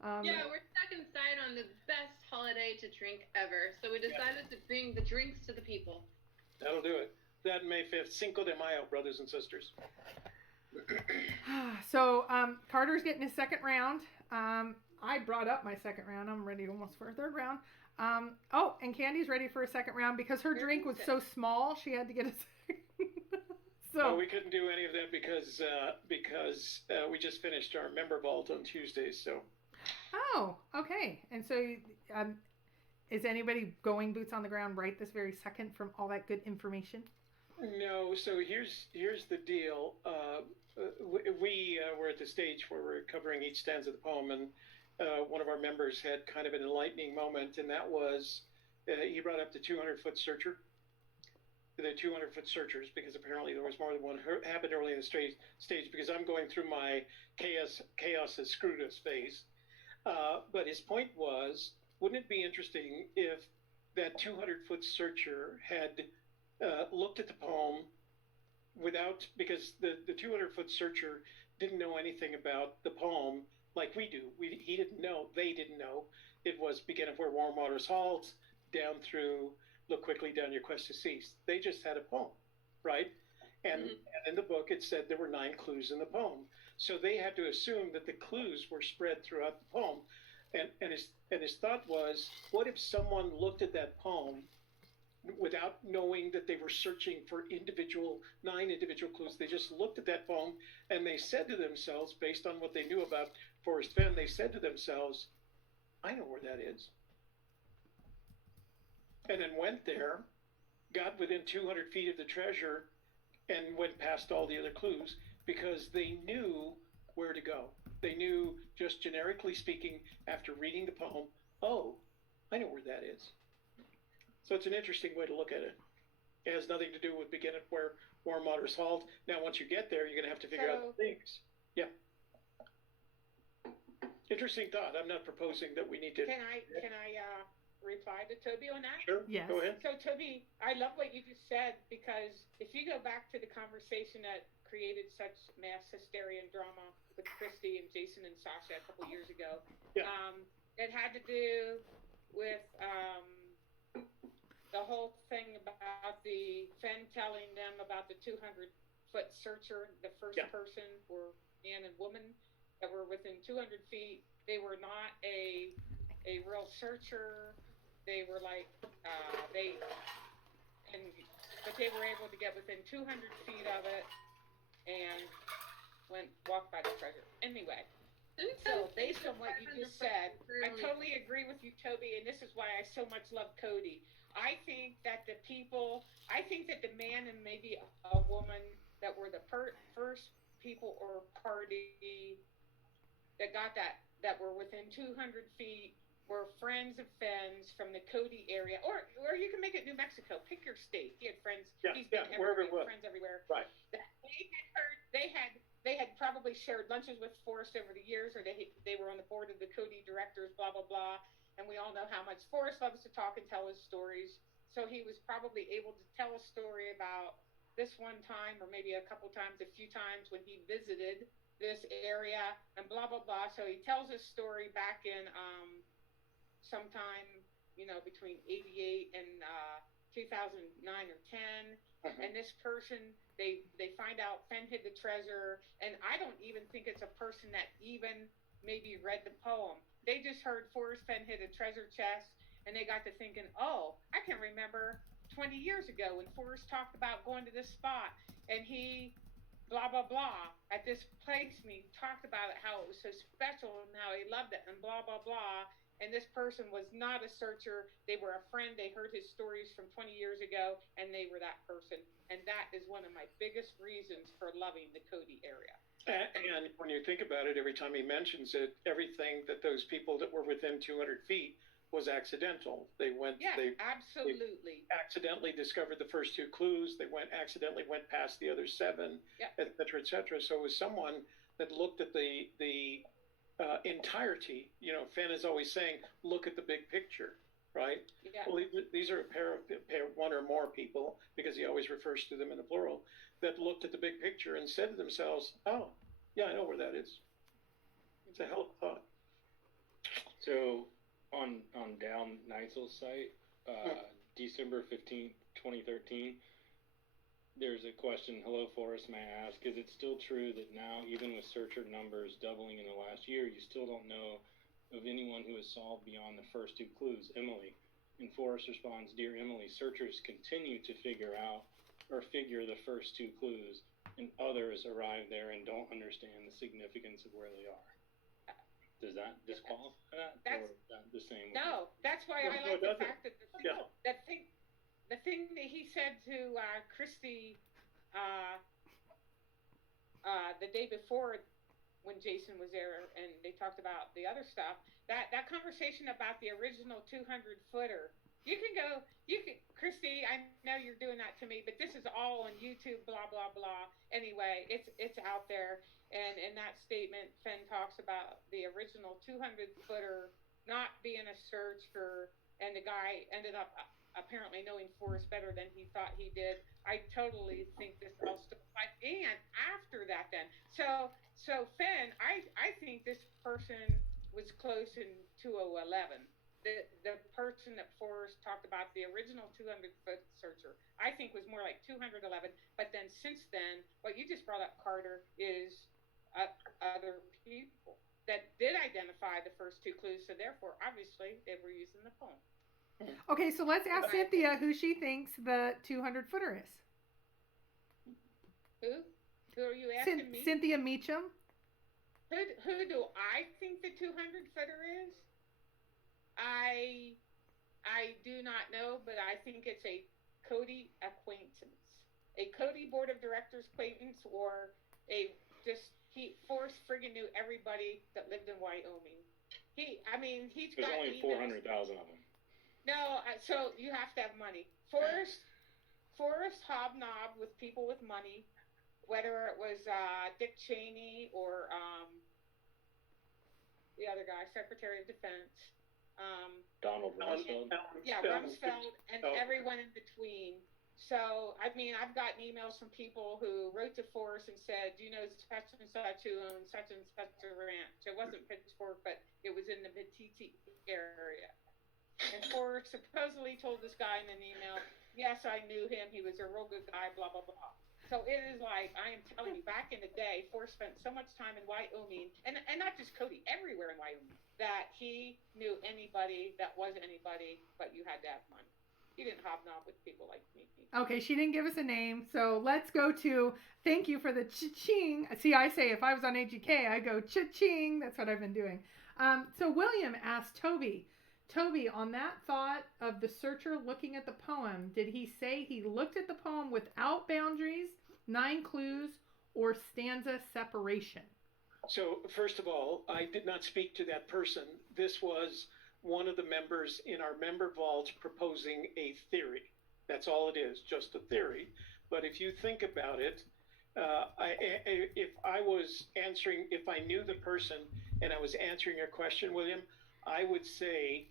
Yeah, we're stuck inside on the best holiday to drink ever. So we decided to bring the drinks to the people. That'll do it. That May 5th, Cinco de Mayo, brothers and sisters. So Carter's getting his second round. I brought up my second round. I'm ready almost for a third round. Oh, and Candy's ready for a second round because her drink was so small, she had to get a second. So we couldn't do any of that because we just finished our member vault on Tuesday. So. Oh, okay. And so, is anybody going boots on the ground right this very second from all that good information? No. So here's the deal. We were at the stage where we're covering each stanza of the poem, and one of our members had kind of an enlightening moment, and that was he brought up the 200-foot searcher. the 200-foot searchers, because apparently there was more than one happened early in the stage, because I'm going through my chaos has screwed us phase. But his point was, wouldn't it be interesting if that 200-foot searcher had looked at the poem without, because the 200-foot searcher didn't know anything about the poem like we do. He didn't know, they didn't know. It was begin of where warm waters halt, down through look quickly down your quest to cease. They just had a poem, right? And in the book, it said there were 9 clues in the poem. So they had to assume that the clues were spread throughout the poem. And his thought was, what if someone looked at that poem without knowing that they were searching for 9 individual clues? They just looked at that poem and they said to themselves, based on what they knew about Forrest Fenn, they said to themselves, I know where that is. And then went there, got within 200 feet of the treasure, and went past all the other clues because they knew where to go. They knew, just generically speaking, after reading the poem, oh, I know where that is. So it's an interesting way to look at it. It has nothing to do with begin at where warm waters halt. Now, once you get there, you're going to have to figure out the things. Yeah. Interesting thought. I'm not proposing that we need to. Can I reply to Toby on that? Sure. Yes. Go ahead. So Toby, I love what you just said, because if you go back to the conversation that created such mass hysteria and drama with Christy and Jason and Sasha a couple years ago, it had to do with the whole thing about the Fenn telling them about the 200-foot searcher, the first person were man and woman that were within 200 feet. They were not a real searcher. They were like, but they were able to get within 200 feet of it and walk by the treasure. Anyway, so based on what you just said, I totally agree with you, Toby, and this is why I so much love Cody. I think that the man and maybe a woman that were the first people or party that got that were within 200 feet were friends of Fenn's from the Cody area, or you can make it New Mexico. Pick your state. He had friends. He's been everywhere. Friends everywhere. Right. They had probably shared lunches with Forrest over the years, or they were on the board of the Cody directors. Blah blah blah. And we all know how much Forrest loves to talk and tell his stories. So he was probably able to tell a story about this one time, or maybe a couple times, a few times when he visited this area, and blah blah blah. So he tells his story back in sometime, between 88 and 2009 or 10. And this person, they find out Fenn hid the treasure, and I don't even think it's a person that even maybe read the poem. They just heard Forrest Fenn hid a treasure chest, and they got to thinking, oh, I can remember 20 years ago when Forrest talked about going to this spot, and he blah blah blah at this place, and he talked about it, how it was so special and how he loved it, and blah blah blah. And this person was not a searcher. They were a friend. They heard his stories from 20 years ago, and they were that person. And that is one of my biggest reasons for loving the Cody area. And when you think about it, every time he mentions it, everything that those people that were within 200 feet was accidental. They absolutely. They accidentally discovered the first 2 clues. They accidentally went past the other 7, et cetera, et cetera. So it was someone that looked at the entirety. Fenn is always saying, look at the big picture, right? Yeah. Well, these are a pair, one or more people, because he always refers to them in the plural, that looked at the big picture and said to themselves, oh, yeah, I know where that is. It's a hell of a thought. So on Down Neitzel's site, December 15th, 2013, there's a question. Hello, Forrest, may I ask, is it still true that now, even with searcher numbers doubling in the last year, you still don't know of anyone who has solved beyond the first 2 clues? Emily. And Forrest responds, Dear Emily, searchers continue to figure the first 2 clues, and others arrive there and don't understand the significance of where they are. Does that disqualify that? Or is that the same? No, that's why I like the fact that the thing that he said to Christy the day before when Jason was there and they talked about the other stuff, that conversation about the original 200-footer You can go. You can, Christy. I know you're doing that to me, but this is all on YouTube. Blah blah blah. Anyway, it's out there. And in that statement, Fenn talks about the original 200 footer not being a searcher, and the guy ended up apparently knowing Forrest better than he thought he did. I totally think this all still applies. And after that, then, so Fenn, I think this person was close in 2011. The person that Forrest talked about, the original 200-foot searcher, I think was more like 211. But then since then, what you just brought up, Carter, is other people that did identify the first two clues. So therefore, obviously, they were using the poem. Okay, so let's ask Cynthia who she thinks the 200 footer is. Who? Who are you asking me? Cynthia Meacham. Who do I think the 200 footer is? I do not know, but I think it's a Cody acquaintance, a Cody board of directors acquaintance, or Forrest friggin' knew everybody that lived in Wyoming. He's There's got only 400,000 of them. No, so you have to have money. Forrest hobnobbed with people with money, whether it was Dick Cheney or the other guy, Secretary of Defense. Donald Rumsfeld. Yeah, Rumsfeld and everyone in between. So, I've gotten emails from people who wrote to Forrest and said, you know, such and such who owns such and such a ranch. It wasn't Pittsburgh, but it was in the Mettiki area. And Forrest supposedly told this guy in an email, yes, I knew him. He was a real good guy, blah, blah, blah. So it is like, I am telling you, back in the day, Forrest spent so much time in Wyoming, and not just Cody, everywhere in Wyoming, that he knew anybody that was anybody, but you had to have money. He didn't hobnob with people like me. Okay, she didn't give us a name, so let's go to, thank you for the cha-ching. See, I say if I was on AGK, I go cha-ching. That's what I've been doing. So William asked Toby, on that thought of the searcher looking at the poem, did he say he looked at the poem without boundaries, 9 clues, or stanza separation? So, first of all, I did not speak to that person. This was one of the members in our member vault proposing a theory. That's all it is, just a theory. But if you think about it, if I knew the person and I was answering your question, William, I would say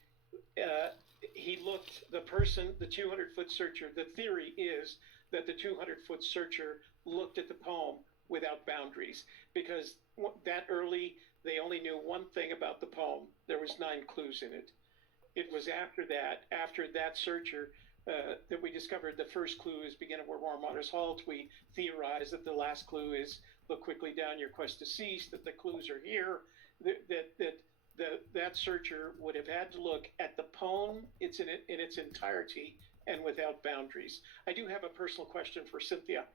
the 200-foot searcher, the theory is that the 200-foot searcher looked at the poem without boundaries, because that early, they only knew one thing about the poem. There was 9 clues in it. It was after that searcher, that we discovered the first clue is begin where warm waters halt. We theorized that the last clue is look quickly down, your quest to cease, that the clues are here, that searcher would have had to look at the poem in its entirety and without boundaries. I do have a personal question for Cynthia.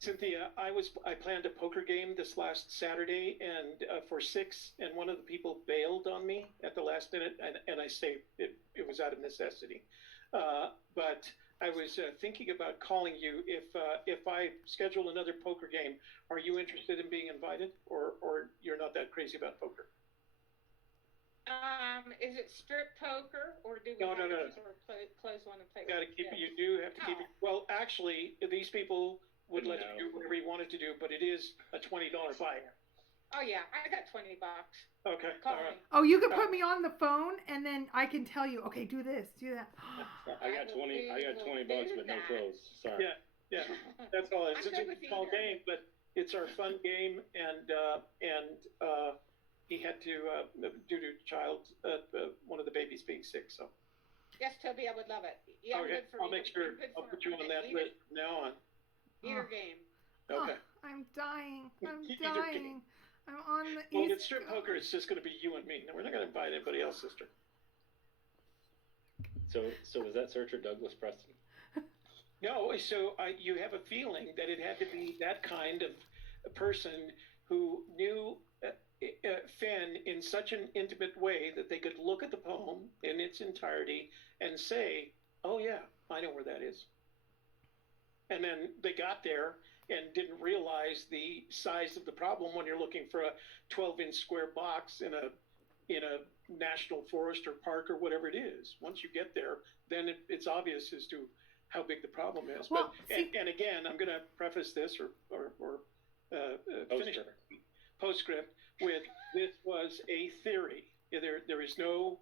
Cynthia, I planned a poker game this last Saturday and for 6, and one of the people bailed on me at the last minute, and I say it was out of necessity. But I was thinking about calling you if I schedule another poker game. Are you interested in being invited, or you're not that crazy about poker? Is it strip poker, or do we No. close one and play? You got to keep it. You do have to keep it. Well, actually, these people would let you do whatever you wanted to do, but it is a $20 buy. Oh yeah, I got $20. Okay. Call all right. me. Oh, you can put me on the phone, and then I can tell you, okay, do this, do that. I got $20 but no clothes. Sorry. Yeah. That's all. It's I'm a good with small either. game, but it's our fun game, and he had to due to one of the babies being sick. So. Yes, Toby, I would love it. Yeah, Okay. I'll make sure I'll put you on that list from now on. Either game. Okay. Oh, I'm dying. I'm Either dying. I'm on the Well, East with strip poker, it's just going to be you and me. No, we're not going to invite anybody else, sister. So was that searcher Douglas Preston? No, so you have a feeling that it had to be that kind of a person who knew Fenn in such an intimate way that they could look at the poem in its entirety and say, oh yeah, I know where that is. And then they got there and didn't realize the size of the problem when you're looking for a 12-inch square box in a in a national forest or park or whatever it is. Once you get there, then it's obvious as to how big the problem is. Well, and again, I'm going to preface this or finish postscript with this was a theory. There is no,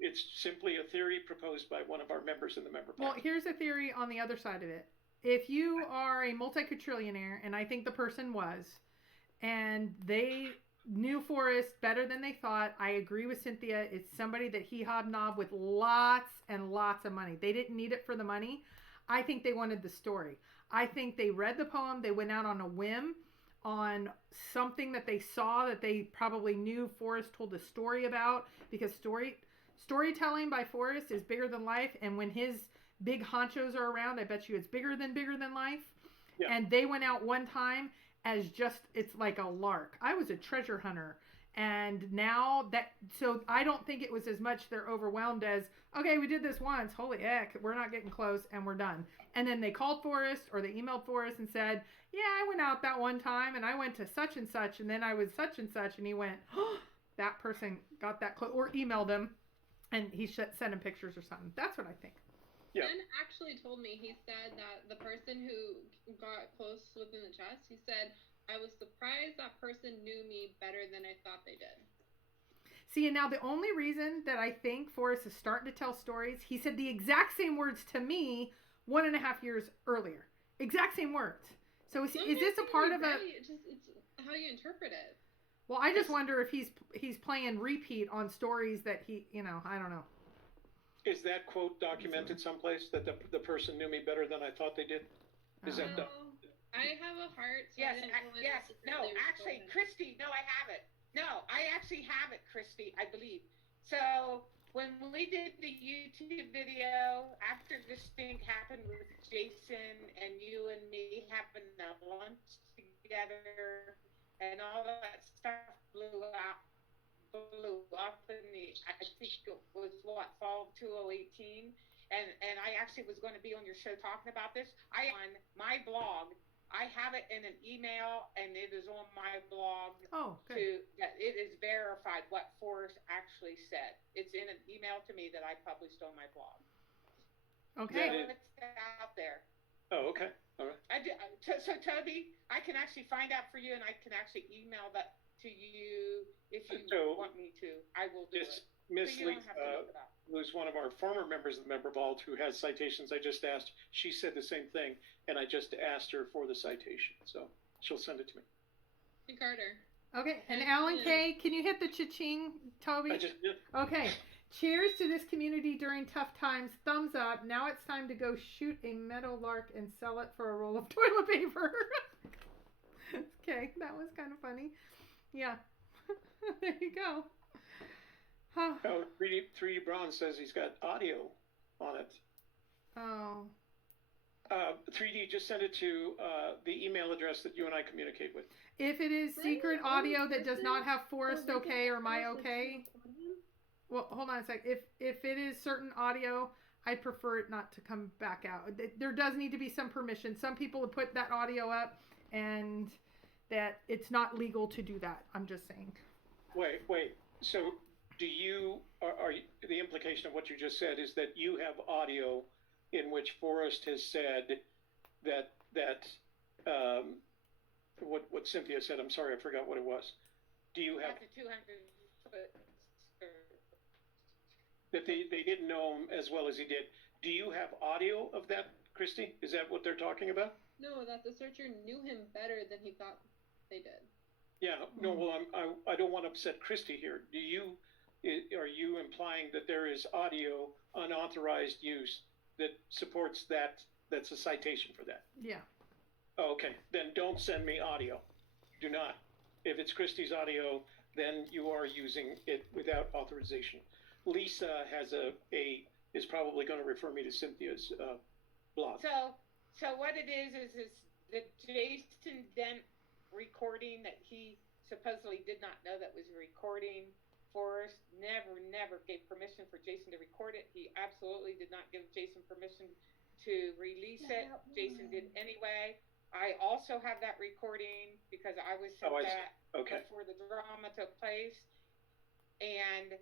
it's simply a theory proposed by one of our members in the member panel. Well, here's a theory on the other side of it. If you are a multi-quadrillionaire, and I think the person was, and they knew Forrest better than they thought, I agree with Cynthia. It's somebody that he hobnobbed with lots and lots of money. They didn't need it for the money. I think they wanted the story. I think they read the poem. They went out on a whim on something that they saw that they probably knew Forrest told a story about, because storytelling by Forrest is bigger than life. And when his big honchos are around, I bet you it's bigger than life. Yeah. And they went out one time as just, it's like a lark. I was a treasure hunter. And now that, so I don't think it was as much they're overwhelmed as, okay, we did this once. Holy heck, we're not getting close and we're done. And then they called Forrest or they emailed Forrest and said, yeah, I went out that one time and I went to such and such and then I was such and such. And he went, oh, that person got that close, or emailed him and he sent him pictures or something. That's what I think. Yeah. Ben actually told me, he said that the person who got close within the chest, he said, I was surprised that person knew me better than I thought they did. See, and now the only reason that I think Forrest is starting to tell stories, he said the exact same words to me 1.5 years earlier. Exact same words. So is this a part of a... It's how you interpret it. Well, I just wonder if he's playing repeat on stories that he, I don't know. Is that quote documented someplace, that the person knew me better than I thought they did? Is that I have a heart. So yes. No, actually, Christy. No, I have it. No, I actually have it, Christy. I believe. So when we did the YouTube video after this thing happened with Jason and you and me having a lunch together and all that stuff blew up in the, I think it was fall of 2018. And I actually was going to be on your show talking about this. On my blog, I have it in an email, and it is on my blog. Oh, good. That it is verified what Forrest actually said. It's in an email to me that I published on my blog. Okay. So it's out there. Oh, okay. All right. So Toby, I can actually find out for you, and I can actually email that to you if you want me to. I will do it. Miss Lisa, who's one of our former members of the member vault who has citations, I just asked, she said the same thing, and I just asked her for the citation, so she'll send it to me. Hey, Carter. Okay, and Alan K., can you hit the cha-ching, Toby? I just did. Okay. Cheers to this community during tough times. Thumbs up. Now it's time to go shoot a meadow lark and sell it for a roll of toilet paper. Okay, that was kind of funny. Yeah. There you go. Huh. Oh, 3D Brown says he's got audio on it. Oh. 3D, just send it to the email address that you and I communicate with. If it is secret audio that does not have Forrest okay or my okay, well, hold on a sec. If it is certain audio, I prefer it not to come back out. There does need to be some permission. Some people have put that audio up, and that it's not legal to do that. I'm just saying. Wait. So, do you the implication of what you just said is that you have audio in which Forrest has said that what Cynthia said? I'm sorry, I forgot what it was. Do you have the 200 foot? That they didn't know him as well as he did. Do you have audio of that, Christy? Is that what they're talking about? No, that the searcher knew him better than he thought they did. Yeah, no, well, I don't want to upset Christy here. Are you implying that there is audio, unauthorized use, that supports that's a citation for that? Yeah. Oh, okay, then don't send me audio. Do not. If it's Christy's audio, then you are using it without authorization. Lisa is probably going to refer me to Cynthia's blog. So what it is the Jason Dent recording that he supposedly did not know that was a recording. Forrest never gave permission for Jason to record it. He absolutely did not give Jason permission to release it. Jason did anyway. I also have that recording because I was sent that before the drama took place. And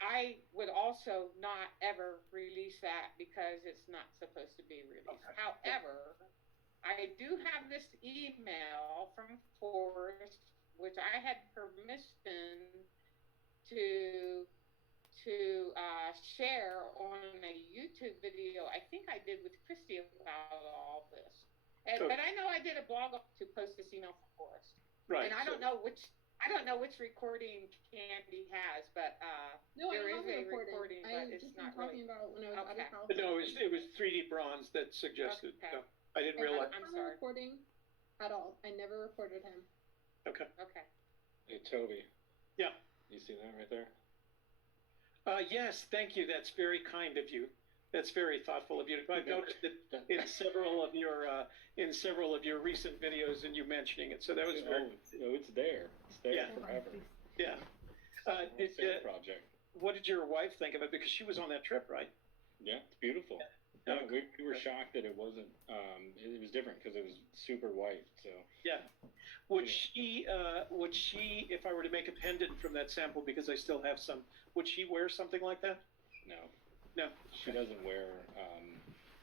I would also not ever release that because it's not supposed to be released. Okay. However, I do have this email from Forrest, which I had permission to share on a YouTube video. I think I did with Christy about all this. But I know I did a blog to post this email for Forrest. Right. And I don't know which recording Candy has, but No, there I is have a a recording. but I it's just not been talking really. about when I was out of Okay. California. No, it was 3D Bronze that suggested. Okay. No, I didn't And realize. I I'm don't have sorry. a recording at all. I never recorded him. Okay. Okay. Hey, Toby. Yeah. You see that right there? Yes, thank you. That's very kind of you. That's very thoughtful of you. I've noticed it in several of your recent videos and you mentioning it. So that was very. Oh, it's there. It's there Yeah. forever. Yeah. Project. What did your wife think of it? Because she was on that trip, right? Yeah, it's beautiful. Yeah. Yeah, we were shocked that it wasn't. It was different because it was super white. So Yeah. Would she, if I were to make a pendant from that sample, because I still have some, would she wear something like that? no, No. she doesn't wear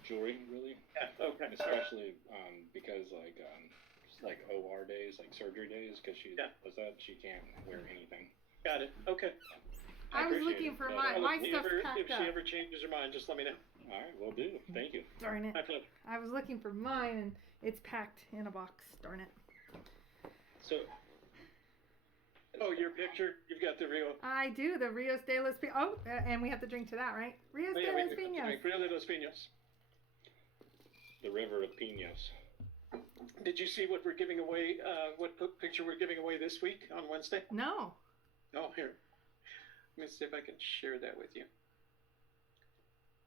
jewelry really, Yeah. Okay. especially because like OR days, like surgery days, because she Yeah. does that. She can't wear anything. Got it. Okay. I was appreciate looking it. for Yeah, my If stuff's ever- packed if she up. ever changes her mind, just let me know. All right, we'll do. Thank you. Darn it. My pleasure. I was looking for mine and it's packed in a box. Darn it. So Oh, your picture? You've got the Rio. I do. The Rios de los Pinos. Oh, and we have to drink to that, right? Rios Oh, de yeah, we los do have to Pinos. drink. Rio de los Pinos. the River of Pinos. Did you see what we're giving away? What picture we're giving away this week on Wednesday? No. Oh, here. Let me see if I can share that with you.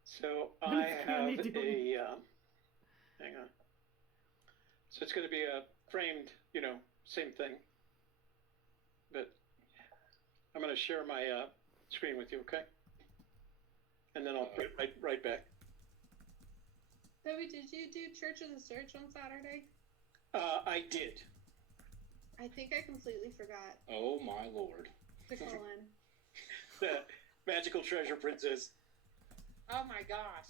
So What I is have Candy doing? hang on. So it's going to be a framed, same thing. But I'm going to share my screen with you, okay? And then I'll put it right back. Toby, did you do Church of the Search on Saturday? I did. I think I completely forgot Oh my lord! to call in. The Magical Treasure Princess. Oh my gosh.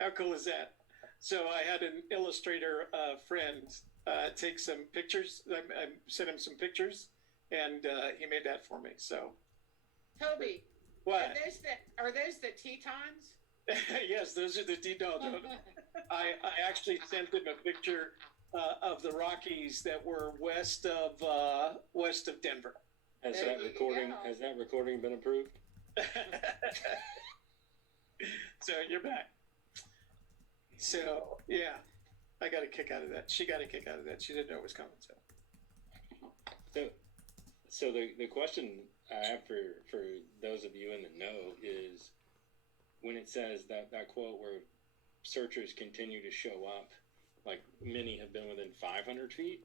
How cool is that? So I had an illustrator friend take some pictures. I sent him some pictures, and he made that for me. So Toby, what? are those the Tetons? Yes, those are the no. I actually sent him a picture of the Rockies that were west of Denver. Has There that you recording? go. Has that recording been approved? So you're back. So yeah, I got a kick out of that. She got a kick out of that. She didn't know it was coming. So the question I have for those of you in the know is, when it says that quote where searchers continue to show up, like many have been within 500 feet,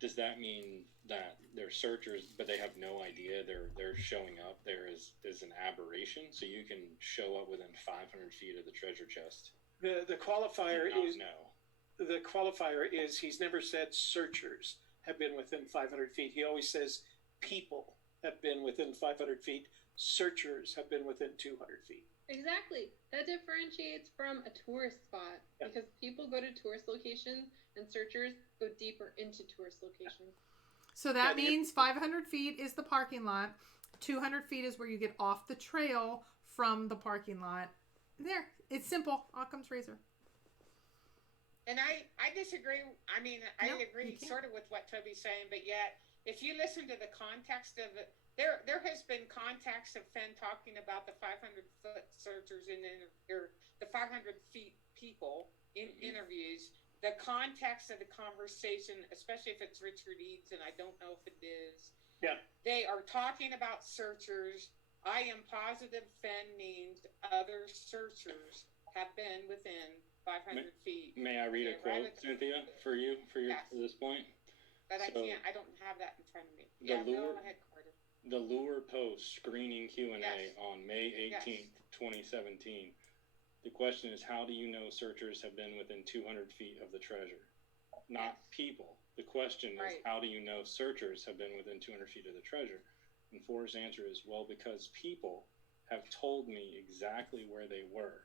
does that mean that they're searchers but they have no idea they're showing up there is an aberration, so you can show up within 500 feet of the treasure chest? The qualifier and not is know? the qualifier is he's never said searchers have been within 500 feet. He always says people have been within 500 feet. Searchers have been within 200 feet. Exactly. That differentiates from a tourist spot Yeah. because people go to tourist locations and searchers go deeper into tourist locations. So that Yeah, means 500 feet is the parking lot. 200 feet is where you get off the trail from the parking lot. There. It's simple. Occam's razor. And I disagree. I mean, I No, agree you can't. sort of with what Toby's saying, but yet, if you listen to the context of it, there has been context of Fenn talking about the 500-foot searchers or the 500 feet people in interviews. The context of the conversation, especially if it's Richard Eads, and I don't know if it is. Yeah. They are talking about searchers. I am positive Fenn means other searchers have been within 500 feet. May I read a Yeah, quote, right. Cynthia, for Yes. this point? But So, I don't have that in front of me. the Yeah, lure- go ahead, Carter. The Lure Post screening Q&A Yes. on May 18th, 2017. The question is, how do you know searchers have been within 200 feet of the treasure? not people. The question is, how do you know searchers have been within 200 feet of the treasure? And Forrest's answer is, well, because people have told me exactly where they were.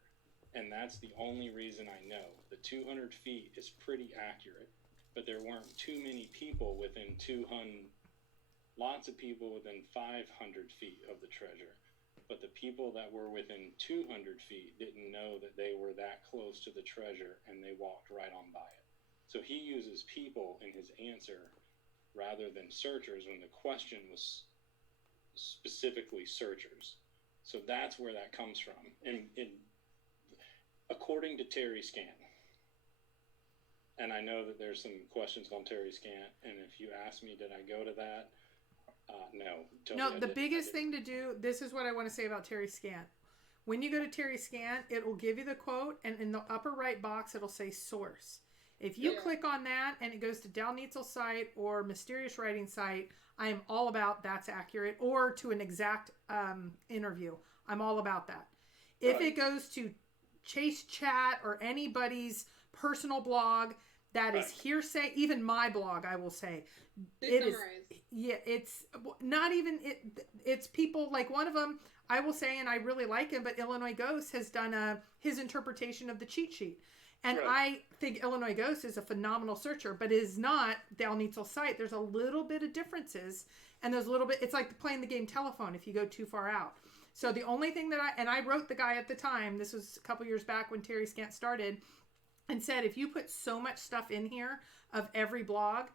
And that's the only reason I know. The 200 feet is pretty accurate, but there weren't too many people within 200, lots of people within 500 feet of the treasure. But the people that were within 200 feet didn't know that they were that close to the treasure, and they walked right on by it. So he uses people in his answer rather than searchers when the question was specifically searchers. So that's where that comes from. And according to Terry Scan, and I know that there's some questions on Terry Scan, and if you ask me, did I go to that? No. No, the biggest thing to do, this is what I want to say about Terry Scan. When you go to Terry Scan, it will give you the quote, and in the upper right box, it'll say source. If you click on that and it goes to Dal Neitzel's site or Mysterious Writing site, I am all about that's accurate, or to an exact interview. I'm all about that. If it goes to Chase Chat or anybody's personal blog, that is hearsay. Even my blog, I will say, it's not even it. It's people like one of them. I will say, and I really like him, but Illinois Ghost has done his interpretation of the cheat sheet. And I think Illinois Ghost is a phenomenal searcher, but it is not Dal Neitzel's site. There's a little bit of differences, and there's a little bit, it's like playing the game telephone if you go too far out. So the only thing that I wrote the guy at the time, this was a couple years back when Terry Scant started, and said, if you put so much stuff in here of every blog,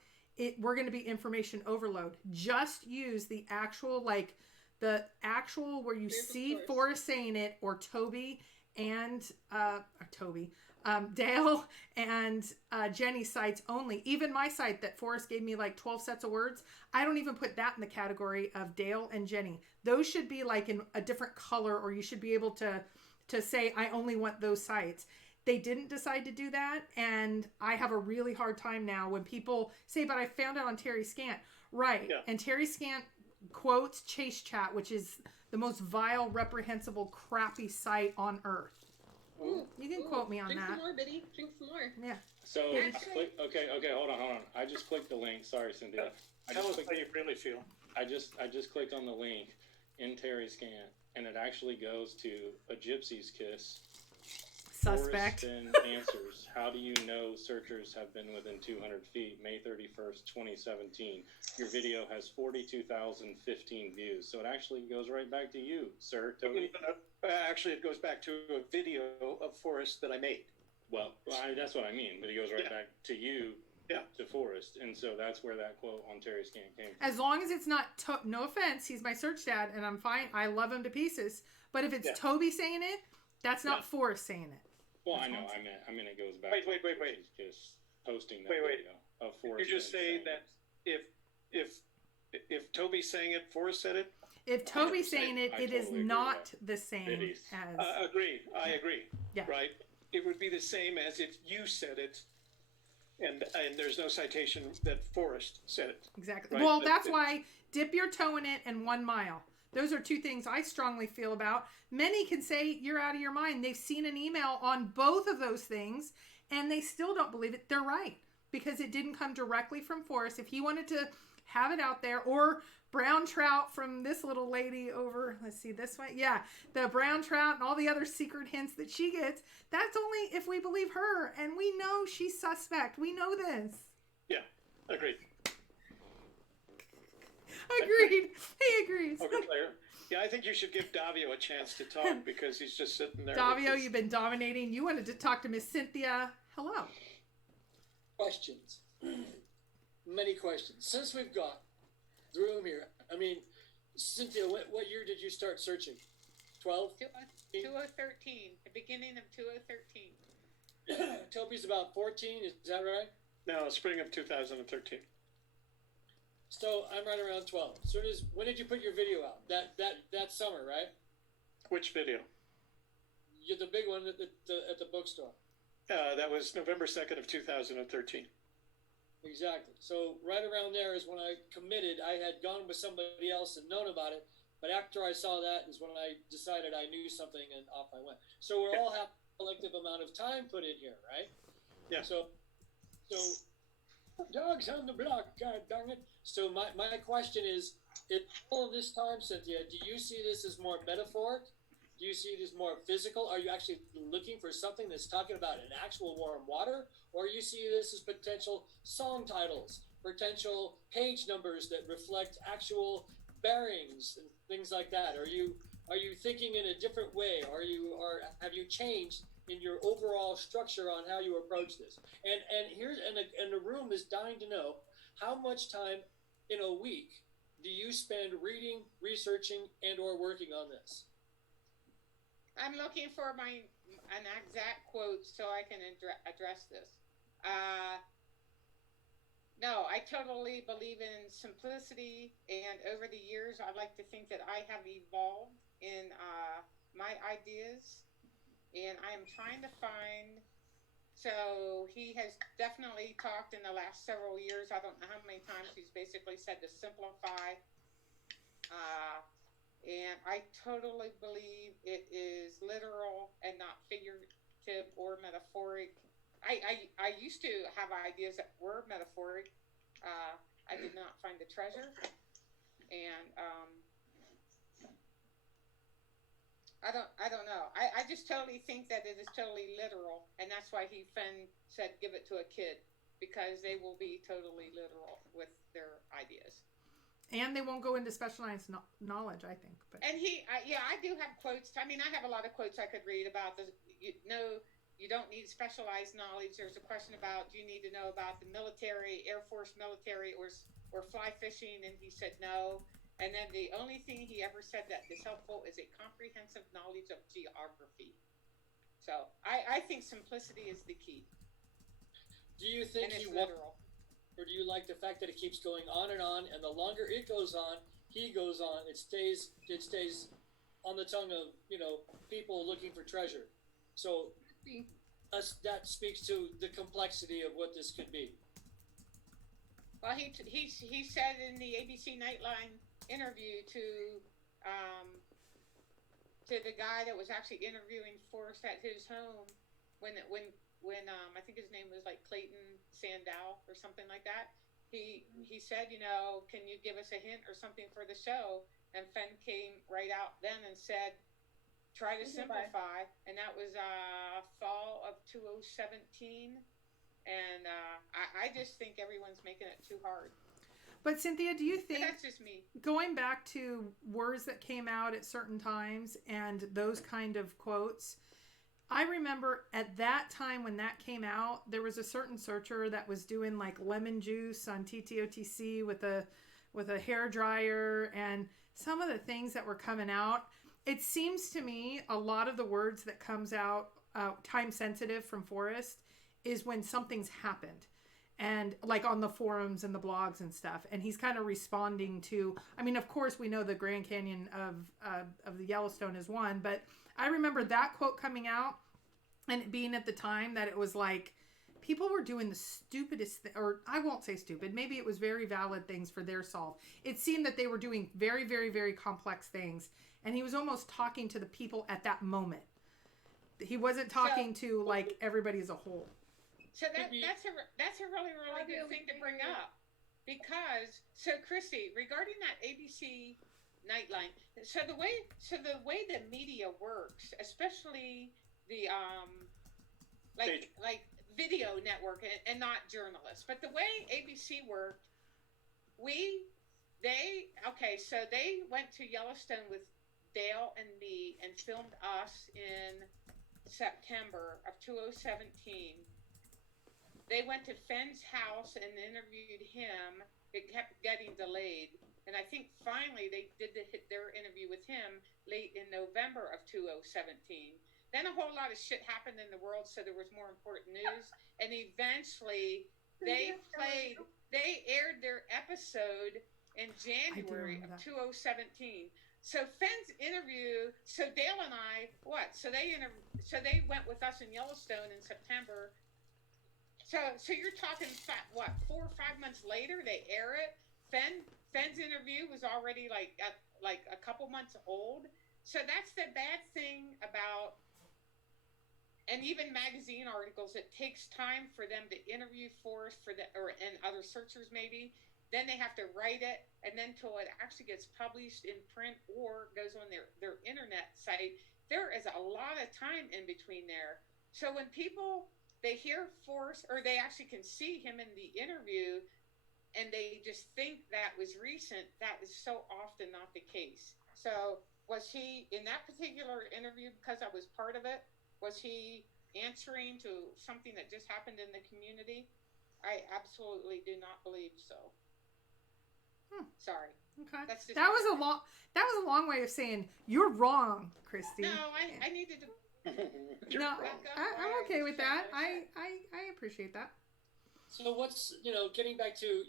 we're going to be information overload. Just use the actual, like the actual where you see Forrest saying it, or Toby and Dale and Jenny's sites only. Even my site that Forrest gave me like 12 sets of words, I don't even put that in the category of Dale and Jenny. Those should be like in a different color, or you should be able to say, I only want those sites. They didn't decide to do that, and I have a really hard time now when people say, but I found it on Terry Scant. Right. Yeah. And Terry Scant quotes Chase Chat, which is the most vile, reprehensible, crappy site on earth. You can quote me on that. Drink some more, Biddy. Drink some more. Yeah. So, okay, hold on. I just clicked the link. Sorry, Cynthia. Tell us how you really feel. I just clicked on the link in Terry Scan, and it actually goes to A Gypsy's Kiss. Suspect. Forrest Fenn answers, how do you know searchers have been within 200 feet? May 31st, 2017. Your video has 42,015 views. So it actually goes right back to you, sir. Toby. Actually, it goes back to a video of Forrest that I made. Well, that's what I mean. But it goes right back to you, to Forrest. And so that's where that quote on Terry Scan came from. As long as it's not, no offense, he's my search dad, and I'm fine. I love him to pieces. But if it's Toby saying it, that's not Forrest saying it. Well, I know. I mean, it goes back. Wait. Just posting that video of Forrest. You just say that if Toby's saying it, Forrest said it. If Toby's saying it, it is not the same as. Agreed. I agree. Yeah. Right. It would be the same as if you said it, and there's no citation that Forrest said it. Exactly. Right? Well, that's why dip your toe in it and 1 mile. Those are two things I strongly feel about. Many can say you're out of your mind. They've seen an email on both of those things, and they still don't believe it. They're right, because it didn't come directly from Forrest. If he wanted to have it out there, or brown trout from this little lady over, let's see, this way. Yeah, the brown trout and all the other secret hints that she gets, that's only if we believe her, and we know she's suspect. We know this. Yeah, agreed. Agreed. He agrees. Okay, Claire. Yeah, I think you should give Davio a chance to talk because he's just sitting there. Davio, you've been dominating. You wanted to talk to Miss Cynthia. Hello. Questions. Many questions. Since we've got the room here, I mean, Cynthia, what year did you start searching? 12? 2013. The beginning of 2013. Toby's about 14, is that right? No, spring of 2013. So I'm right around 12. When did you put your video out? That summer, right? Which video? You're the big one at the bookstore. That was November 2nd of 2013. Exactly. So right around there is when I committed. I had gone with somebody else and known about it, but after I saw that is when I decided I knew something, and off I went. So we're all have a collective amount of time put in here, right? Yeah. So Dogs on the block, god darn it. So my question is, in all of this time, Cynthia, do you see this as more metaphoric? Do you see it as more physical? Are you actually looking for something that's talking about an actual warm water? Or you see this as potential song titles, potential page numbers that reflect actual bearings and things like that? Are you thinking in a different way? Have you changed in your overall structure on how you approach this? And the room is dying to know how much time in a week do you spend reading, researching, and or working on this? I'm looking for an exact quote so I can address this. No, I totally believe in simplicity, and over the years, I like to think that I have evolved in my ideas, and I am trying to find. So he has definitely talked in the last several years. I don't know how many times he's basically said to simplify. And I totally believe it is literal and not figurative or metaphoric. I used to have ideas that were metaphoric. I did not find the treasure. And I don't know. I just totally think that it is totally literal, and that's why Fenn said give it to a kid, because they will be totally literal with their ideas. And they won't go into specialized knowledge, I think. But. And I do have quotes. I mean, I have a lot of quotes I could read about the. You don't need specialized knowledge. There's a question about, do you need to know about the military, Air Force military, or fly fishing? And he said no. And then the only thing he ever said that is helpful is a comprehensive knowledge of geography. So I think simplicity is the key. Do you think and it's he literal? Or do you like the fact that it keeps going on, and the longer it goes on, he goes on, it stays on the tongue of people looking for treasure. So that speaks to the complexity of what this could be. Well, he said in the ABC Nightline interview to the guy that was actually interviewing Forrest at his home when I think his name was like Clayton Sandow or something like that. He said, can you give us a hint or something for the show? And Fenn came right out then and said, try to simplify. And that was fall of 2017. And I just think everyone's making it too hard. But Cynthia, do you think, that's just me, going back to words that came out at certain times and those kind of quotes, I remember at that time when that came out, there was a certain searcher that was doing like lemon juice on TTOTC with a hair dryer and some of the things that were coming out. It seems to me a lot of the words that comes out time sensitive from Forrest is when something's happened, and like on the forums and the blogs and stuff, and he's kind of responding to. I mean, of course, we know the Grand Canyon of the Yellowstone is one, but I remember that quote coming out and it being at the time that it was like people were doing the stupidest or I won't say stupid, maybe it was very valid things for their solve. It seemed that they were doing very, very, very complex things, and he was almost talking to the people at that moment. He wasn't talking to like everybody as a whole. So that's a really, really good thing to bring up, because Chrissy, regarding that ABC Nightline, so the way the media works, especially the like video network and not journalists, but the way ABC worked, they went to Yellowstone with Dale and me and filmed us in September of 2017. They went to Fenn's house and interviewed him. It kept getting delayed. And I think finally they did their interview with him late in November of 2017. Then a whole lot of shit happened in the world, so there was more important news. And eventually they aired their episode in January of 2017. So Fenn's interview, so Dale and I, so they went with us in Yellowstone in September. So you're talking 4 or 5 months later they air it. Fenn's interview was already like a couple months old. So that's the bad thing about and even magazine articles, it takes time for them to interview Forrest and other searchers maybe. Then they have to write it, and then till it actually gets published in print or goes on their internet site, there is a lot of time in between there. So when people, they hear Forrest, or they actually can see him in the interview, and they just think that was recent, that is so often not the case. So was he, in that particular interview, because I was part of it, was he answering to something that just happened in the community? I absolutely do not believe so. Sorry. Okay. That's just that was a long way of saying you're wrong, Christy. No, I needed to. No, I'm okay with that. I appreciate that. So what's, getting back to,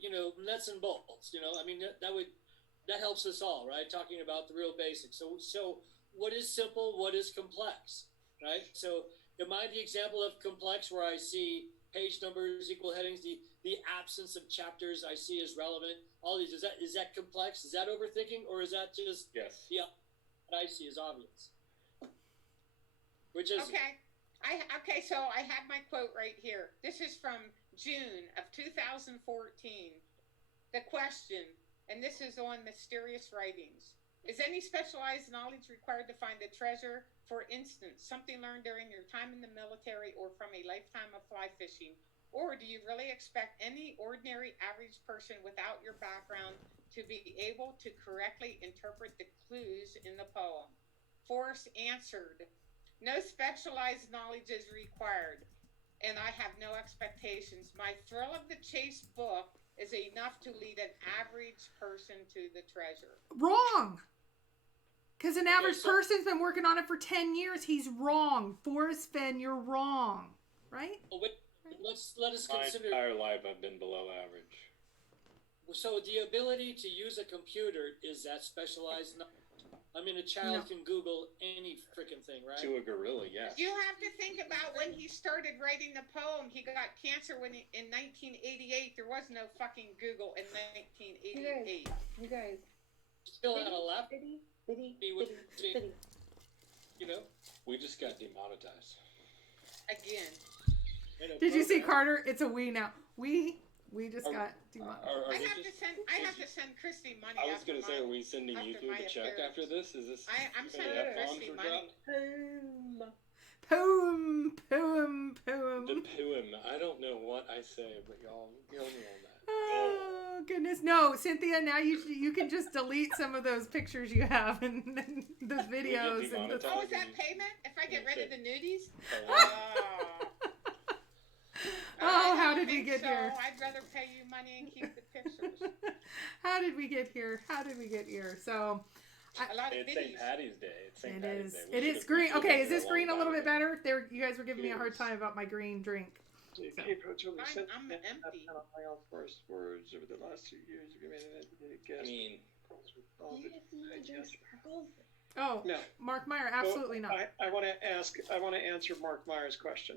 nuts and bolts, I mean, that helps us all, right? Talking about the real basics. So what is simple? What is complex, right? So am I the example of complex where I see page numbers, equal headings, the absence of chapters I see as relevant? All these, is that complex? Is that overthinking, or is that just yes? Yeah, what I see is obvious. Which is okay. So I have my quote right here. This is from June of 2014. The question, and this is on mysterious writings. Is any specialized knowledge required to find a treasure? For instance, something learned during your time in the military or from a lifetime of fly fishing? Or do you really expect any ordinary average person without your background to be able to correctly interpret the clues in the poem? Forrest answered, no specialized knowledge is required, and I have no expectations. My Thrill of the Chase book is enough to lead an average person to the treasure. Wrong! Because an average person's been working on it for 10 years. He's wrong. Forrest Fenn, you're wrong. Right? Well, wait, let us consider. My entire life I've been below average. So the ability to use a computer is that specialized knowledge? I mean, a child can Google any freaking thing, right? To a gorilla, yes. You have to think about when he started writing the poem. He got cancer in 1988. There was no fucking Google in 1988. You guys. Still had a laptop. Biddy. We just got demonetized. Again. Did you see, Carter? It's a we now. We just got demonetized. I have to send Christy money. I was going to say, are we sending YouTube a check after this? Is this? I'm sending Christy money. Poem. The poem. I don't know what I say, but y'all know that. Oh goodness, no, Cynthia. Now you can just delete some of those pictures you have and those videos. Oh, is that payment? If I get rid of the nudies? Oh, how did we get here? I'd rather pay you money and keep the pictures. How did we get here? So, it's St. Patty's Day. It's St. Patty's Day. It is green. Okay, is this green a little bit better? You guys were giving me a hard time about my green drink. I'm empty. First words over the last 2 years. Have you made an educated guess? I mean, oh no, Mark Meyer, absolutely not. I want to answer Mark Meyer's question.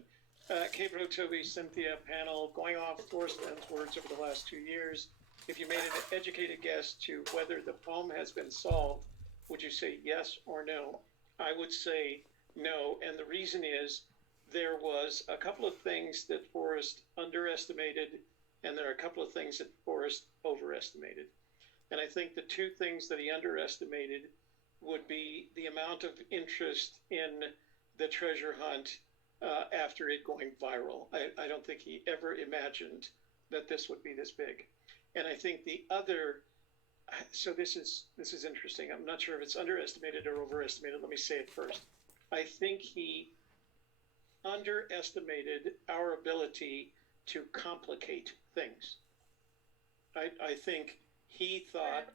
Kpro, Toby, Cynthia panel, going off Forrest Fenn's words over the last 2 years. If you made an educated guess to whether the poem has been solved, would you say yes or no? I would say no, and the reason is there was a couple of things that Forrest underestimated, and there are a couple of things that Forrest overestimated. And I think the two things that he underestimated would be the amount of interest in the treasure hunt after it going viral. I don't think he ever imagined that this would be this big. And I think the other, so this is interesting. I'm not sure if it's underestimated or overestimated. Let me say it first. I think he underestimated our ability to complicate things. I think he thought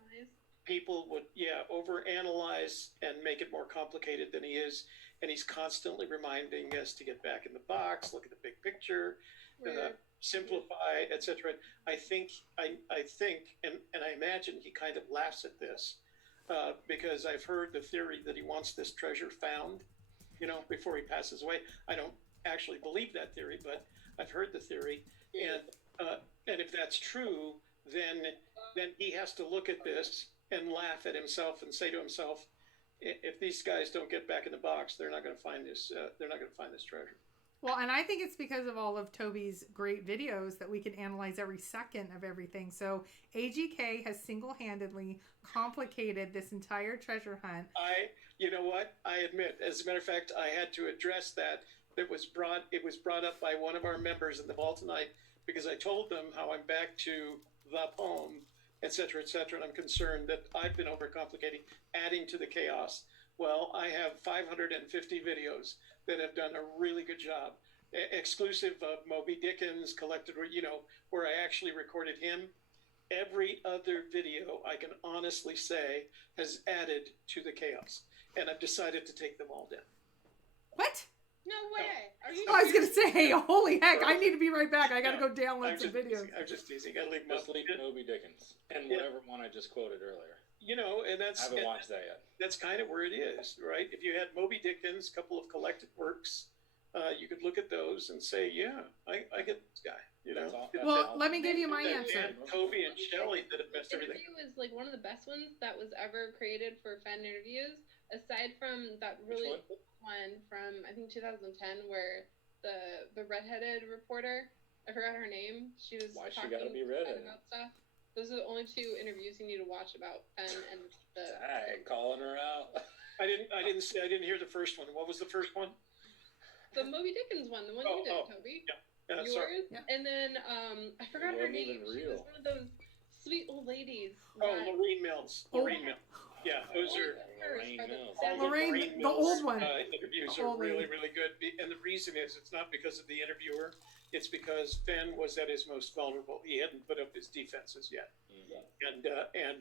people would, overanalyze and make it more complicated than he is. And he's constantly reminding us to get back in the box, look at the big picture, simplify, etc. I think, and I imagine he kind of laughs at this because I've heard the theory that he wants this treasure found, before he passes away. I don't actually believe that theory, but I've heard the theory, and if that's true, then he has to look at this and laugh at himself and say to himself, if these guys don't get back in the box, they're not going to find this. They're not going to find this treasure. Well, and I think it's because of all of Toby's great videos that we can analyze every second of everything. So AGK has single-handedly complicated this entire treasure hunt. You know what? I admit, as a matter of fact, I had to address that. It was brought up by one of our members in the vault tonight because I told them how I'm back to the poem, et cetera, and I'm concerned that I've been overcomplicating, adding to the chaos. Well, I have 550 videos that have done a really good job, exclusive of Moby Dickens, collected, where I actually recorded him. Every other video, I can honestly say, has added to the chaos, and I've decided to take them all down. What? No way. Are you? I was going to say, holy heck, I need to be right back. I got to go download some videos. I'm just teasing. I leave Just leave Moby Dickens and whatever one I just quoted earlier. And that's, I haven't watched that yet. That's kind of where it is, right? If you had Moby Dickens, a couple of collected works, you could look at those and say, yeah, I get this guy, That's all. Well, let me give you my And answer. Toby and Shelley that have messed everything. Interview is like one of the best ones that was ever created for fan interviews, aside from that really old one from I think 2010 where the redheaded reporter, I forgot her name, she was Why she talking gotta be redheaded? about stuff. Those are the only two interviews you need to watch about Fenn and the. Hey, calling her out. I didn't hear the first one. What was the first one? The Moby Dickens one, the one you did, Toby. Yeah, Yours. sorry. Yeah. And then I forgot her name. Even She real. was one of those sweet old ladies. Oh, Lorraine Mills. Lorraine Mills. Yeah, those are. Lorraine Mills. Lorraine, the old one. Interviews The are old really, lady. really good. And the reason is it's not because of the interviewer. It's because Fenn was at his most vulnerable. He hadn't put up his defenses yet. And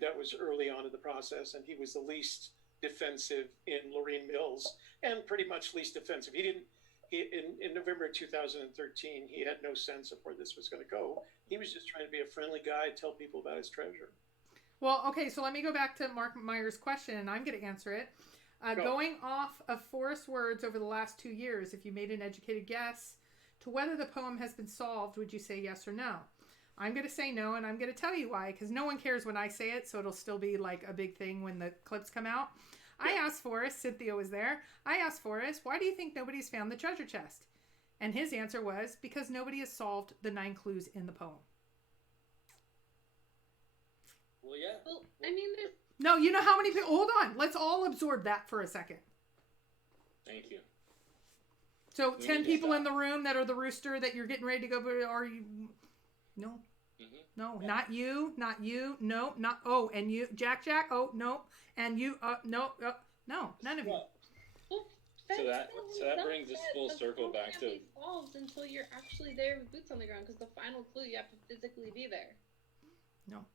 that was early on in the process. And he was the least defensive in Lorraine Mills and pretty much least defensive. In November 2013, he had no sense of where this was going to go. He was just trying to be a friendly guy, tell people about his treasure. Well, okay, so let me go back to Mark Meyer's question, and I'm going to answer it. Going off of Forrest's words over the last 2 years, if you made an educated guess to whether the poem has been solved, would you say yes or no? I'm going to say no, and I'm going to tell you why, because no one cares when I say it, so it'll still be like a big thing when the clips come out. I asked Forrest, Cynthia was there, I asked Forrest, why do you think nobody's found the treasure chest? And his answer was, because nobody has solved the 9 clues in the poem. Well, yeah. Well, I mean, there's. No, you know how many people... Hold on. Let's all absorb that for a second. Thank you. So We 10 need to people stop. in the room that are the rooster that you're getting ready to go... Are you... No. No, not you. Not you. No, not... Oh, and you. Jack. Oh, no. And you... No. No, none of you. Well, So that Fenn brings us said full the circle poem back can't to. be solved until you're actually there with boots on the ground, because the final clue you have to physically be there. No.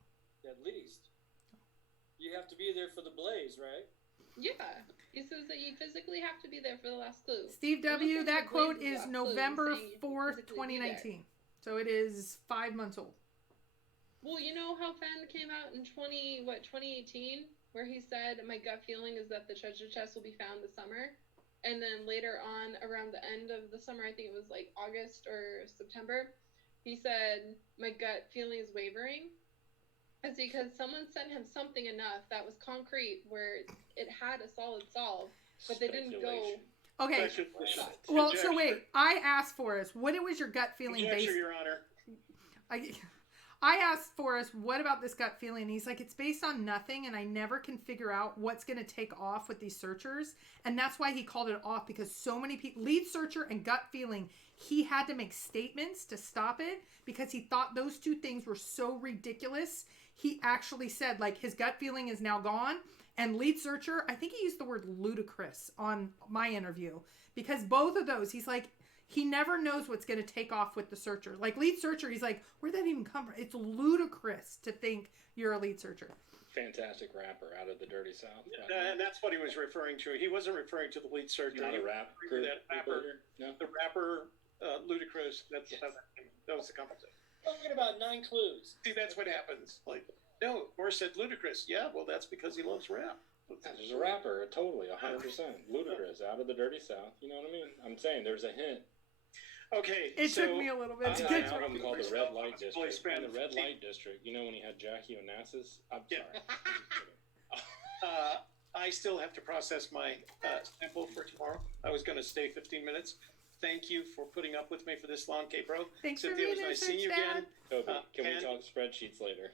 At least. You have to be there for the blaze, right? Yeah, he says that you physically have to be there for the last clue. Steve It looks W., like that the quote Blaze's is last clue November saying you 4th, physically be there. 2019. So it is 5 months old. Well, you know how Fenn came out in 2018, where he said, "My gut feeling is that the treasure chest will be found this summer," and then later on, around the end of the summer, I think it was like August or September, he said, "My gut feeling is wavering." It's because someone sent him something enough that was concrete where it had a solid solve, but they didn't go. Speculation. Okay. Speculation. Well, so Conjecture. wait. I asked Forrest, what was your gut feeling Conjecture, based... Your Honor. I asked Forrest, what about this gut feeling? And he's like, it's based on nothing, and I never can figure out what's going to take off with these searchers. And that's why he called it off, because so many people, lead searcher and gut feeling, he had to make statements to stop it because he thought those two things were so ridiculous. He actually said, like, his gut feeling is now gone. And lead searcher, I think he used the word ludicrous on my interview, because both of those, he's like, he never knows what's going to take off with the searcher. Like lead searcher, he's like, where'd that even come from? It's ludicrous to think you're a lead searcher. Fantastic rapper out of the Dirty South. And that's what he was referring to. He wasn't referring to the lead searcher. Not He a was rap referring group. to that rapper. No. The rapper, Ludacris. That's how that was the company. Talking about 9 clues. See, that's what happens. Like, no, Morris said Ludacris. Yeah, well, that's because he loves rap. There's a rapper, totally, 100%. Ludicrous, out of the Dirty South. You know what I mean? I'm saying there's a hint. Okay, It so, took me a little bit to I get have to him called the Red Light District. Spend In the Red Light District, you know when he had Jackie Onassis? I'm Yeah. sorry. I still have to process my sample for tomorrow. I was going to stay 15 minutes. thank you for putting up with me for this long, Kpro. Thanks for Cynthia, it was being nice there, seeing you Search Dad. again. Toby, can we Ken? talk spreadsheets later?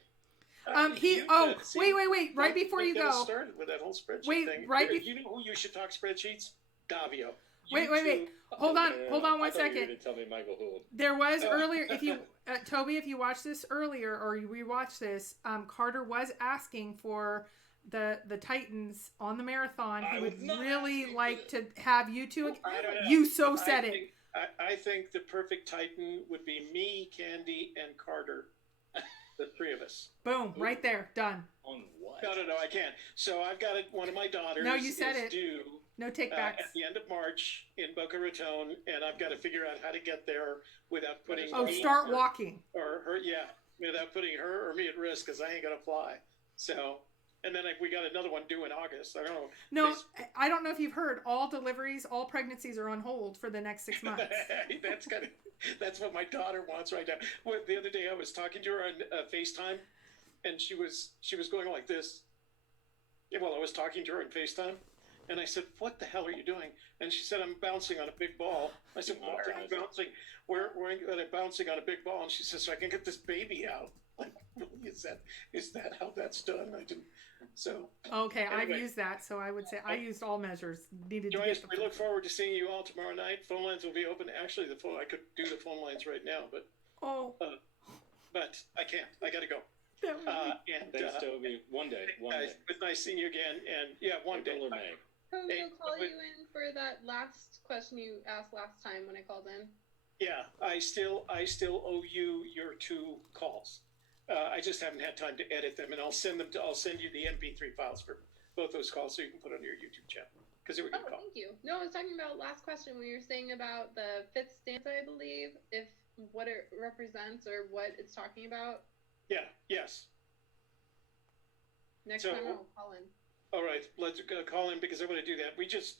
Wait. Right before you go. Started with that whole spreadsheet Wait, thing. right You know who you should talk spreadsheets? Davio. Wait. Hold on No, one I thought you were second. going to tell me Michael Hould. There was earlier, if you, Toby, if you watched this earlier or you rewatched this, Carter was asking for the Titans on the marathon. He would really like to have you two. I don't know. You so said it. I think the perfect Titan would be me, Candy, and Carter. The three of us. Boom, right there, done. On what? No, I can't. So I've got one of my daughters. No, you said is it. Due No take backs. at the end of March in Boca Raton, and I've got to figure out how to get there without putting Start walking. or her, without putting her or me at risk because I ain't gonna fly. So, and then we got another one due in August. I don't know. No, I don't know if you've heard. All deliveries, all pregnancies are on hold for the next 6 months. That's what my daughter wants right now. The other day I was talking to her on FaceTime, and she was going like this. Yeah, well, I was talking to her on FaceTime, and I said, "What the hell are you doing?" And she said, "I'm bouncing on a big ball." I said, "Why are you bouncing? We're bouncing on a big ball." And she says, "So I can get this baby out." Like, really? Is that how that's done? I didn't. So Okay, anyway. I've used that, so I would say I used all measures needed Joyce, to get we look forward to seeing you all tomorrow night. Phone lines will be open. Actually, I could do the phone lines right now, but I can't. I got to go. That would be... Thanks, Toby. One day. It was nice seeing you again. And one day. April or May. Toby, Hey, I'll call you in for that last question you asked last time when I called in. Yeah, I still owe you your 2 calls. I just haven't had time to edit them, and I'll send you the MP3 files for both those calls so you can put on your YouTube channel because they were good calls. Thank you. No, I was talking about last question when you were saying about the 5th stanza, I believe, if what it represents or what it's talking about. Yeah. Yes. Next time I'll call in. All right, let's call in because I want to do that. We just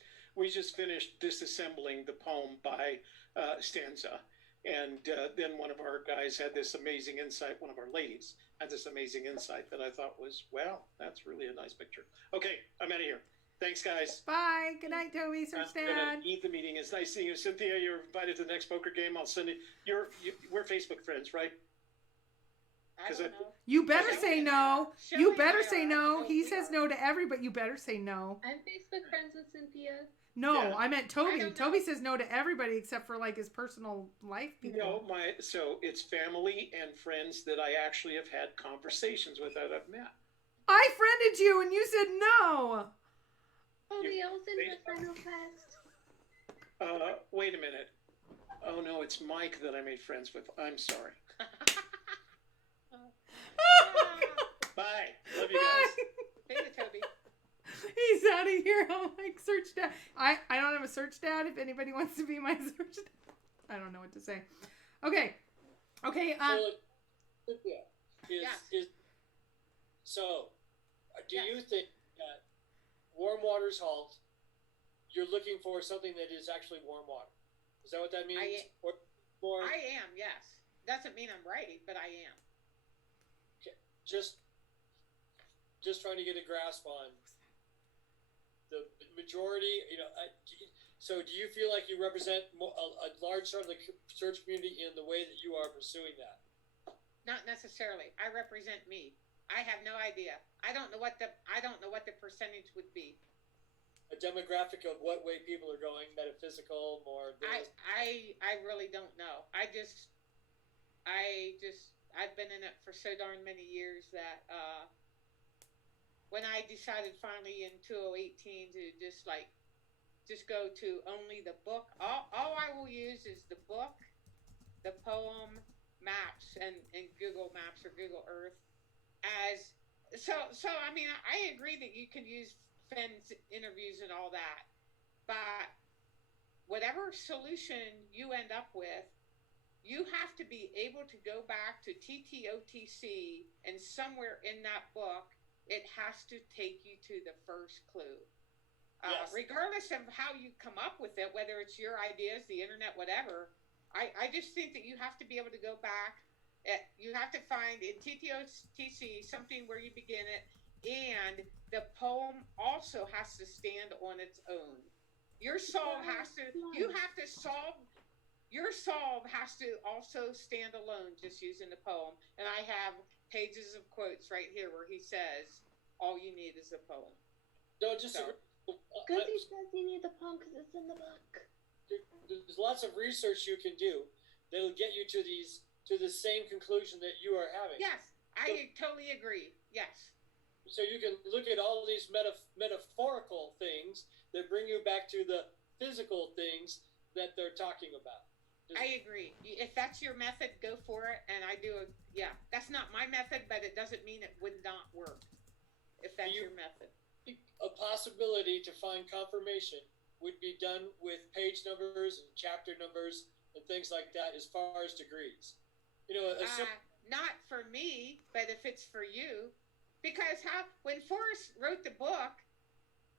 finished disassembling the poem by stanza. And then one of our guys had this amazing insight. One of our ladies had this amazing insight that I thought was, wow, that's really a nice picture. Okay, I'm out of here. Thanks, guys. Bye. Good night, Toby. Search I'm Dad. gonna eat the meeting. It's nice seeing you, Cynthia. You're invited to the next poker game. I'll send it. We're Facebook friends, right? I don't know. You better say no. Shelly You and better I say are. no. Oh, He we says are. no to every, but you better say no. I'm Facebook friends with Cynthia. No, Yeah. I meant Toby. don't Toby know. says no to everybody except for like his personal life people. No, so it's family and friends that I actually have had conversations with that I've met. I friended you and you said no. Toby, I was in the final quest. Wait a minute. Oh no, it's Mike that I made friends with. I'm sorry. Bye. Love you guys. Hey, Toby. He's out of here. I'm like, Search Dad. I don't have a Search Dad if anybody wants to be my Search Dad. I don't know what to say. Okay. Okay. Cynthia, Yes. So, do Yes. you think that warm waters halt, you're looking for something that is actually warm water? Is that what that means? Or I am, yes. Doesn't mean I'm right, but I am. just trying to get a grasp on the majority, so do you feel like you represent a large part of the search community in the way that you are pursuing that? Not necessarily. I represent me. I have no idea. I don't know what the percentage would be. A demographic of what way people are going, metaphysical, more this. I really don't know. I've been in it for so darn many years that when I decided finally in 2018 to just go to only the book, all I will use is the book, the poem, maps, and Google Maps or Google Earth as so I mean I agree that you can use Fenn's interviews and all that, but whatever solution you end up with, you have to be able to go back to TTOTC, and somewhere in that book, it has to take you to the first clue. Yes. Regardless of how you come up with it, whether it's your ideas, the internet, whatever, I just think that you have to be able to go back. You have to find in TTOTC something where you begin it, and the poem also has to stand on its own. Your soul has to, you have to solve your solve has to also stand alone, just using the poem. And I have pages of quotes right here where he says, all you need is a poem. Don't disagree. Because he says you need the poem because it's in the book. There's lots of research you can do that'll get you to the same conclusion that you are having. Yes, I totally agree. Yes. So you can look at all these metaphorical things that bring you back to the physical things that they're talking about. I agree. If that's your method, go for it. And I do. That's not my method, but it doesn't mean it would not work if that's your method. A possibility to find confirmation would be done with page numbers and chapter numbers and things like that as far as degrees. Not for me, but if it's for you. Because when Forrest wrote the book,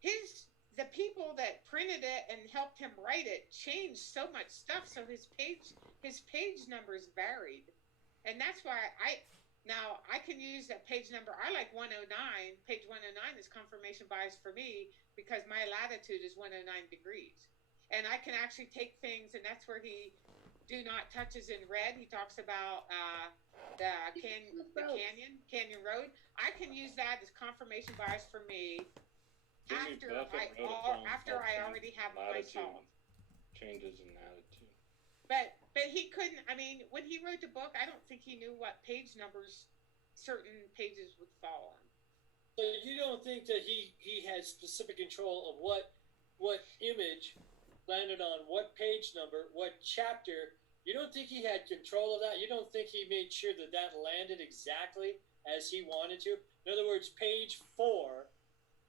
the people that printed it and helped him write it changed so much stuff, so his page numbers varied. And that's why I can use that page number. I like 109. Page 109 is confirmation bias for me because my latitude is 109 degrees. And I can actually take things, and that's where he do not touches in red. He talks about the Canyon Road. I can use that as confirmation bias for me after I already have my solve. Changes in attitude. But he couldn't. I mean, when he wrote the book, I don't think he knew what page numbers certain pages would fall on. So you don't think that he had specific control of what image landed on what page number, what chapter? You don't think he had control of that? You don't think he made sure that landed exactly as he wanted to? In other words, page 4,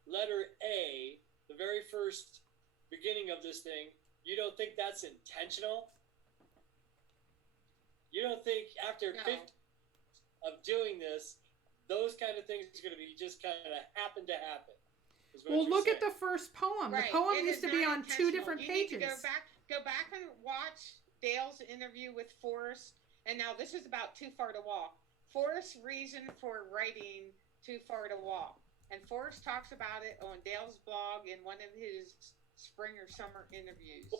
letter A, the very first beginning of this thing, you don't think that's intentional? You don't think after 50 of doing this, those kind of things are going to be just kind of happen to happen? Well, look at the first poem. Right. The poem It used to is be not on 2 different intentional. You pages. need to go back and watch Dale's interview with Forrest. And now this is about Too Far to Walk. Forrest's reason for writing Too Far to Walk. And Forrest talks about it on Dale's blog in one of his spring or summer interviews.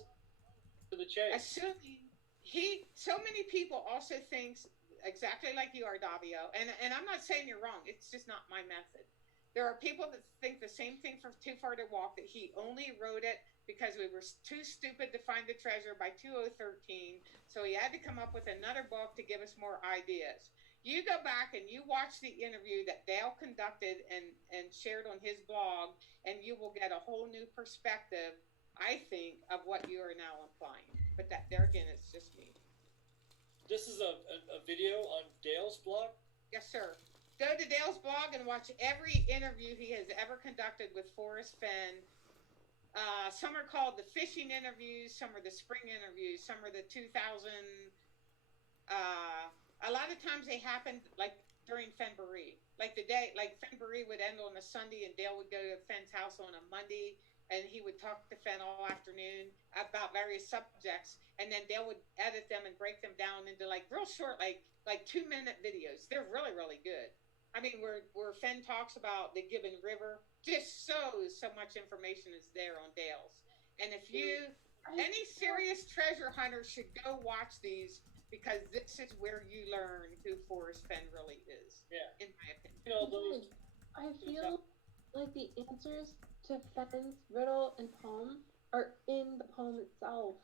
To the chase. Assuming so many people also thinks exactly like you are, Davio. And I'm not saying you're wrong. It's just not my method. There are people that think the same thing for Too Far to Walk, that he only wrote it because we were too stupid to find the treasure by 2013. So he had to come up with another book to give us more ideas. You go back and you watch the interview that Dale conducted and shared on his blog, and you will get a whole new perspective, I think, of what you are now implying. But that, there again, it's just me. This is a video on Dale's blog? Yes, sir. Go to Dale's blog and watch every interview he has ever conducted with Forrest Fenn. Some are called the fishing interviews, some are the spring interviews, some are the 2000. A lot of times they happened like during Fenbury. Like Fenbury would end on a Sunday and Dale would go to Fenn's house on a Monday, and he would talk to Fenn all afternoon about various subjects, and then Dale would edit them and break them down into like real short, like 2-minute videos. They're really, really good. I mean, where Fenn talks about the Gibbon River, just so much information is there on Dale's. And if any serious treasure hunter should go watch these, because this is where you learn who Forrest Fenn really is. Yeah. In my opinion. I feel like the answers to Fenn's riddle and poem are in the poem itself.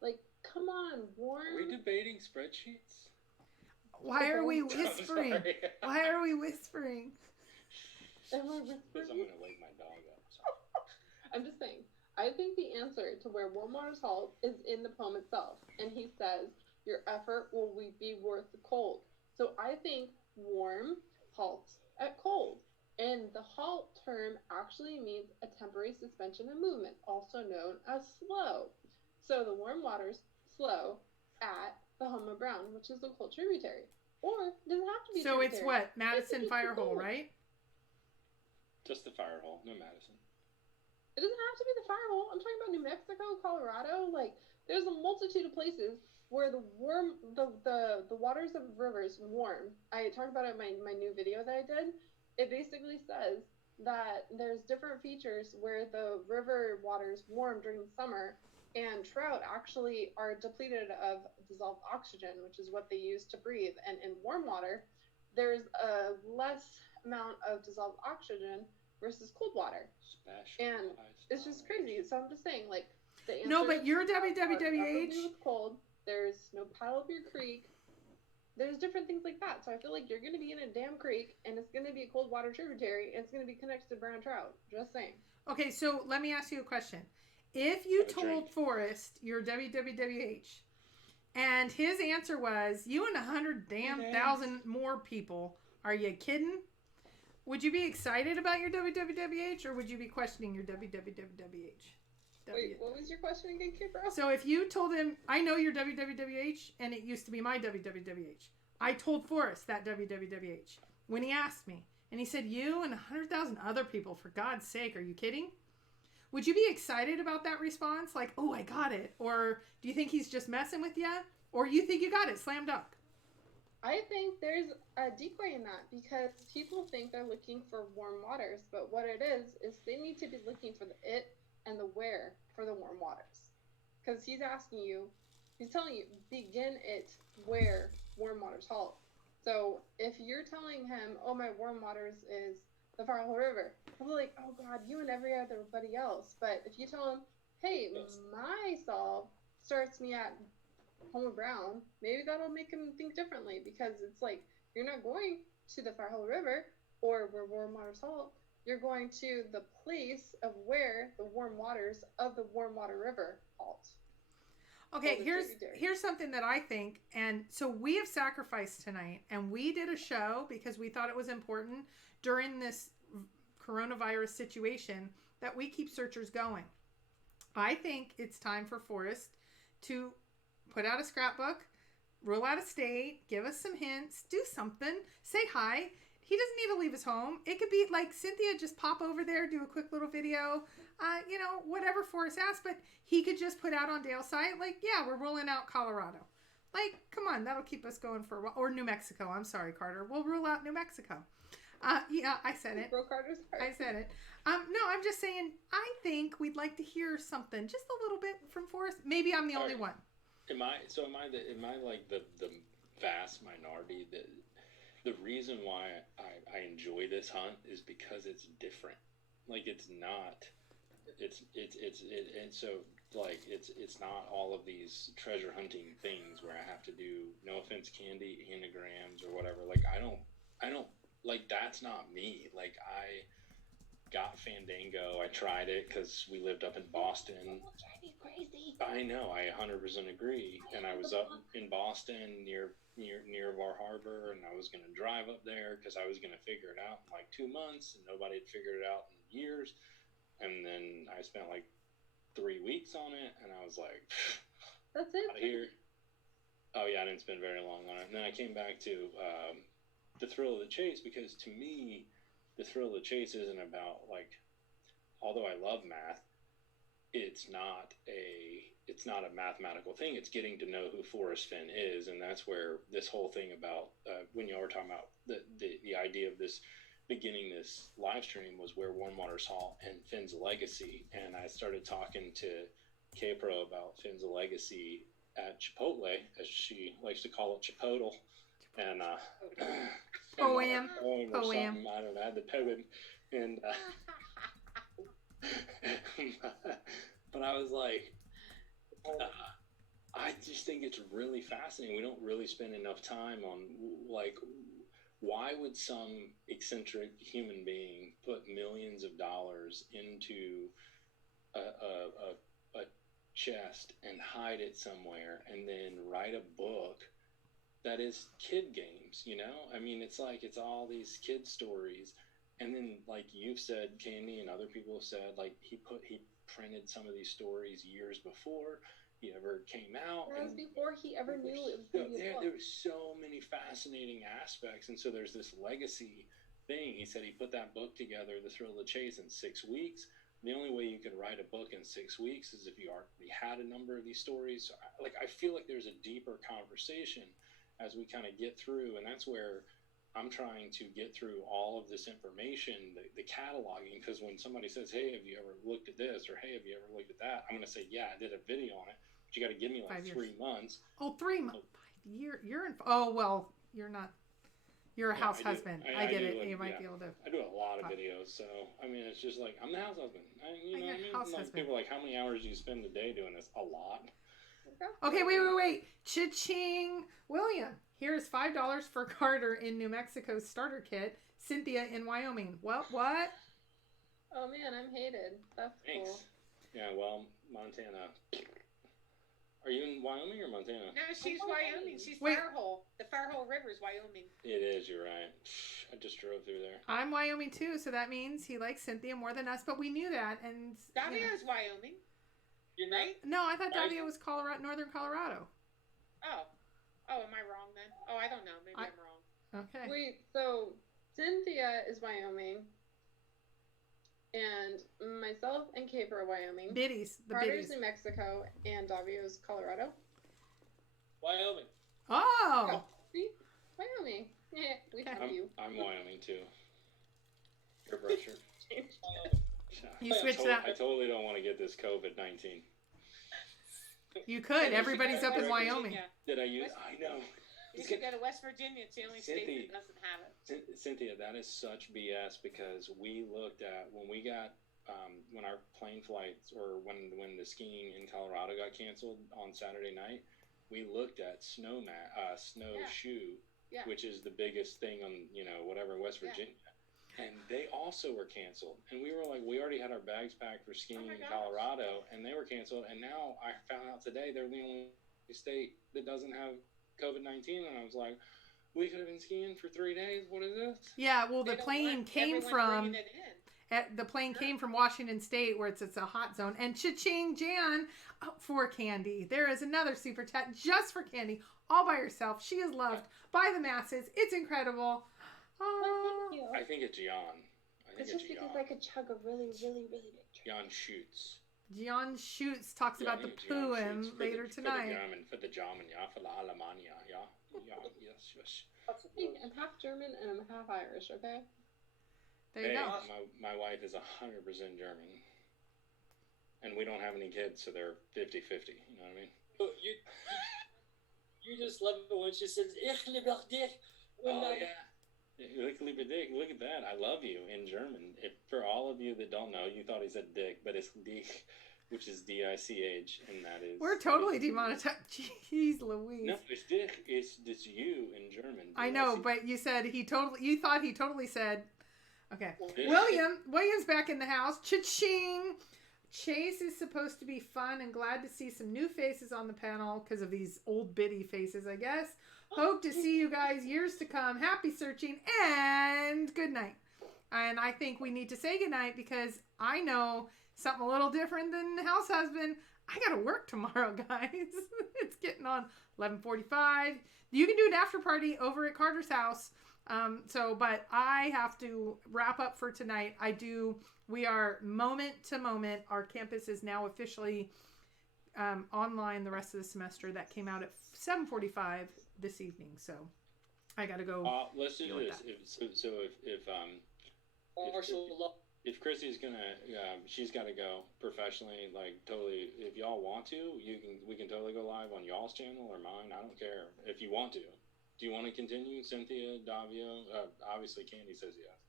Like, come on, Warren. Are we debating spreadsheets? Why are we whispering? Why are we whispering? Am I whispering? Because I'm going to wake my dog up. So. I'm just saying. I think the answer to where warm water's halt is in the poem itself. And he says, your effort will be worth the cold. So I think warm halts at cold. And the halt term actually means a temporary suspension of movement, also known as slow. So the warm waters slow at the Humber Brown, which is the cold tributary. Or it doesn't have to be So tributary. it's what? Madison Firehole, right? Just the Firehole, no Madison. It doesn't have to be the Firehole. I'm talking about New Mexico, Colorado. Like, there's a multitude of places where the waters of rivers warm. I talked about it in my new video that I did. It basically says that there's different features where the river waters warm during the summer And trout actually are depleted of dissolved oxygen, which is what they use to breathe. And in warm water, there's a less amount of dissolved oxygen versus cold water. And it's just crazy. So I'm just saying, like, the answer No, but you're nothing WWWH. with cold. There's no Paddle Beer Creek. There's different things like that. So I feel like you're going to be in a damn creek, and it's going to be a cold water tributary, and it's going to be connected to brown trout. Just saying. Okay, so let me ask you a question. If you Have a told drink. Forrest you're WWWH, and his answer was you and 100,000 more people, are you kidding? Would you be excited about your WWWH, or would you be questioning your WWWH? Wait, what was your question again, Kpro? So if you told him, I know you're WWWH, and it used to be my WWWH. I told Forrest that WWWH when he asked me, and he said, you and 100,000 other people, for God's sake, are you kidding? Would you be excited about that response? Like, oh, I got it. Or do you think he's just messing with you? Or you think you got it, slam dunk? I think there's a decoy in that because people think they're looking for warm waters, but what it is they need to be looking for the it and the where for the warm waters. Because he's asking you, he's telling you, begin it where warm waters halt. So if you're telling him, oh, my warm waters is the Flamingo River, I'm like, oh God, you and everybody else. But if you tell him, hey, my solve starts me at Homer Brown, maybe that'll make him think differently because it's like, you're not going to the Flamingo River or where warm waters halt. You're going to the place of where the warm waters of the warm water river halt. Okay, here's something that I think, and so we have sacrificed tonight, and we did a show because we thought it was important during this coronavirus situation that we keep searchers going. I think it's time for Forrest to put out a scrapbook, rule out a state, give us some hints, do something, say hi. He doesn't need to leave his home. It could be like Cynthia, just pop over there, do a quick little video, whatever Forrest asks, but he could just put out on Dale's site, like, yeah, we're rolling out Colorado. Like, come on, that'll keep us going for a while. Or New Mexico. I'm sorry, Carter. We'll rule out New Mexico. Yeah, I said it. Broke Carter's heart. I said it. No, I'm just saying, I think we'd like to hear something, just a little bit from Forrest. Maybe I'm the only one. Am I like the vast minority? The reason why I enjoy this hunt is because it's different. Like, it's not. And so, like, it's not all of these treasure hunting things where I have to do, no offense, Candy, anagrams or whatever. Like, I don't like, that's not me. Like, I got Fandango. I tried it because we lived up in Boston. Crazy. I know. I 100% agree. And I was up in Boston near Bar Harbor, and I was going to drive up there because I was going to figure it out in like 2 months, and nobody had figured it out in years. And then I spent like 3 weeks on it, and I was like, that's it. Out of here. Oh yeah, I didn't spend very long on it. And then I came back to the thrill of the chase, because to me, the thrill of the chase isn't about, like, although I love math, it's not a mathematical thing. It's getting to know who Forrest Fenn is, and that's where this whole thing about when y'all were talking about the idea of this beginning this live stream was where Warm Waters Halt and Finn's legacy. And I started talking to Kpro about Finn's legacy at Chipotle, as she likes to call it, Chipotle, and Poem. Or something. I don't know. I had the poem, and but I was like, I just think it's really fascinating. We don't really spend enough time on, like, why would some eccentric human being put millions of dollars into a chest and hide it somewhere and then write a book that is kid games, you know? I mean, it's like, it's all these kid stories. And then, like you've said, Candy, and other people have said, like, he printed some of these stories years before he ever came out. That was before he ever knew it was going to be a book. There were so many fascinating aspects. And so there's this legacy thing. He said he put that book together, The Thrill of the Chase, in 6 weeks. The only way you could write a book in 6 weeks is if you already had a number of these stories. So, like, I feel like there's a deeper conversation as we kind of get through, and that's where I'm trying to get through all of this information, the cataloging, because when somebody says, hey, have you ever looked at this, or hey, have you ever looked at that, I'm going to say, yeah, I did a video on it, but you got to give me like 3 months. Oh, 3 months. You're in. Oh, well, you're not. You're a house husband. I get it. You might be able to. I do a lot of videos, so I mean, it's just like I'm the house husband. You know what I mean? House like, husband. people are like, how many hours do you spend a day doing this? A lot. Okay, wait. Cha-ching. William, here's $5 for Carter in New Mexico's starter kit. Cynthia in Wyoming. What? Oh man, I'm hated. That's Thanks. cool. Yeah, well, Montana. Are you in Wyoming or Montana? No, she's Wyoming. She's Wait. Firehole. The Firehole River is Wyoming. It is, you're right. I just drove through there. I'm Wyoming too, so that means he likes Cynthia more than us, but we knew that. And Davio's Wyoming. You're Right? No, I thought Davia was northern Colorado. Oh, am I wrong then? Oh, I don't know. Maybe I'm wrong. Okay. Wait, so Cynthia is Wyoming, and myself and Kpro are Wyoming. Biddies. The Carter's Biddies. New Mexico, and Davio's Colorado. Wyoming. Oh! See? Wyoming. Yeah, we have you. I'm Wyoming too. Peer pressure. You switched it up. I totally don't want to get this COVID-19. You could. Everybody's up in West Wyoming. Virginia. Did I use? I know. You should go to West Virginia. It's the only state Cynthia. that doesn't have it. Cynthia, that is such BS because we looked at when we got when our plane flights or when the skiing in Colorado got canceled on Saturday night, we looked at snowshoe, which is the biggest thing on whatever West Virginia, and they also were canceled. And we were like, we already had our bags packed for skiing in Colorado, and they were canceled. And now I found out today they're the only state that doesn't have COVID-19, and I was like, we could have been skiing for 3 days. What is this? Yeah, well, They the don't plane want came everyone from bringing it in. the plane came from Washington State, where it's a hot zone. And cha-ching, Jan, for Candy. There is another super chat just for Candy, all by herself. She is loved by the masses. It's incredible. Thank you. I think it's Jan. It's just because I could chug a really, really, really big drink. Jan shoots. Jan Schutz talks about the poem later tonight. For the German, yeah, for the Alemania, yeah. Yes. I'm half German and I'm half Irish, okay? There you go. My wife is 100% German. And we don't have any kids, so they're 50-50, you know what I mean? Oh, you just love it when she says, Ich liebe dich. Oh, yeah. Look at that. I love you in German. For all of you that don't know, you thought he said dick, but it's dich, which is D-I-C-H, and that is... We're totally demonetized. Jeez Louise. No, it's dich. It's you in German. I know, but you said you thought he totally said... Okay. William's back in the house. Cha-ching! Chase is supposed to be fun and glad to see some new faces on the panel because of these old Biddy faces, I guess. Hope to see you guys years to come. Happy searching and good night. And I think we need to say good night because I know something a little different than house husband. I got to work tomorrow, guys. It's getting on 11:45. You can do an after party over at Carter's house. But I have to wrap up for tonight. We are moment to moment. Our campus is now officially online the rest of the semester. That came out at 7:45 this evening. So I got to go. Let's do this. If Chrissy's gonna, she's got to go professionally. Like totally. If y'all want to, we can totally go live on y'all's channel or mine. I don't care if you want to. Do you want to continue, Cynthia, Davio? Obviously, Candy says yes.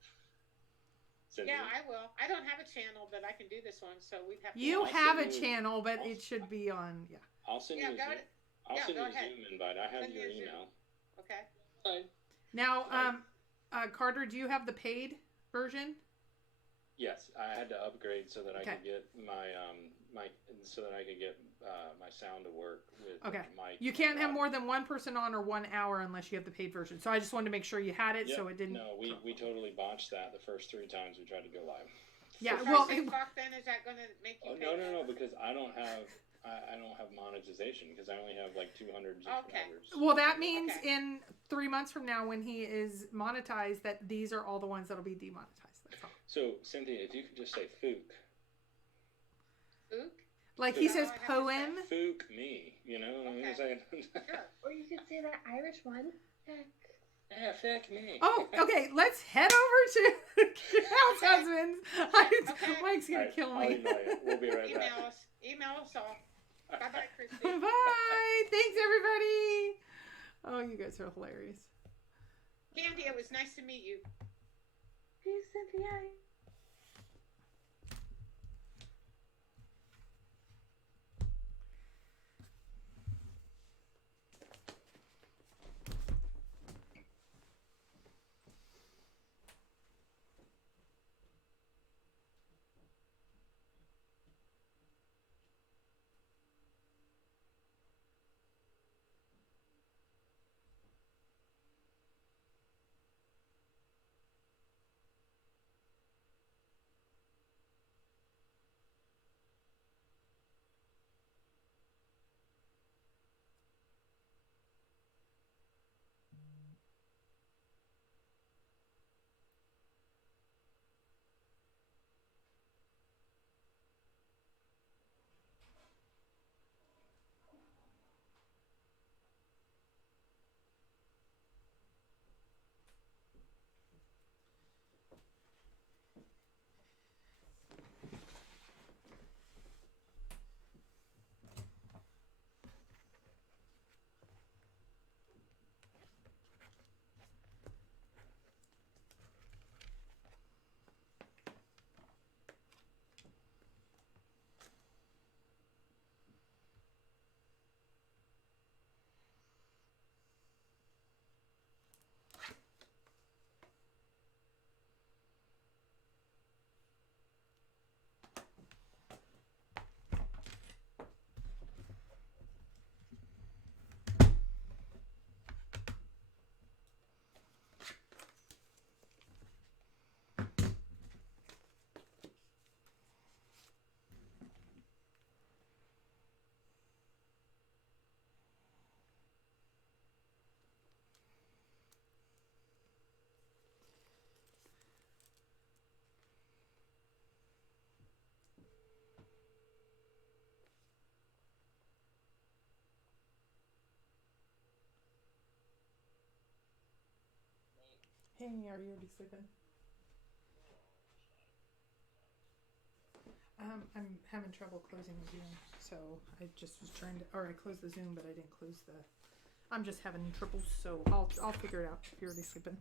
Cynthia? Yeah, I will. I don't have a channel, but I can do this one, so we'd have to... You have a channel, but it should be on, yeah. I'll send you a Zoom. I'll send you a ahead. Zoom invite. I have Send your me a Zoom. email. Okay. Fine. Now, Carter, do you have the paid version? Yes, I had to upgrade so that I Okay. could get my my sound to work with Okay. my mic. You can't have more than one person on or 1 hour unless you have the paid version. So I just wanted to make sure you had it, Yep. so it didn't. No, we totally botched that the first 3 times we tried to go live. Yeah, So well, fuck then, is that going to make you pay? No, because I don't have monetization because I only have like 200 subscribers. well, that means Okay. in 3 months from now, when he is monetized, that these are all the ones that'll be demonetized. That's all. So Cynthia, if you could just say "fook," Ook? Like he Is says, that all I have to poem. "fook me," you know what I'm Okay. saying? Sure. Or you could say that Irish one. Heck. F pick me. Oh, okay. Let's head over to Cal's husband. Okay. Mike's gonna Alright, kill I'll me. email you. We'll be right back. Email us all. Bye-bye, Christy. Bye. Thanks, everybody. Oh, you guys are hilarious. Candy, it was nice to meet you. Peace, Cynthia. Hey, are you already sleeping? I'm having trouble closing the Zoom, so I just was trying to, or I closed the Zoom, but I didn't close the. I'm just having trouble, so I'll figure it out if you're already sleeping.